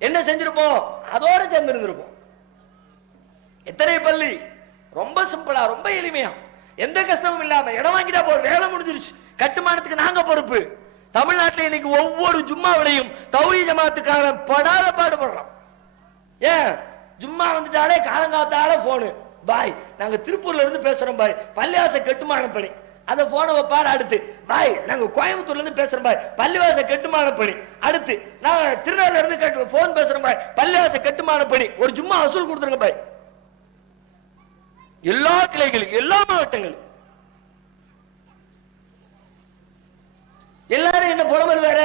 என்ன செஞ்சிருப்போம்? அதோட சேர்ந்து இருந்திருப்போம். எத்தனை பள்ளி ரொம்ப சிம்பிளா, ரொம்ப எளிமையா, எந்த கஷ்டமும் இல்லாம இடம் வாங்கிட்டா போதும், வேலை முடிஞ்சிருச்சு. கட்டுமானத்துக்கு நாங்க பொறுப்பு. தமிழ்நாட்டில் இன்னைக்கு ஒவ்வொரு ஜும்மாவிலையும் தௌஹீத் ஜமாத்துக்காக படாத பாடுபடுறோம். ஏன்? ஜும்மா வந்துட்டாலே காலங்காத்தால போனு, பாய் நாங்க திருப்பூர்ல இருந்து பேசுறோம் பாய், பள்ளிவாச கட்டுமான பணி. அந்த போனை பாட. அடுத்து, பாய் நாங்க கோயம்புத்தூர்ல இருந்து பேசுறோம் பாய், பள்ளிவாச கட்டுமான பணி. அடுத்து, நான் திருநெல்வேலியில இருந்து போன் பேசுறோம் பாய், பள்ளிவாச கட்டுமான பணி. ஒரு ஜும்மா வசூல் கொடுத்துருங்க பாய். எல்லா கிளைகளும், எல்லா மாவட்டங்களும் எல்லாரும் என்ன புலம்பல் வேற?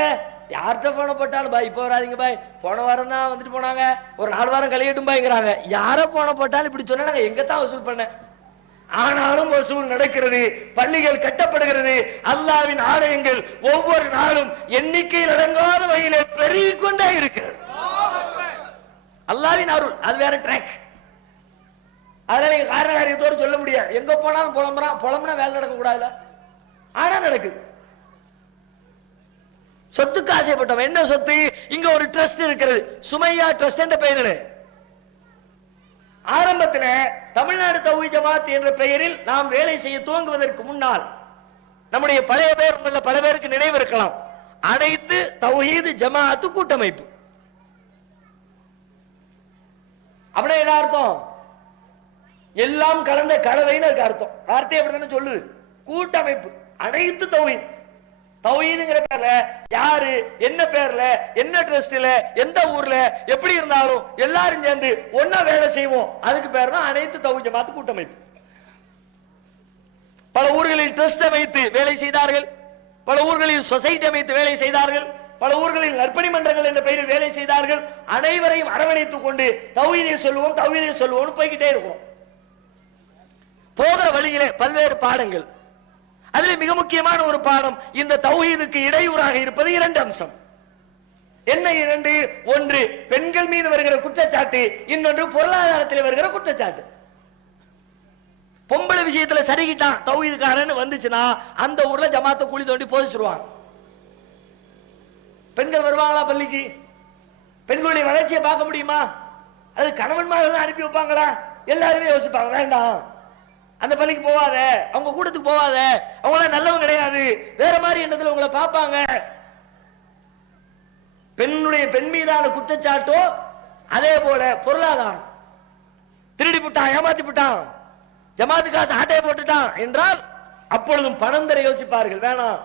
யார்கிட்ட போன போட்டாலும் பாய் இப்ப வராதிங்க பாய், போன வாரம் தான் வந்துட்டு போனாங்க, ஒரு 4 வாரம் கழியட்டும் பாய்ங்கிறாங்க. யார போன போட்டாலும் இப்படி சொன்னா நாங்க எங்கத்தான் வசூல் பண்ண? ஆனாலும் வசூல் நடக்கிறது, பள்ளிகள் கட்டப்படுகிறது, அல்லாஹ்வின் ஆலயங்கள் ஒவ்வொரு நாளும் எண்ணிக்கையில் அடங்காத வகையிலே பெருகிக் கொண்டே இருக்கிறது. அல்லாஹ்வின் அருள், அது வேற ட்ராக். அதனால நீங்க காரண காரியத்தோடு சொல்ல முடியாது. எங்க போனாலும் புலம்புறான், புலம்புனா வேலை நடக்க கூடாதுல. ஆனா நடக்குது. சொத்துக்கு ஆசைப்பட்டவன். என்ன சொத்து? இங்க ஒரு ட்ரஸ்ட் இருக்கிறது, சுமையா ட்ரஸ்ட் என்ற பெயரில். ஆரம்பத்தில் தமிழ்நாடு தௌஹீத் ஜமாத் என்ற பெயரில் நாம் வேலை செய்ய துவங்குவதற்கு முன்னால் நம்முடைய பழைய பேர் பல பேருக்கு நினைவு இருக்கலாம், அனைத்து தௌஹீத் ஜமாத் கூட்டமைப்பு. அப்படின்னா என்ன அர்த்தம்? எல்லாம் கலந்த கலவைன்னு அதுக்கு அர்த்தம். வார்த்தை அப்படித்தானே சொல்லுது. கூட்டமைப்பு, அனைத்து தௌஹீத். தௌஹீதுங்கிற பேர்ல யாரு, என்ன பேர்ல, என்ன ட்ரஸ்ட்ல, எந்த ஊர்ல, எப்படி இருந்தாலும் எல்லாரும் சேர்ந்து ஒன்னா வேலை செய்வோம். அதுக்கு பேர் தான் அனைத்து தௌஹீத் ஜமாத் கூட்டமைப்பு. பல ஊர்களில் ட்ரஸ்ட் அமைத்து வேலை செய்தார்கள், பல ஊர்களில் சொசைட்டி அமைத்து வேலை செய்தார்கள், பல ஊர்களில் நற்பணி மன்றங்கள் என்ற பெயரில் வேலை செய்தார்கள். அனைவரையும் அரவணைத்துக் கொண்டு தௌஹீதை சொல்லுவோம், தௌஹீதை சொல்லுவோம் போய்கிட்டே இருக்கும். போகிற வழியிலே பல்வேறு பாடங்கள். அதில் மிக முக்கியமான ஒரு பாடம், இந்த தௌஹீதுக்கு இடையூறாக இருப்பது 2 அம்சம். என்ன 2? ஒன்று பெண்கள் மீது வருகிற குற்றச்சாட்டு, இன்னொன்று பொருளாதாரத்தில் வருகிற குற்றச்சாட்டு. பொம்பளை விஷயத்துல சரிகிட்டான் தௌஹீதுக்காரன்னு வந்துச்சுன்னா அந்த ஊர்ல ஜமாத்தை குழி தோண்டி போதிச்சிருவாங்க. பெண்கள் வருவாங்களா பள்ளிக்கு? பெண்களுடைய வளர்ச்சியை பார்க்க முடியுமா? அது கணவன்மார்கள் அனுப்பி வைப்பாங்களா? எல்லாருமே யோசிப்பாங்க, வேண்டாம் அந்த பள்ளிக்கு போவாத, அவங்க கூட்டத்துக்கு போவாத, அவங்கள நல்லவங்க கிடையாது, வேற மாதிரி எண்ணத்துல உங்களை பார்ப்பாங்க. பெண் மீதான குற்றச்சாட்டோ அதே போல பொருளாதாரம், திருடி விட்டான், ஏமாத்தி விட்டான், ஜமாத்து காசு ஆட்டையை போட்டுட்டான் என்றால் அப்பொழுதும் பணம் தர யோசிப்பார்கள். வேணாம்,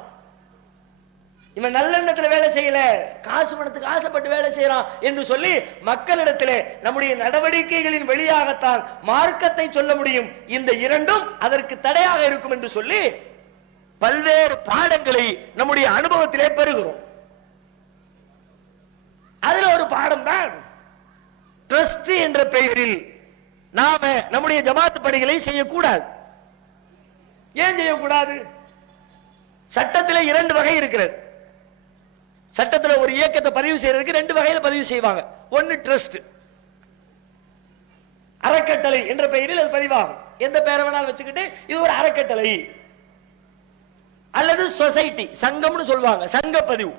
இவன் நல்லெண்ணத்துல வேலை செய்யல, காசு பணத்துக்கு ஆசைப்பட்டு வேலை செய்யறான் என்று சொல்லி மக்களிடத்திலே நம்முடைய நடவடிக்கைகளின் வெளியாகத்தான் மார்க்கத்தை சொல்ல முடியும். இந்த இரண்டும் அதற்கு தடையாக இருக்கும் என்று சொல்லி பல்வேறு பாடங்களை நம்முடைய அனுபவத்திலே பெறுகிறோம். அதுல ஒரு பாடம் தான் ட்ரஸ்ட் என்ற பெயரில் நாம நம்முடைய ஜமாத்து பணிகளை செய்யக்கூடாது. ஏன் செய்யக்கூடாது? சட்டத்தில் 2 வகை இருக்கிறது. சட்டத்தில் ஒரு இயக்கத்தை பதிவு செய்யறதுக்கு 2 வகையில பதிவு செய்வாங்க. ஒன்னு ட்ரஸ்ட், அறக்கட்டளை என்ற பெயரில் அது பதிவாகும். எந்த பெயரை வேணாலும் வச்சுக்கிட்டு இது ஒரு அறக்கட்டளை, அல்லது சொசைட்டி, சங்கம்னு சொல்லுவாங்க, சங்க பதிவு.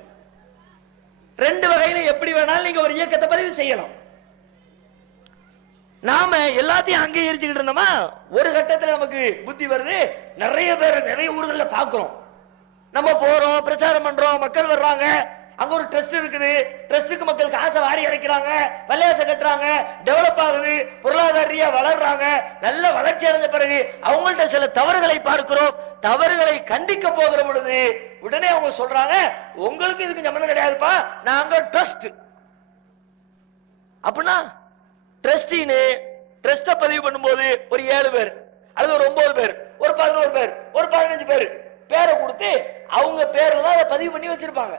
2 வகையில எப்படி வேணாலும் நீங்க ஒரு இயக்கத்தை பதிவு செய்யலாம். நாம எல்லாத்தையும் அங்கீகரிச்சுக்கிட்டு இருந்தோமா, ஒரு கட்டத்தில் நமக்கு புத்தி வருது. நிறைய பேர் நிறைய ஊர்கள்ல பாக்குறோம். நம்ம போறோம், பிரச்சாரம் பண்றோம், மக்கள் வர்றாங்க, அங்க ஒரு ட்ரஸ்ட் இருக்குது, ட்ரஸ்டுக்கு மக்களுக்கு ஆசை வாரி அடைக்கிறாங்க, பள்ளியாசை கட்டுறாங்க, டெவலப் ஆகுது, பொருளாதார ரீதியா வளர்றாங்க. நல்ல வளர்ச்சி அடைந்த பிறகு அவங்கள்ட்ட சில தவறுகளை பார்க்கிறோம். தவறுகளை கண்டிக்க போகிற பொழுது உடனே அவங்க சொல்றாங்க, உங்களுக்கு இதுக்கு சம்பந்தம் கிடையாதுப்பா, நாங்க ட்ரஸ்ட். அப்படின்னா ட்ரஸ்டின்னு ட்ரஸ்ட பதிவு பண்ணும்போது ஒரு 7 பேர் அல்லது ஒரு 9 பேர், ஒரு 11 பேர், ஒரு 15 பேர் பேரை கொடுத்து அவங்க பேர்ல தான் அதை பதிவு பண்ணி வச்சிருப்பாங்க.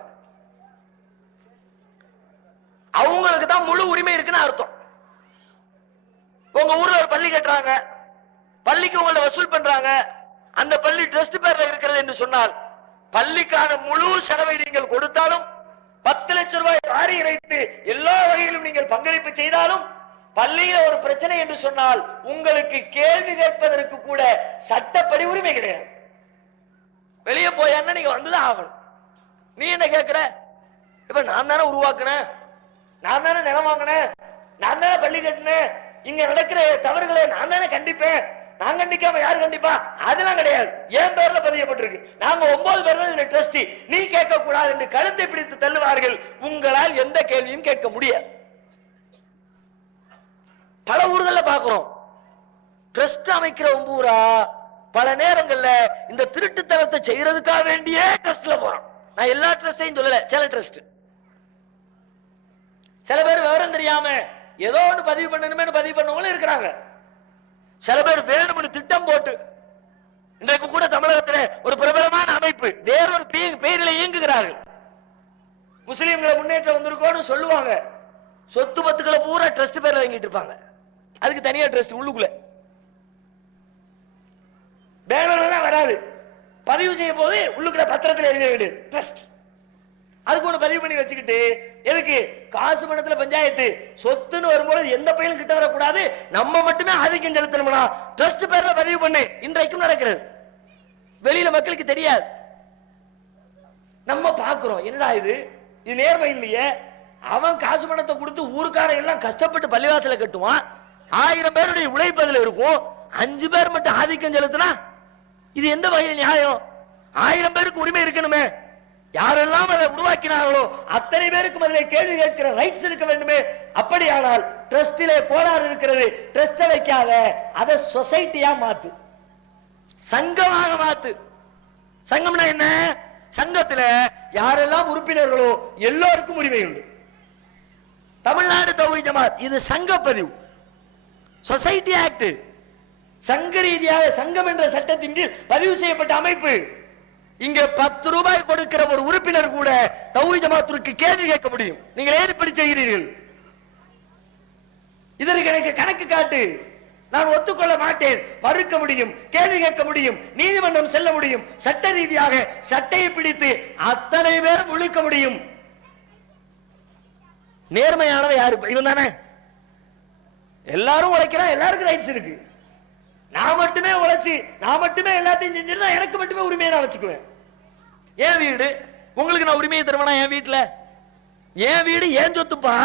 அவங்களுக்கு தான் முழு உரிமை இருக்குன்னு அர்த்தம். உங்க ஊர்ல ஒரு பள்ளி கட்டுறாங்க, பள்ளிக்கு உங்களை வசூல் பண்றாங்க, அந்த பள்ளி ட்ரஸ்ட் பேர்ல இருக்கிறது என்று சொன்னால் பள்ளிக்கான முழு செலவை நீங்கள் கொடுத்தாலும், 10 லட்சம் ரூபாய் வாரி இறைத்து எல்லா வகையிலும் நீங்கள் பங்களிப்பு செய்தாலும், பள்ளியில ஒரு பிரச்சனை என்று சொன்னால் உங்களுக்கு கேள்வி கேட்பதற்கு கூட சட்டப்படி உரிமை கிடையாது. வெளியே போயான்னா நீங்க வந்துதான் ஆகணும். நீ என்ன கேட்கிற? இப்ப நான் தானே உருவாக்குனேன், நான் தானே நிலம் வாங்கினேன், நான் தானே பள்ளி கட்டினேன், இங்க நடக்கிற தவறுகளை நான் தானே கண்டிப்பேன், நான் கண்டிக்காம யாரு கண்டிப்பா? அதெல்லாம் கிடையாது. என் பேர்ல பதியப்பட்டிருக்கு, நாங்க 9 பேர்ல ட்ரஸ்டி, நீ கேட்க கூடாது என்று கழுத்தை பிடித்து தள்ளுவார்கள். உங்களால் எந்த கேள்வியும் கேட்க முடியாது. பல ஊர்கள்ல பாக்குறோம், ட்ரஸ்ட் அமைக்கிறவங்க பூரா பல நேரங்கள்ல இந்த திருட்டுத்தனத்தை செய்யறதுக்காக வேண்டிய ட்ரஸ்ட்ல போறோம். நான் எல்லா ட்ரஸ்டையும் சொல்லல, சில ட்ரஸ்ட். சில பேர் விவரம் தெரியாம ஏதோ ஒன்று பதிவு பண்ணணுமே பதிவு பண்ணவங்களும் இருக்கிறாங்க. சில பேர் வேணும்னு திட்டம் போட்டு, இன்றைக்கு கூட தமிழகத்தில் ஒரு பிரபலமான அமைப்பு வேறொரு பெயரில் இயங்குகிறார்கள். முஸ்லீம்களை முன்னேற்றம் வந்திருக்கோன்னு சொல்லுவாங்க, சொத்து பத்துக்களை பூரா ட்ரஸ்ட் பேர்ல வாங்கிட்டு இருப்பாங்க. அதுக்கு தனியா ட்ரஸ்ட் உள்ளுக்குள்ள பேனர்லாம் வராது, பதிவு செய்ய போது உள்ளுக்குள்ள பத்திரத்தில் எழுத வேண்டியது ட்ரஸ்ட். அதுக்கு ஒண்ணு பதிவு பண்ணி வச்சுக்கிட்டு, எதுக்கு? காசு பணத்துல பஞ்சாயத்து சொத்துன்னு வரும்போது எந்த பையனும் கிட்ட வரக்கூடாது, நம்ம மட்டுமே ஆதிக்கம் செலுத்தணும்னா ட்ரஸ்ட் பேர்ல பதிவு பண்ணு. இன்றைக்கும் நடக்கிறது, வெளியில மக்களுக்கு தெரியாது. நம்ம பாக்குறோம், என்னடா இது நேர்மை இல்லையே. அவன் காசு பணத்தை கொடுத்து ஊருக்காரங்க எல்லாம் கஷ்டப்பட்டு பள்ளிவாசல கட்டுவான், 1000 பேருடைய உழைப்பதில் இருக்கும், 5 பேர் மட்டும் ஆதிக்கம் செலுத்தினா இது எந்த வகையில் நியாயம்? 1000 பேருக்கு உரிமை இருக்கணுமே. யாரெல்லாம் அதை உருவாக்கினார்களோ அத்தனை பேருக்கு அதில் கேள்வி கேட்கிற ரைட்ஸ் இருக்க வேண்டுமே. அப்படியானால் ட்ரஸ்டிலே கோளாறு இருக்கிறது, ட்ரஸ்ட வைக்காத, அதை சொசைட்டியா மாத்து, சங்கமாக மாத்து. சங்கம்னா என்ன? சங்கத்துல யாரெல்லாம் உறுப்பினர்களோ எல்லோருக்கும் உரிமை உண்டு. தமிழ்நாடு தௌஹீத் ஜமாத் இது சங்க பதிவு, சொசைட்டி ஆக்ட், சங்க ரீதியாக சங்கம் என்ற சட்டத்தின் கீழ் பதிவு செய்யப்பட்ட அமைப்பு. இங்க 10 ரூபாய் கொடுக்கிற ஒரு உறுப்பினர் கூட தௌஹீத் ஜமாத்திற்கு கேள்வி கேட்க முடியும். நீங்கள் ஏன் இப்படி செய்கிறீர்கள்? இதற்கு எனக்கு கணக்கு காட்டு, நான் ஒத்துக்கொள்ள மாட்டேன், மறுக்க முடியும், கேள்வி கேட்க முடியும், நீதிமன்றம் செல்ல முடியும், சட்ட ரீதியாக சட்டையை பிடித்து அத்தனை பேரும் ஒழிக்க முடியும். நேர்மையானவை யாரு? இவன் தானே. எல்லாரும் உழைக்கிறான், எல்லாருக்கும் ரைட்ஸ் இருக்கு. நான் மட்டுமே உழைச்சி நான் மட்டுமே எல்லாத்தையும் செஞ்சிருந்தா எனக்கு மட்டுமே உரிமையை நான் வச்சுக்குவேன். என் வீடு உங்களுக்கு நான் உரிமையை தருவேனா? என் வீட்டுல என் வீடு ஏன் சொத்துப்பா,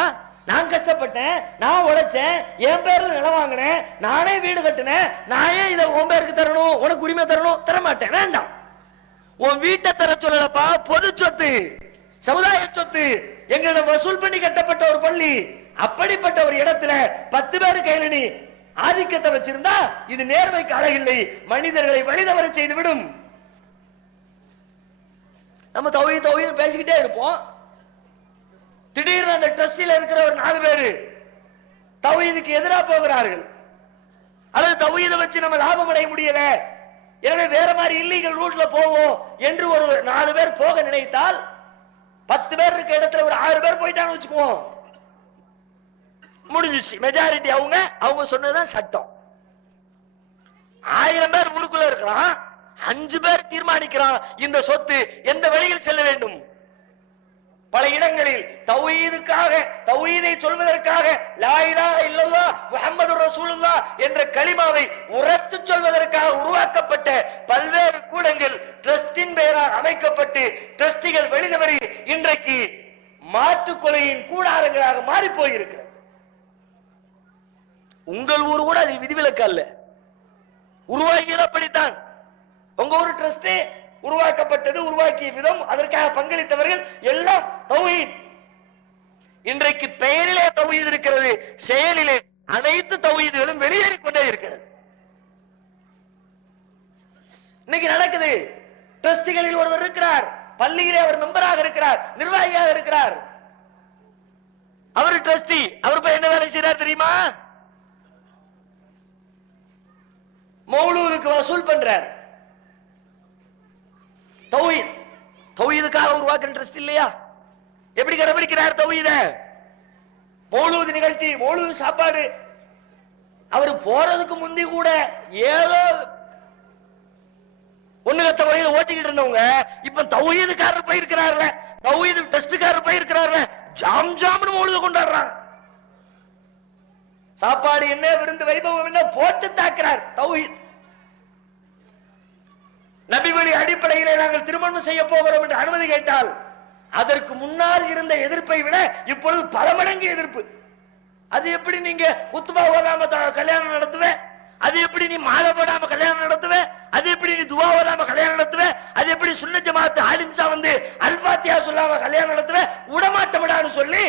நான் கஷ்டப்பட்டேன், நான் உழைச்சேன், என் பேர்ல நிலம் வாங்கினேன், நானே வீடு கட்டினேன், நான் ஏன் இதை உன் பேருக்கு தரணும், உனக்கு உரிமை தரணும்? தர மாட்டேன், வேண்டாம். உன் வீட்டை தர சொல்லலப்பா, பொது சொத்து, சமுதாய சொத்து, எங்களிடம் வசூல் பண்ணி கட்டப்பட்ட ஒரு பள்ளி, அப்படிப்பட்ட ஒரு இடத்துல 10 பேர் கையில நீ ஆதிக்கத்தை வச்சிருந்தா இது நேர்மைக்கு அழகில்லை, மனிதர்களை வழிதவர செய்துவிடும். நம்ம தௌஹீத் பேசிக்கிட்டே இருப்போம். திடீர்னு அந்த ட்ரஸ்டில இருக்கிற ஒரு 4 பேரு தௌஹீதுக்கு எதிராக போகிறார்கள், அல்லது தௌஹீதை வச்சு நம்ம லாபம் அடைய முடியல, எனவே வேற மாதிரி இல்லீகல் ரூட்ல போவோம் என்று ஒரு 4 பேர் போக நினைத்தால் 10 பேர் இருக்க இடத்துல ஒரு 6 பேர் போயிட்டான்னு வச்சுக்குவோம், முடிஞ்சிச்சு. மெஜாரிட்டி அவங்க சொன்னதுதான் சட்டம். 1000 பேர் ஊருக்குள்ள இருக்கிறான், 5 பேர் தீர்மானிக்கிறான் இந்த சொத்து எந்த வழியில் செல்ல வேண்டும். பல இடங்களில் தௌஹீதுக்காக, தௌஹீதை சொல்வதற்காக லா இலாஹ இல்லல்லாஹ் முஹம்மதுர் ரசூலுல்லாஹ் என்ற கலிமாவை உரத்து சொல்வதற்காக உருவாக்கப்பட்ட பல்வேறு கூடங்கள் ட்ரஸ்டின் பெயரால் அமைக்கப்பட்டு ட்ரஸ்டிகள் வெளிதவறி இன்றைக்கு மாற்று கொலையின் கூடாரங்களாக மாறி போயிருக்கிறது. உங்கள் ஊர் கூட அதில் விதிவிலக்கு அல்ல, உருவாகியது அப்படித்தான். உங்க ஊர் ட்ரஸ்ட் உருவாக்கப்பட்டது, உருவாக்கிய விதம், அதற்காக பங்களித்தவர்கள் எல்லாம் தௌஹீத். இன்றைக்கு பெயரிலே தௌஹீத் இருக்கிறது, செயலிலே அனைத்து தௌஹீதுகளும் வெளியேறிக் கொண்டே இருக்கிறது. இன்னைக்கு நடக்குது. ட்ரஸ்டிகளில் ஒருவர் இருக்கிறார், பள்ளியிலே அவர் மெம்பராக இருக்கிறார், நிர்வாகியாக இருக்கிறார். அவர் ட்ரஸ்டி, அவர் போய் என்ன வேலை செய்யறார் தெரியுமா? மௌலூதுக்கு வசூல் பண்றார். தௌஹீத், தௌஹீதுக்காக உருவாக்குற ட்ரஸ்ட் இல்லையா? எப்படி கடைபிடிக்கிறார் தௌஹீத? மௌலூது நிகழ்ச்சி, மௌலூது சாப்பாடு. அவர் போறதுக்கு முந்தி கூட ஏதோ ஒண்ணுகத்த வகையில் ஓட்டிக்கிட்டு இருந்தவங்க இப்ப தௌஹீதுக்காரர் போயிருக்கிறார்ல, தௌஹீது ட்ரஸ்டுக்காரர் போயிருக்கிறார்ல, ஜாம் ஜாம்னு மௌலூது கொண்டாடுறாங்க. சாப்பாடு என்ன, விருந்து வைபவம் என்ன போட்டு தாக்குறார் தௌஹீத். நபி வழி அடிப்படையிலே நாங்கள் திருமணம் செய்ய போகிறோம் என்று அனுமதி கேட்டால் அதற்கு முன்னால் இருந்த எதிர்ப்பை விட இப்பொழுது பல மடங்கு எதிர்ப்பு. அது எப்படி நீங்க குத்துபா ஓதாம கல்யாணம் நடத்துவே? அது எப்படி நீ மாலை போடாம கல்யாணம் நடத்துவே? அது எப்படி நீ துவா ஓதாம கல்யாணம் நடத்துவே? அது எப்படி சுன்ன ஜமாத் ஆலிம்சா வந்து அல்பாத்தியா சொல்லாம கல்யாணம் நடத்துவே? உடமாட்டமிடான்னு சொல்லி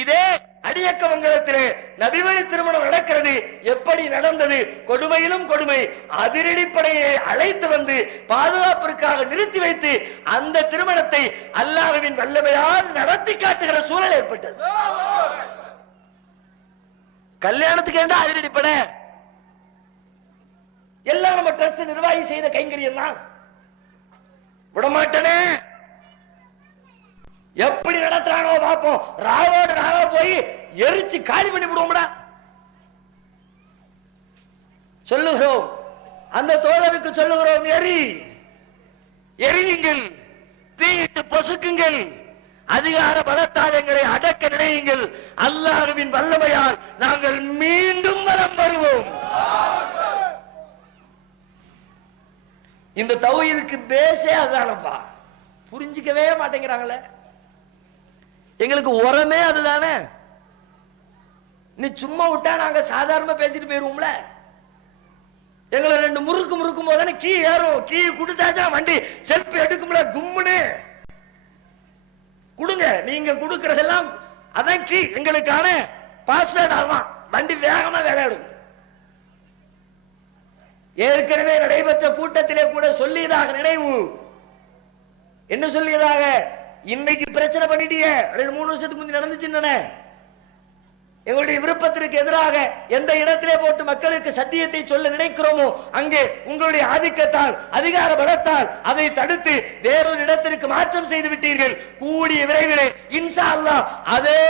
இதே அடியக்க மங்கலத்திலே நபிவழி திருமணம் நடக்கிறது. எப்படி நடந்தது? கொடுமையிலும் கொடுமை. அதிரடிப்படையை அழைத்து வந்து பாதுகாப்பிற்காக நிறுத்தி வைத்து அந்த திருமணத்தை அல்லாஹ்வின் வல்லமையால் நடத்தி காட்டுகிற சூழல் ஏற்பட்டது. கல்யாணத்துக்கு ஏண்டா அதிரடிப்பட? எல்லாம் நம்ம ட்ரஸ்ட் நிர்வாகி செய்த கைங்கரியம் தான். விடமாட்டனே, எப்படி நடத்துறானோ பாப்போம். ராவோடு ராவா போய் எரிச்சு காலி பண்ணி விடுவோம்டா. சொல்லுகிறோம், அந்த தோழருக்கு சொல்லுகிறோம், எரியுங்கள், தீயிட்டு பொசுக்குங்கள், அதிகார பலத்தால் எங்களை அடக்க நினையுங்கள். அல்லாஹ்வின் வல்லமையால் நாங்கள் மீண்டும் வலம் வருவோம். இந்த தௌஹீதுக்கு பேசே அதுதானப்பா. புரிஞ்சிக்கவே மாட்டேங்கிறாங்களே. எங்களுக்கு உரமே அதுதானே. நீ சும்மா விட்டா நாங்க சாதாரணமா பேசிட்டு போயிருவோம்ல. எங்களை 2 முறுக்கும் போதானே கீ ஏறும். கீ கொடுத்தாச்சா வண்டி செல்ஃபி எடுக்கும்ல, கும்முன்னு கொடுங்க. நீங்க கொடுக்கறதெல்லாம் அதான் கீ, எங்களுக்கான பாஸ்வேர்ட். ஆகும் வண்டி வேகமா விளையாடும். ஏற்கனவே நடைபெற்ற கூட்டத்திலே கூட சொல்லியதாக நினைவு. என்ன சொல்லியதாக? இன்னைக்கு பிரச்சனை பண்ணிட்டீங்க, 2-3 வருஷத்துக்கு முந்தி நடந்துச்சு. எங்களுடைய விருப்பத்திற்கு எதிராக எந்த இடத்திலே போட்டு மக்களுக்கு சத்தியத்தை சொல்ல நினைக்கிறோமோ அங்கே உங்களுடைய ஆதிக்கத்தால், அதிகார பலத்தால் அதை தடுத்து வேறொரு இடத்திற்கு மாற்றம் செய்து விட்டீர்கள். கூடிய விரைவிலே இன்ஷா அல்லாஹ் அதே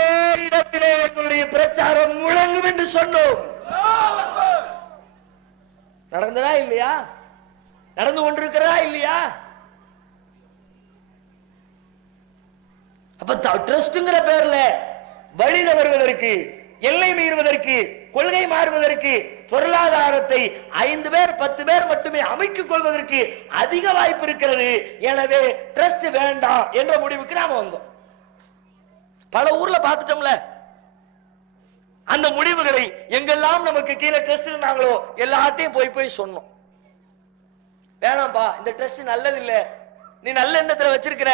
இடத்திலே எங்களுடைய பிரச்சாரம் முழங்கும் என்று சொன்னோம். நடந்ததா இல்லையா? நடந்து கொண்டிருக்கிறதா இல்லையா? அப்ப ட்ரஸ்ட்ங்கிற பேர்ல வழி தவறுவதற்கு, எல்லை மீறுவதற்கு, கொள்கை மாறுவதற்கு, பொருளாதாரத்தை 5 பேர் 10 பேர் மட்டுமே அமைத்துக் கொள்வதற்கு அதிக வாய்ப்பு இருக்கிறது. எனவே ட்ரஸ்ட் வேண்டாம் என்ற முடிவுக்கு நாம வந்தோம். பல ஊர்ல பார்த்துட்டோம்ல. அந்த முடிவுகளை எங்கெல்லாம் நமக்கு கீழே ட்ரஸ்ட் இருந்தாங்களோ எல்லாத்தையும் போய் சொன்னோம். வேணாம்பா, இந்த ட்ரஸ்ட் நல்லது இல்ல, நீ நல்ல எண்ணத்துல வச்சிருக்கிற,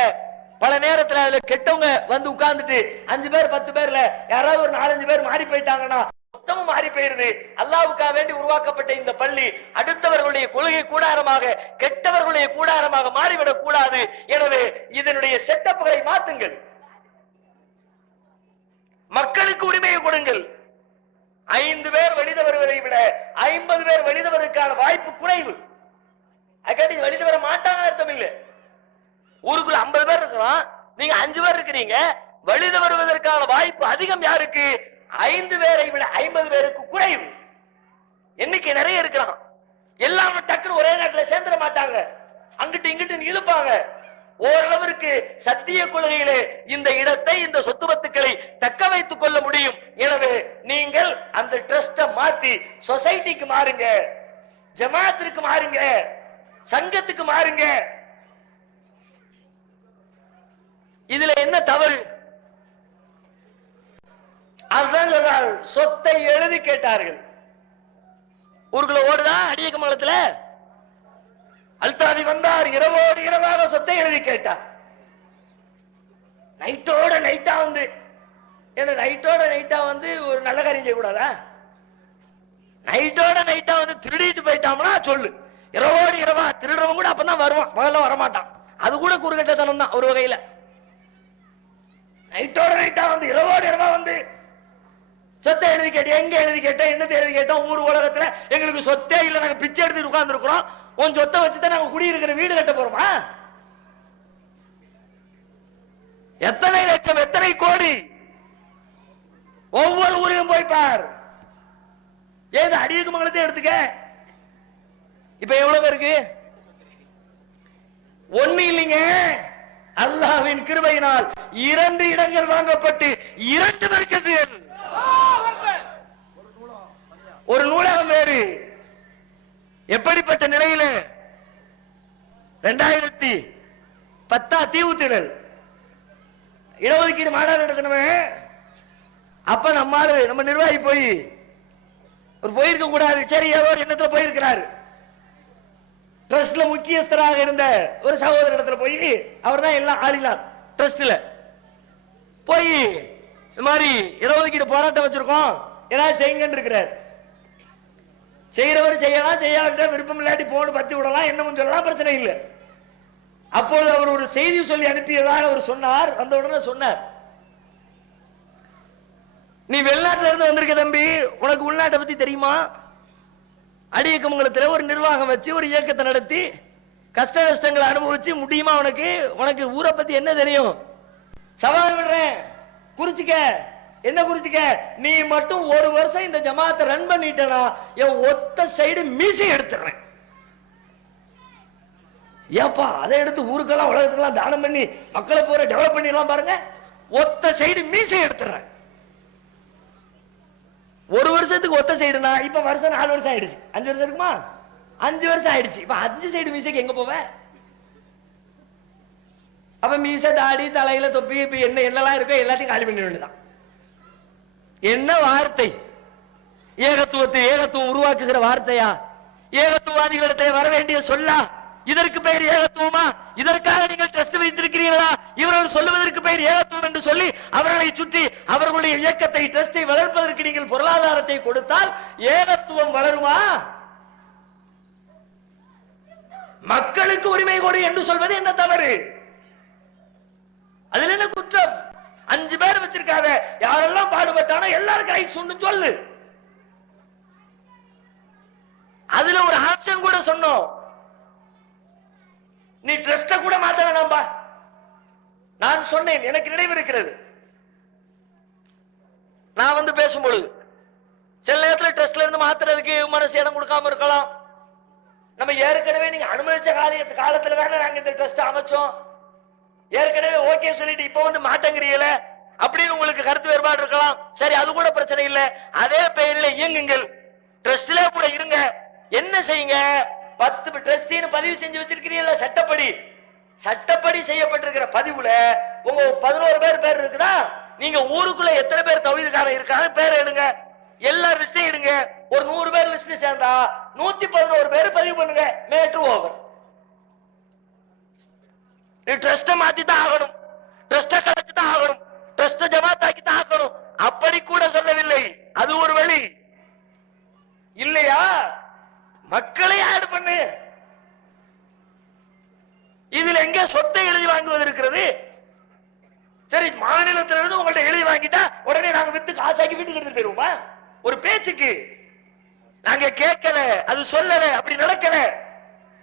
பல நேரத்துல அதுல கெட்டவங்க வந்து உட்கார்ந்துட்டு 5 பேர் 10 பேர்ல யாராவது ஒரு 4-5 பேர் மாறி போயிட்டாங்கன்னா மொத்தமும் மாறி போயிருது. அல்லாஹ்வுக்காக வேண்டி உருவாக்கப்பட்ட இந்த பள்ளி அடுத்தவர்களுடைய கொள்கை கூடாரமாக, கெட்டவர்களுடைய கூடாரமாக மாறிவிடக் கூடாது. எனவே இதனுடைய செட்டப்புகளை மாத்துங்கள், மக்களுக்கு உரிமையை கொடுங்கள். 5 பேர் வெளித வருவதை விட 50 பேர் வெளித வருவதற்கான வாய்ப்பு குறைவு. அதுக்காண்டி வெளித வர மாட்டாங்க அர்த்தம் இல்லை. ஊருக்குள்ள 50 பேர் இருக்கிறோம், நீங்க 5 பேர் இருக்கிறீங்க, வெளித வருவதற்கான வாய்ப்பு அதிகம் யாருக்கு? 5 பேரை விட 50 பேருக்கு குறைவு. எண்ணிக்கை நிறைய இருக்கிறான். எல்லாமே டக்குன்னு ஒரே நேரத்தில் சேர்ந்துட மாட்டாங்க, அங்கிட்டு இங்கிட்டு இழுப்பாங்க. ஓரளவிற்கு சத்திய கொள்கையிலே இந்த இடத்தை, இந்த சொத்து பத்துக்களை தக்க வைத்துக் கொள்ள முடியும். எனவே நீங்கள் அந்த ட்ரஸ்ட மாத்தி சொசைட்டிக்கு மாறுங்க, ஜமாத்திற்கு மாறுங்க, சங்கத்துக்கு மாறுங்க. இதுல என்ன தவறு? அதுதான் சொத்தை எழுதி கேட்டார்கள். ஊருக்குள்ள ஓடுதா அடியக்கமலத்துல அல்தாவி வந்தார், இரவோடு இரவாக சொத்தை எழுதி கேட்டார். நைட்டோட நைட்டா வந்து, ஏன்னா நைட்டோட நைட்டா வந்து ஒரு நல்ல காரியம் செய்யக்கூடாதா? நைட்டோட நைட்டா வந்து திருடிட்டு போயிட்டாம்னா சொல்லு, இரவோடு இரவா திருடுறவங்க கூட அப்பதான் வருவான், முதல்ல வரமாட்டான். அது கூட குறுக்கட்டத்தனம் தான் ஒரு வகையில. நைட்டோட நைட்டா வந்து இரவோடு இரவா வந்து சொத்தை எழுதி கேட்டேன். எங்க எழுதி கேட்டேன், என்னத்தை எழுதி கேட்டோம்? ஊர் உலகத்துல எங்களுக்கு சொத்தே இல்ல, நாங்க பிச்சை எடுத்து உட்கார்ந்து இருக்கிறோம், உன் சொத்தை வச்சுதான் நாங்க குடியிருக்கிற வீடு கட்ட போறோமா? எத்தனை லட்சம், எத்தனை கோடி? ஒவ்வொரு ஊரையும் போய் பார். ஏது அடியுக்கு மங்களத்தை எடுத்துக்க, இப்ப எவ்வளவு இருக்கு? ஒண்ணு இல்லைங்க, அல்லாஹ்வின் கிருபையினால் 2 இடங்கள் வாங்கப்பட்டு 2 மர்கஸ்கள், ஒரு நூலகம் வேறு. எப்படிப்பட்ட நிலையில 2010 தீவுத்திடல் இடஒதுக்கீடு மாநாடு நடக்கணுமே, அப்ப நம்ம நிர்வாகி போய் ஒரு போயிருக்க கூடாது, சரி ஏதோ ஒரு எண்ணத்துல போயிருக்கிறாரு. ட்ரஸ்ட்ல முக்கியஸ்தராக இருந்த ஒரு சகோதர இடத்துல போய், அவர் தான் எல்லாம் ஆளினார் ட்ரஸ்ட்ல போய், இந்த மாதிரி இடஒதுக்கீடு போராட்டம் வச்சிருக்கோம், ஏதாவது செய்யுங்கன்னு இருக்கிறார். செய்யறவர் செய்யலாம், செய்யாவிட்ட விருப்பம் இல்லாட்டி போன்னு பத்தி விடலாம், என்னமும் சொல்லலாம், பிரச்சனை இல்லை. அப்பொழுது அவர் ஒரு செய்தி சொல்லி அனுப்பியதாக அவர் சொன்னார். அந்த உடனே சொன்னார், நீ வெளிநாட்டுல இருந்து வந்திருக்க தம்பி, உனக்கு உள்நாட்டை பத்தி தெரியுமா? அடியக்கமங்கலத்துல ஒரு நிர்வாகம் வச்சு ஒரு இயக்கத்தை நடத்தி கஷ்ட நஷ்டங்களை அனுபவிச்சு முடியுமா உனக்கு? உனக்கு ஊரை பத்தி என்ன தெரியும்? சவால் விடுறேன், குறிச்சிக்க. என்ன குறிச்சிக்க? நீ மட்டும் 1 வருஷம் இந்த ஜமாத்தை ரன் பண்ணிட்டனா என் ஒத்த சைடு மீசி எடுத்துறேன். ஏப்பா அதை எடுத்து ஊருக்கெல்லாம் உலகத்துக்கெல்லாம் தானம் பண்ணி மக்களை பூரா டெவலப் பண்ணிடலாம் பாருங்க, ஒத்த சைடு மீசி எடுத்துறேன். 1 வருஷத்துக்கு ஒத்த சைடுனா இப்ப வருஷம் 4 வருஷம் ஆயிடுச்சு, 5 வருஷம் இருக்குமா? 5 வருஷம் ஆயிடுச்சு. இப்ப 5 சைடு மீசைக்கு எங்க போவ? அப்ப மீசை, தாடி, தலையில தொப்பி, இப்ப என்னெல்லாம் இருக்கோ எல்லாத்தையும் காலி பண்ண வேண்டியதான். என்ன வார்த்தை? ஏகத்துவம் உருவாக்குகிற வார்த்தையா? ஏகத்துவாதிகளிடத்தை வர வேண்டிய சொல்லா? இதற்கு பெயர் ஏகத்துவமா? இதற்காக நீங்கள் ட்ரஸ்ட் வைத்திருக்கிறீர்களா? இவர்கள் சொல்லுவதற்கு பெயர் ஏகத்துவம் என்று சொல்லி அவர்களை சுற்றி அவர்களுடைய இயக்கத்தை, ட்ரஸ்டை வளர்ப்பதற்கு நீங்கள் பொருளாதாரத்தை கொடுத்தால் ஏகத்துவம் வளருமா? மக்களுக்கு உரிமை கொடு என்று சொல்வது என்ன தவறு? அதுல என்ன குற்றம்? 5 பேர் வச்சிருக்காத, யாரெல்லாம் பாடுபட்டானோ எல்லாருக்கும் ரைட்ஸ் உண்டு சொல்லு. அதுல ஒரு ஆப்ஷன் கூட சொன்னோம், நீ ட்ரஸ்ட கூட மாத்த வேணாம்பா. நான் சொன்னேன், எனக்கு நினைவு இருக்கிறது, நான் வந்து பேசும்பொழுது சில நேரத்தில் ட்ரஸ்ட்ல இருந்து மாத்துறதுக்கு மனசு இடம் கொடுக்காம இருக்கலாம். நம்ம ஏற்கனவே நீங்க அனுமதிச்ச காலத்துல தானே நாங்க இந்த ட்ரஸ்ட் அமைச்சோம், ஏற்கனவே ஓகே சொல்லிட்டு இப்ப வந்து மாட்டேங்கிறீங்கள அப்படின்னு உங்களுக்கு கருத்து வேறுபாடு இருக்கலாம். சரி, அது கூட பிரச்சனை இல்லை, அதே பெயரில் இயங்குங்கள், ட்ரஸ்ட்ல கூட இருங்க. என்ன செய்யுங்க? 10 ட்ரஸ்டின்னு பதிவு செஞ்சு வச்சிருக்கிறீங்களா? சட்டப்படி செய்யப்பட்டிருக்கிற பதிவுல உங்க 11 பேர் இருக்குதா? நீங்க ஊருக்குள்ள எத்தனை பேர் தௌஹீதுக்காரன் இருக்காங்க பேர் எடுங்க, எல்லா லிஸ்டையும் எடுங்க. ஒரு 100 பேர் லிஸ்ட் சேர்ந்தா 111 பேர் பதிவு பண்ணுங்க, மேட்ரு ஓவர். நீ ட்ரஸ்ட மாத்தி தான் ஆகணும். ட்ரஸ்ட கலைச்சு தான் ஆகணும், ட்ரஸ்ட ஜமாத்தாக்கி தான் ஆகணும், அப்படி கூட சொல்லவில்லை. அது ஒரு வழி இல்லையா? மக்களை ஆட் பண்ணு. இதுல எங்க சொத்தை எழுதி வாங்குவது இருக்கிறது? சரி, மாநிலத்திலிருந்து உங்கள்ட்ட எழுதி வாங்கிட்டா உடனே நாங்க வித்து காசாக்கி வீட்டுக்கு எடுத்துட்டு போயிருவோமா? ஒரு பேச்சுக்கு நாங்க கேட்கல, அது சொல்லல, அப்படி நடக்கல.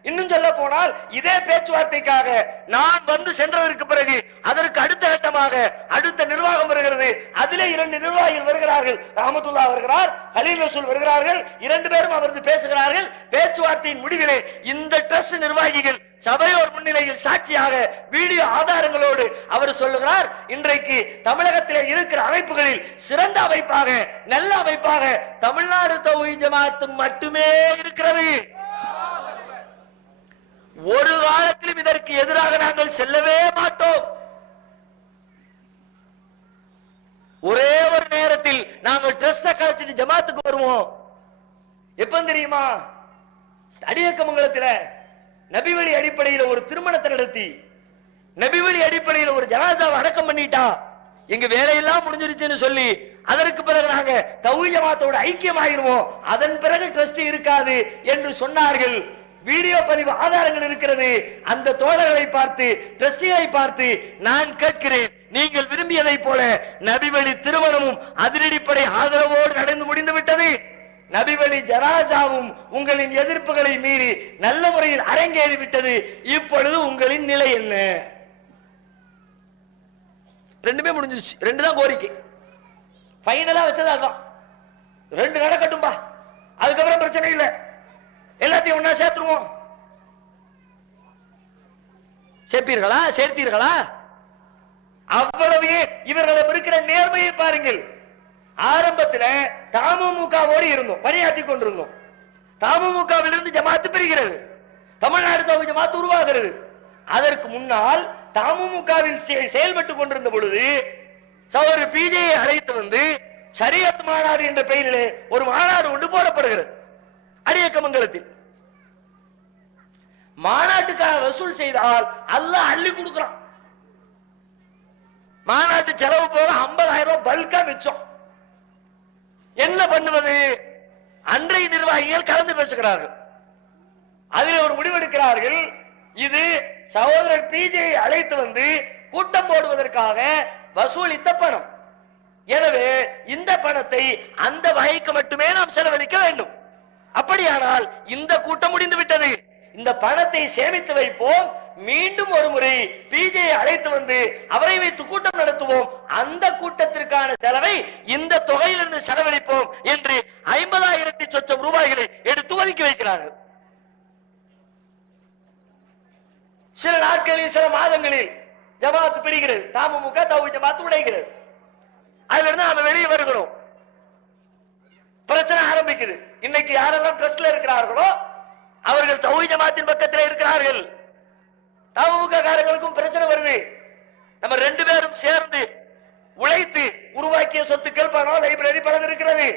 இன்னும் சொல்ல போனால் இதே பேச்சுவார்த்தைக்காக நான் வந்து சென்றதற்கு பிறகு அதற்கு அடுத்த கட்டமாக அடுத்த நிர்வாகம் வருகிறது. அதிலே 2 நிர்வாகிகள் வருகிறார்கள். ரஹமத்துல்லா வருகிறார், ஹலீல் ரசூல் வருகிறார்கள். 2 பேரும் அமர்ந்து பேசுகிறார்கள். பேச்சுவார்த்தையின் முடிவிலே இந்த ட்ரஸ்ட் நிர்வாகிகள் சபையோர் முன்னிலையில் சாட்சியாக வீடியோ ஆதாரங்களோடு அவர் சொல்லுகிறார், இன்றைக்கு தமிழகத்திலே இருக்கிற அமைப்புகளில் சிறந்த அமைப்பாக, நல்ல அமைப்பாக தமிழ்நாடு தௌஹீத் ஜமாத் மட்டுமே இருக்கிறது. ஒரு காலத்திலும் இதற்கு எதிராக நாங்கள் செல்லவே மாட்டோம். ஒரே ஒரு நேரத்தில் நாங்கள் ட்ரஸ்ட கலைச்சிட்டு ஜமாத்துக்கு வருவோம். எப்ப தெரியுமா? அடியக்கமங்கலத்தில் நபிவழி அடிப்படையில் ஒரு திருமணத்தை நடத்தி நபிவழி அடிப்படையில் ஒரு ஜனாசாவை அடக்கம் பண்ணிட்டா எங்க வேலையெல்லாம் முடிஞ்சிருச்சுன்னு சொல்லி அதற்கு பிறகு நாங்க தௌஹீத் ஜமாத்தோட ஐக்கியமாயிருவோம், அதன் பிறகு ட்ரஸ்ட் இருக்காது என்று சொன்னார்கள். வீடியோ பதிவு ஆதாரங்கள் இருக்கிறது. அந்த தோழர்களை பார்த்து, ட்ரஸ்டிகளை பார்த்து நான் கேட்கிறேன், நீங்கள் விரும்பியதை போல நபிவழி திருமணமும் அதிரடிப்படை ஆதரவோடு நடந்து முடிந்து விட்டது. நபிவழி ஜனாசாவும் உங்களின் எதிர்ப்புகளை மீறி நல்ல முறையில் அரங்கேறி விட்டது. இப்பொழுது உங்களின் நிலை என்ன? ரெண்டுமே முடிஞ்சிருச்சு. 2 தான் கோரிக்கை. ஃபைனலா வச்சது அதுதான். 2 நடக்கட்டும்பா, அதுக்கப்புறம் பிரச்சனை இல்லை, எல்லாத்தையும் ஒன்னா சேர்த்துருவோம். சேர்ப்பீர்களா? சேர்த்தீர்களா? அவ்வளவு இவர்களிடம் இருக்கிற நேர்மையை பாருங்கள். ஆரம்பத்தில் தமுமுகவோடு இருந்தோம், பணியாற்றி கொண்டிருந்தோம். தமுமுகவிலிருந்து ஜமாத்து பிரிகிறது, தமிழ்நாடு தௌஹீத் ஜமாத் உருவாகிறது. அதற்கு முன்னால் தமுமுகவில் செயல்பட்டுக் கொண்டிருந்த பொழுது சகோதரர் பிஜேயை அழைத்து வந்து ஷரியத் மாநாடு என்ற பெயரிலே ஒரு மாநாடு ஒன்று போடப்படுகிறது அடியக்கமங்கலத்தில். மாநாட்டுக்காக வசூல் செய்தால் அல்லாஹ் அள்ளி கொடுக்கிறான். மாநாட்டு செலவு போக 50,000 ரூபாய் பல்கா மிச்சம். என்ன பண்ணுவது? அன்றைய நிர்வாகிகள் கலந்து பேசுகிறார்கள். அதில் ஒரு முடிவெடுக்கிறார்கள், இது சகோதரர் பிஜேயை அழைத்து வந்து கூட்டம் போடுவதற்காக வசூலித்த பணம். எனவே இந்த பணத்தை அந்த வகைக்கு மட்டுமே நாம் செலவழிக்க வேண்டும். அப்படியானால் இந்த கூட்டம் முடிந்து விட்டது, இந்த பணத்தை சேமித்து வைப்போம், மீண்டும் ஒரு முறை பிஜேயை அழைத்து வந்து அவரை வைத்து கூட்டம் நடத்துவோம், அந்த கூட்டத்திற்கான செலவை இந்த தொகையிலிருந்து செலவழிப்போம் என்று 50,000 சொச்சம் ரூபாய்களை எடுத்து ஒதுக்கி வைக்கிறார்கள். சில நாட்களில், சில மாதங்களில் ஜமாத் பிரிகிறது, தமுமுக தௌஹீத் ஜமாத் உடைகிறது. அதுல இருந்து நாம வெளியே வருகிறோம். பிரச்சனை ஆரம்பிக்குது. இன்னைக்கு யாரெல்லாம் ட்ரஸ்ட்ல இருக்கிறார்களோ அவர்கள் தௌஹீத் ஜமாத்தின் பக்கத்தில் இருக்கிறார்கள். தமுமுக காரங்களுக்கும் பிரச்சனை வருது. நம்ம 2 பேரும் சேர்ந்து உழைத்து உருவாக்கிய சொத்துக்கள், பணம், லைப்ரரி பணம் இருக்கிறது.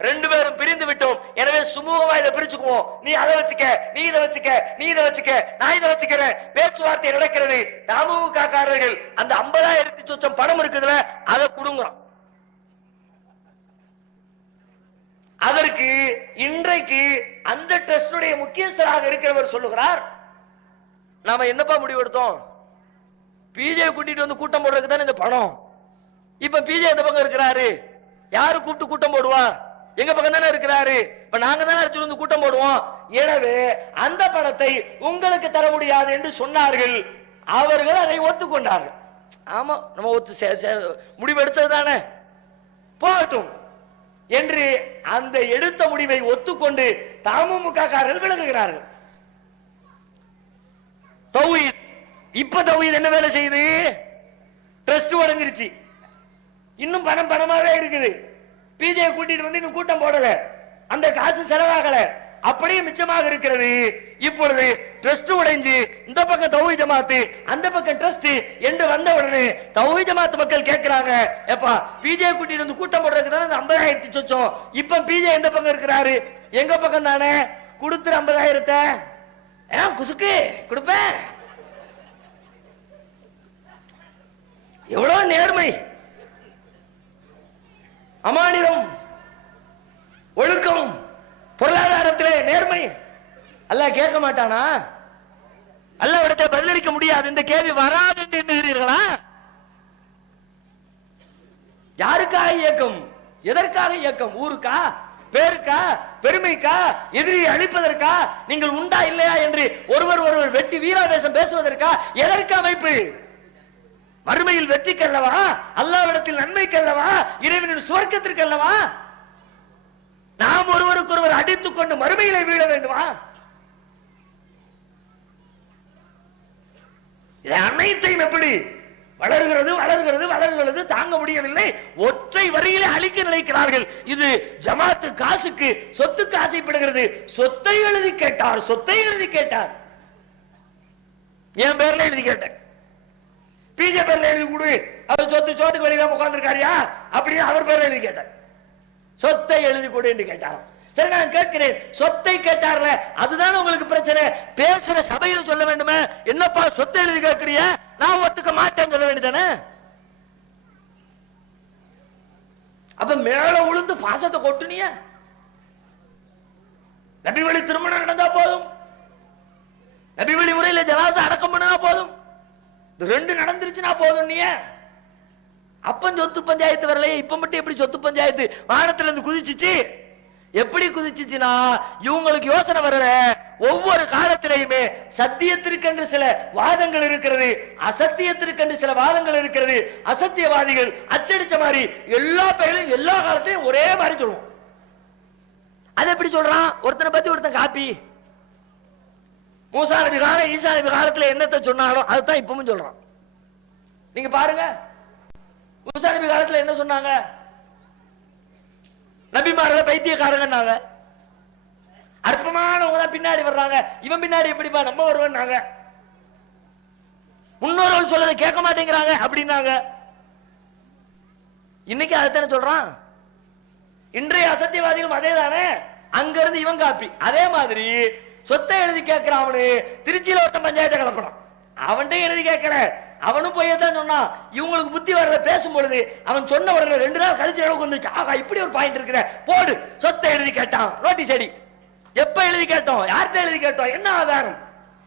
2 பேரும் பிரிந்து விட்டோம். எனவே சுமூகமா இதை பிரிச்சுக்குவோம். நீ அதை வச்சுக்க, நீ இதை வச்சுக்க, நீ இதை வச்சுக்க, நான் இதை வச்சுக்கிறேன். பேச்சுவார்த்தை நடக்கிறது. தமுமுக காரர்கள் அந்த 50,000 சொச்சம் பணம் இருக்குதுல, அதை கொடுங்க. அதற்கு இன்றைக்கு அந்த ட்ரஸ்டுடைய முக்கியஸ்தராக இருக்கிறவர் சொல்லுகிறார், நாம என்னப்பா முடிவெடுத்தோம்? பிஜே கூட்டிட்டு வந்து கூட்டம் போடுறதுக்கு தானே இந்த பணம். இப்ப பிஜே எந்த பக்கம் இருக்கிறாரு? யாரு கூப்பிட்டு கூட்டம் போடுவா? எங்க பக்கம் தானே இருக்கிறாரு. இப்ப நாங்க தானே அழைச்சு வந்து கூட்டம் போடுவோம். எனவே அந்த பணத்தை உங்களுக்கு தர முடியாது என்று சொன்னார்கள். அவர்கள் அதை ஒத்துக்கொண்டார்கள். ஆமா, நம்ம முடிவு எடுத்தது தானே, போகட்டும் என்று அந்த எடுத்த முடிவை ஒத்துக்கொண்டு தமுமுக காரர்கள் விலகுகிறார்கள். தௌஹீத் இப்ப தௌஹீத் என்ன வேலை செய்யுது? ட்ரஸ்ட் உடைஞ்சிருச்சு, இன்னும் பணம் பணமாவே இருக்குது. பிஜே கூட்டிட்டு வந்து இன்னும் கூட்டம் போடல, அந்த காசு செலவாகல, அப்படியே மிச்சமாக இருக்கிறது. இப்பொழுது ட்ரஸ்ட் உடைஞ்சு இந்த பக்கம் தௌஹீத் ஜமாத், அந்த பக்கம் ட்ரஸ்ட் என்று வந்த உடனே தௌஹீத் ஜமாத் மக்கள் கேட்கிறாங்க, எப்பா பிஜே கூட்டிட்டு வந்து கூட்டம் போடுறதுக்கு தானே 50,000 சொச்சம். இப்ப பிஜே எந்த பக்கம் இருக்கிறாரு? எங்க பக்கம் தானே. கொடுத்துரு 50,000 குசுக்கு கொடுப்பேன். எவ்வளவு நேர்மை, அமானிதம், ஒழுக்கம், பொருளாதாரத்திலே நேர்மை. அல்லாஹ் கேட்க மாட்டானா? அல்லாஹ்விடத்தை பதிலளிக்க முடியாது இந்த கேள்வி வராது என்று எண்ணுகிறீர்களா? யாருக்காக இயக்கம்? எதற்காக இயக்கம்? ஊருக்கா, பேருக்கா, பெருமைக்கா, எதிரியை அழிப்பதற்கா, நீங்கள் உண்டா இல்லையா என்று ஒருவர் வெட்டி வீராவேசம் பேசுவதற்கா? எதற்கு அமைப்பு? மறுமையில் வெற்றிக்கல்லவா? அல்லாஹ்விடத்தில் நன்மைக்கல்லவா? இறைவனின் சுவர்க்கத்திற்கல்லவா? நாம் ஒருவருக்கொருவர் அடித்துக் கொண்டு மறுமையிலே வீழ வேண்டுமா? அனைத்தையும் எப்படி வளர்கிறது வளர்கிறது வளர்கிறது தாங்க முடியவில்லை, ஒற்றை வரியிலே அழிக்க நினைக்கிறார்கள். இது ஜமாத்து காசுக்கு, சொத்துக்கு ஆசைப்படுகிறது. சொத்தை எழுதி கேட்டார், சொத்தை எழுதி கேட்டார். என் பேர்ல எழுதி கேட்டேன், பிஜே பேர்ல எழுதி கொடு, அவர் சொத்துக்கு வெளியில உட்கார்ந்து இருக்காரியா அப்படின்னு அவர் பேர்ல எழுதி கேட்டார். சொத்தை எழுதி கொடு என்று கேட்டாராம். சரி, நான் கேட்கிறேன், சொத்தை கேட்டார்ல, அதுதான் உங்களுக்கு பிரச்சனை. பேசுற சபையில் சொல்ல வேண்டுமே, என்னப்பா சொத்தை எழுதி கேட்கிறிய, நான் ஒத்துக்க மாட்டேன்னு சொல்ல வேண்டியதானே? அப்ப மேல உளுந்து பாசத்தை கொட்டுனிய. நபி வழி திருமணம் நடந்தா போதும், நபி வழி முறையில ஜனாசா அடக்கம் பண்ணினா போதும், இது ரெண்டு நடந்துருச்சுன்னா போதும். நீ அப்பன் சொத்து பஞ்சாயத்து வரலையே, இப்ப மட்டும் எப்படி சொத்து பஞ்சாயத்து வானத்துல இருந்து குதிச்சிச்சு? எப்படி குதிச்சுச்சுன்னா, இவங்களுக்கு யோசனை வர்ற ஒவ்வொரு காலத்திலேயுமே சத்தியத்திற்கென்று சில வாதங்கள் இருக்கிறது, அசத்தியத்திற்கென்று சில வாதங்கள் இருக்கிறது. அசத்தியவாதிகள் அச்சடிச்ச மாதிரி எல்லா பெயரையும் எல்லா காலத்தையும் ஒரே மாதிரி சொல்லுவோம். அது எப்படி சொல்றான்? ஒருத்தனை பத்தி ஒருத்தன் காப்பி. மூசா நபி காலம், ஈசா நபி காலத்துல என்னத்தை சொன்னாலும் அதுதான் இப்பவும் சொல்றான். நீங்க பாருங்க, மூசா நபி காலத்துல என்ன சொன்னாங்க? நபிமார்கள பைத்தியக்காரங்க, அற்பமானவங்க தான் பின்னாடி வர்றாங்க. இவன் பின்னாடி எப்படிப்பா நம்ம வருவாங்க? முன்னோர்கள் சொல்லதை கேட்க மாட்டேங்கிறாங்க அப்படின்னாங்க. இன்னைக்கு அதைத்தானே சொல்றான். இன்றைய அசத்தியவாதிகள் அதே தானே. அங்க இருந்து இவன் காப்பி. அதே மாதிரி சொத்தை எழுதி கேட்கிறான். அவனு திருச்சியில ஒருத்தன் பஞ்சாயத்தை கலப்பறான், அவன்கிட்ட எழுதி கேட்கற, அவனும் போய்தான் சொன்னான். இவங்களுக்கு புத்தி வரல. பேசும் பொழுது அவன் சொன்ன உடனே 2 நாள் கழிச்சு அளவுக்கு வந்துச்சு. ஆகா, இப்படி ஒரு பாயிண்ட் இருக்கிற, போடு. சொத்தை எழுதி கேட்டான், நோட்டீஸ் அடி. எப்ப எழுதி கேட்டோம்? யார்கிட்ட எழுதி கேட்டோம்? என்ன ஆதாரம்?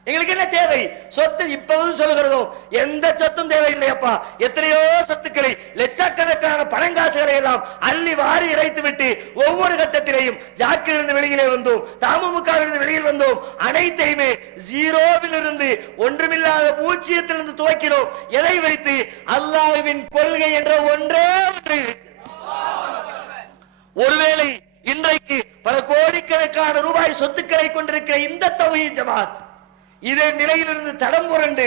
எங்களுக்கு என்ன தேவை? சொத்து இப்பவும் சொல்லுகிறதோ, எந்த சொத்தும் தேவையில்லையப்பா. எத்தனையோ சொத்துக்களை, லட்சக்கணக்கான பணங்காசுகளை எல்லாம் அள்ளி வாரி இறைத்து விட்டு ஒவ்வொரு கட்டத்திலேயும் ஜாக்கிலிருந்து வெளியிலே வந்தோம், தமுமுகவிலிருந்து வெளியில் வந்தோம். அனைத்தையுமே ஜீரோவில் இருந்து, ஒன்றுமில்லாத பூஜ்ஜியத்திலிருந்து துவக்கினோம். எதை வைத்து? அல்லாஹ்வின் கொள்கை என்ற ஒன்றே ஒன்று. ஒருவேளை இன்றைக்கு பல கோடிக்கணக்கான ரூபாய் சொத்துக்களை கொண்டிருக்கிற இந்த தௌஹீத் ஜமாத் இதே நிலையிலிருந்து தடம் புரண்டு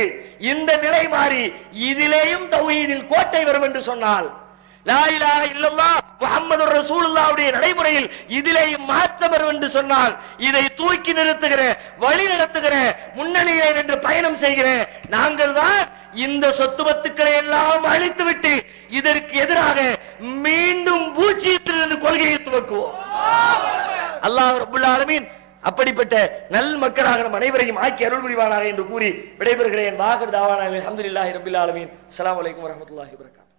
இந்த நிலை மாறி இதிலேயும் தௌஹீதில் கோட்டை வரும் என்று சொன்னால், லா இலாஹ இல்லல்லாஹ் முஹம்மதுர் ரசூலுல்லாஹ்வுடைய நடைமுறையில் இதிலேயும் மாற்றம் வரும் என்று சொன்னால், இதை தூக்கி நிறுத்துகிற, வழி நடத்துகிற, முன்னணியிலே நின்று பயணம் செய்கிற நாங்கள் தான் இந்த சொத்து பத்துக்களை எல்லாம் அழித்துவிட்டு இதற்கு எதிராக மீண்டும் பூஜ்ஜியத்திலிருந்து கொள்கையை துவக்குவோம். அல்லாஹ் ரப்பல் ஆலமீன் அப்படிப்பட்ட நல் மக்களாக நம் அனைவரையும் ஆக்கி அருள் புரிவானாக என்று கூறி விடைபெறுகிறேன். வாஹிர் தாவானா அல்ஹம்துலில்லாஹி ரப்பில் ஆலமீன். அஸ்ஸலாமு அலைக்கும் வரஹ்மத்துல்லாஹி வபரகாத்துஹு.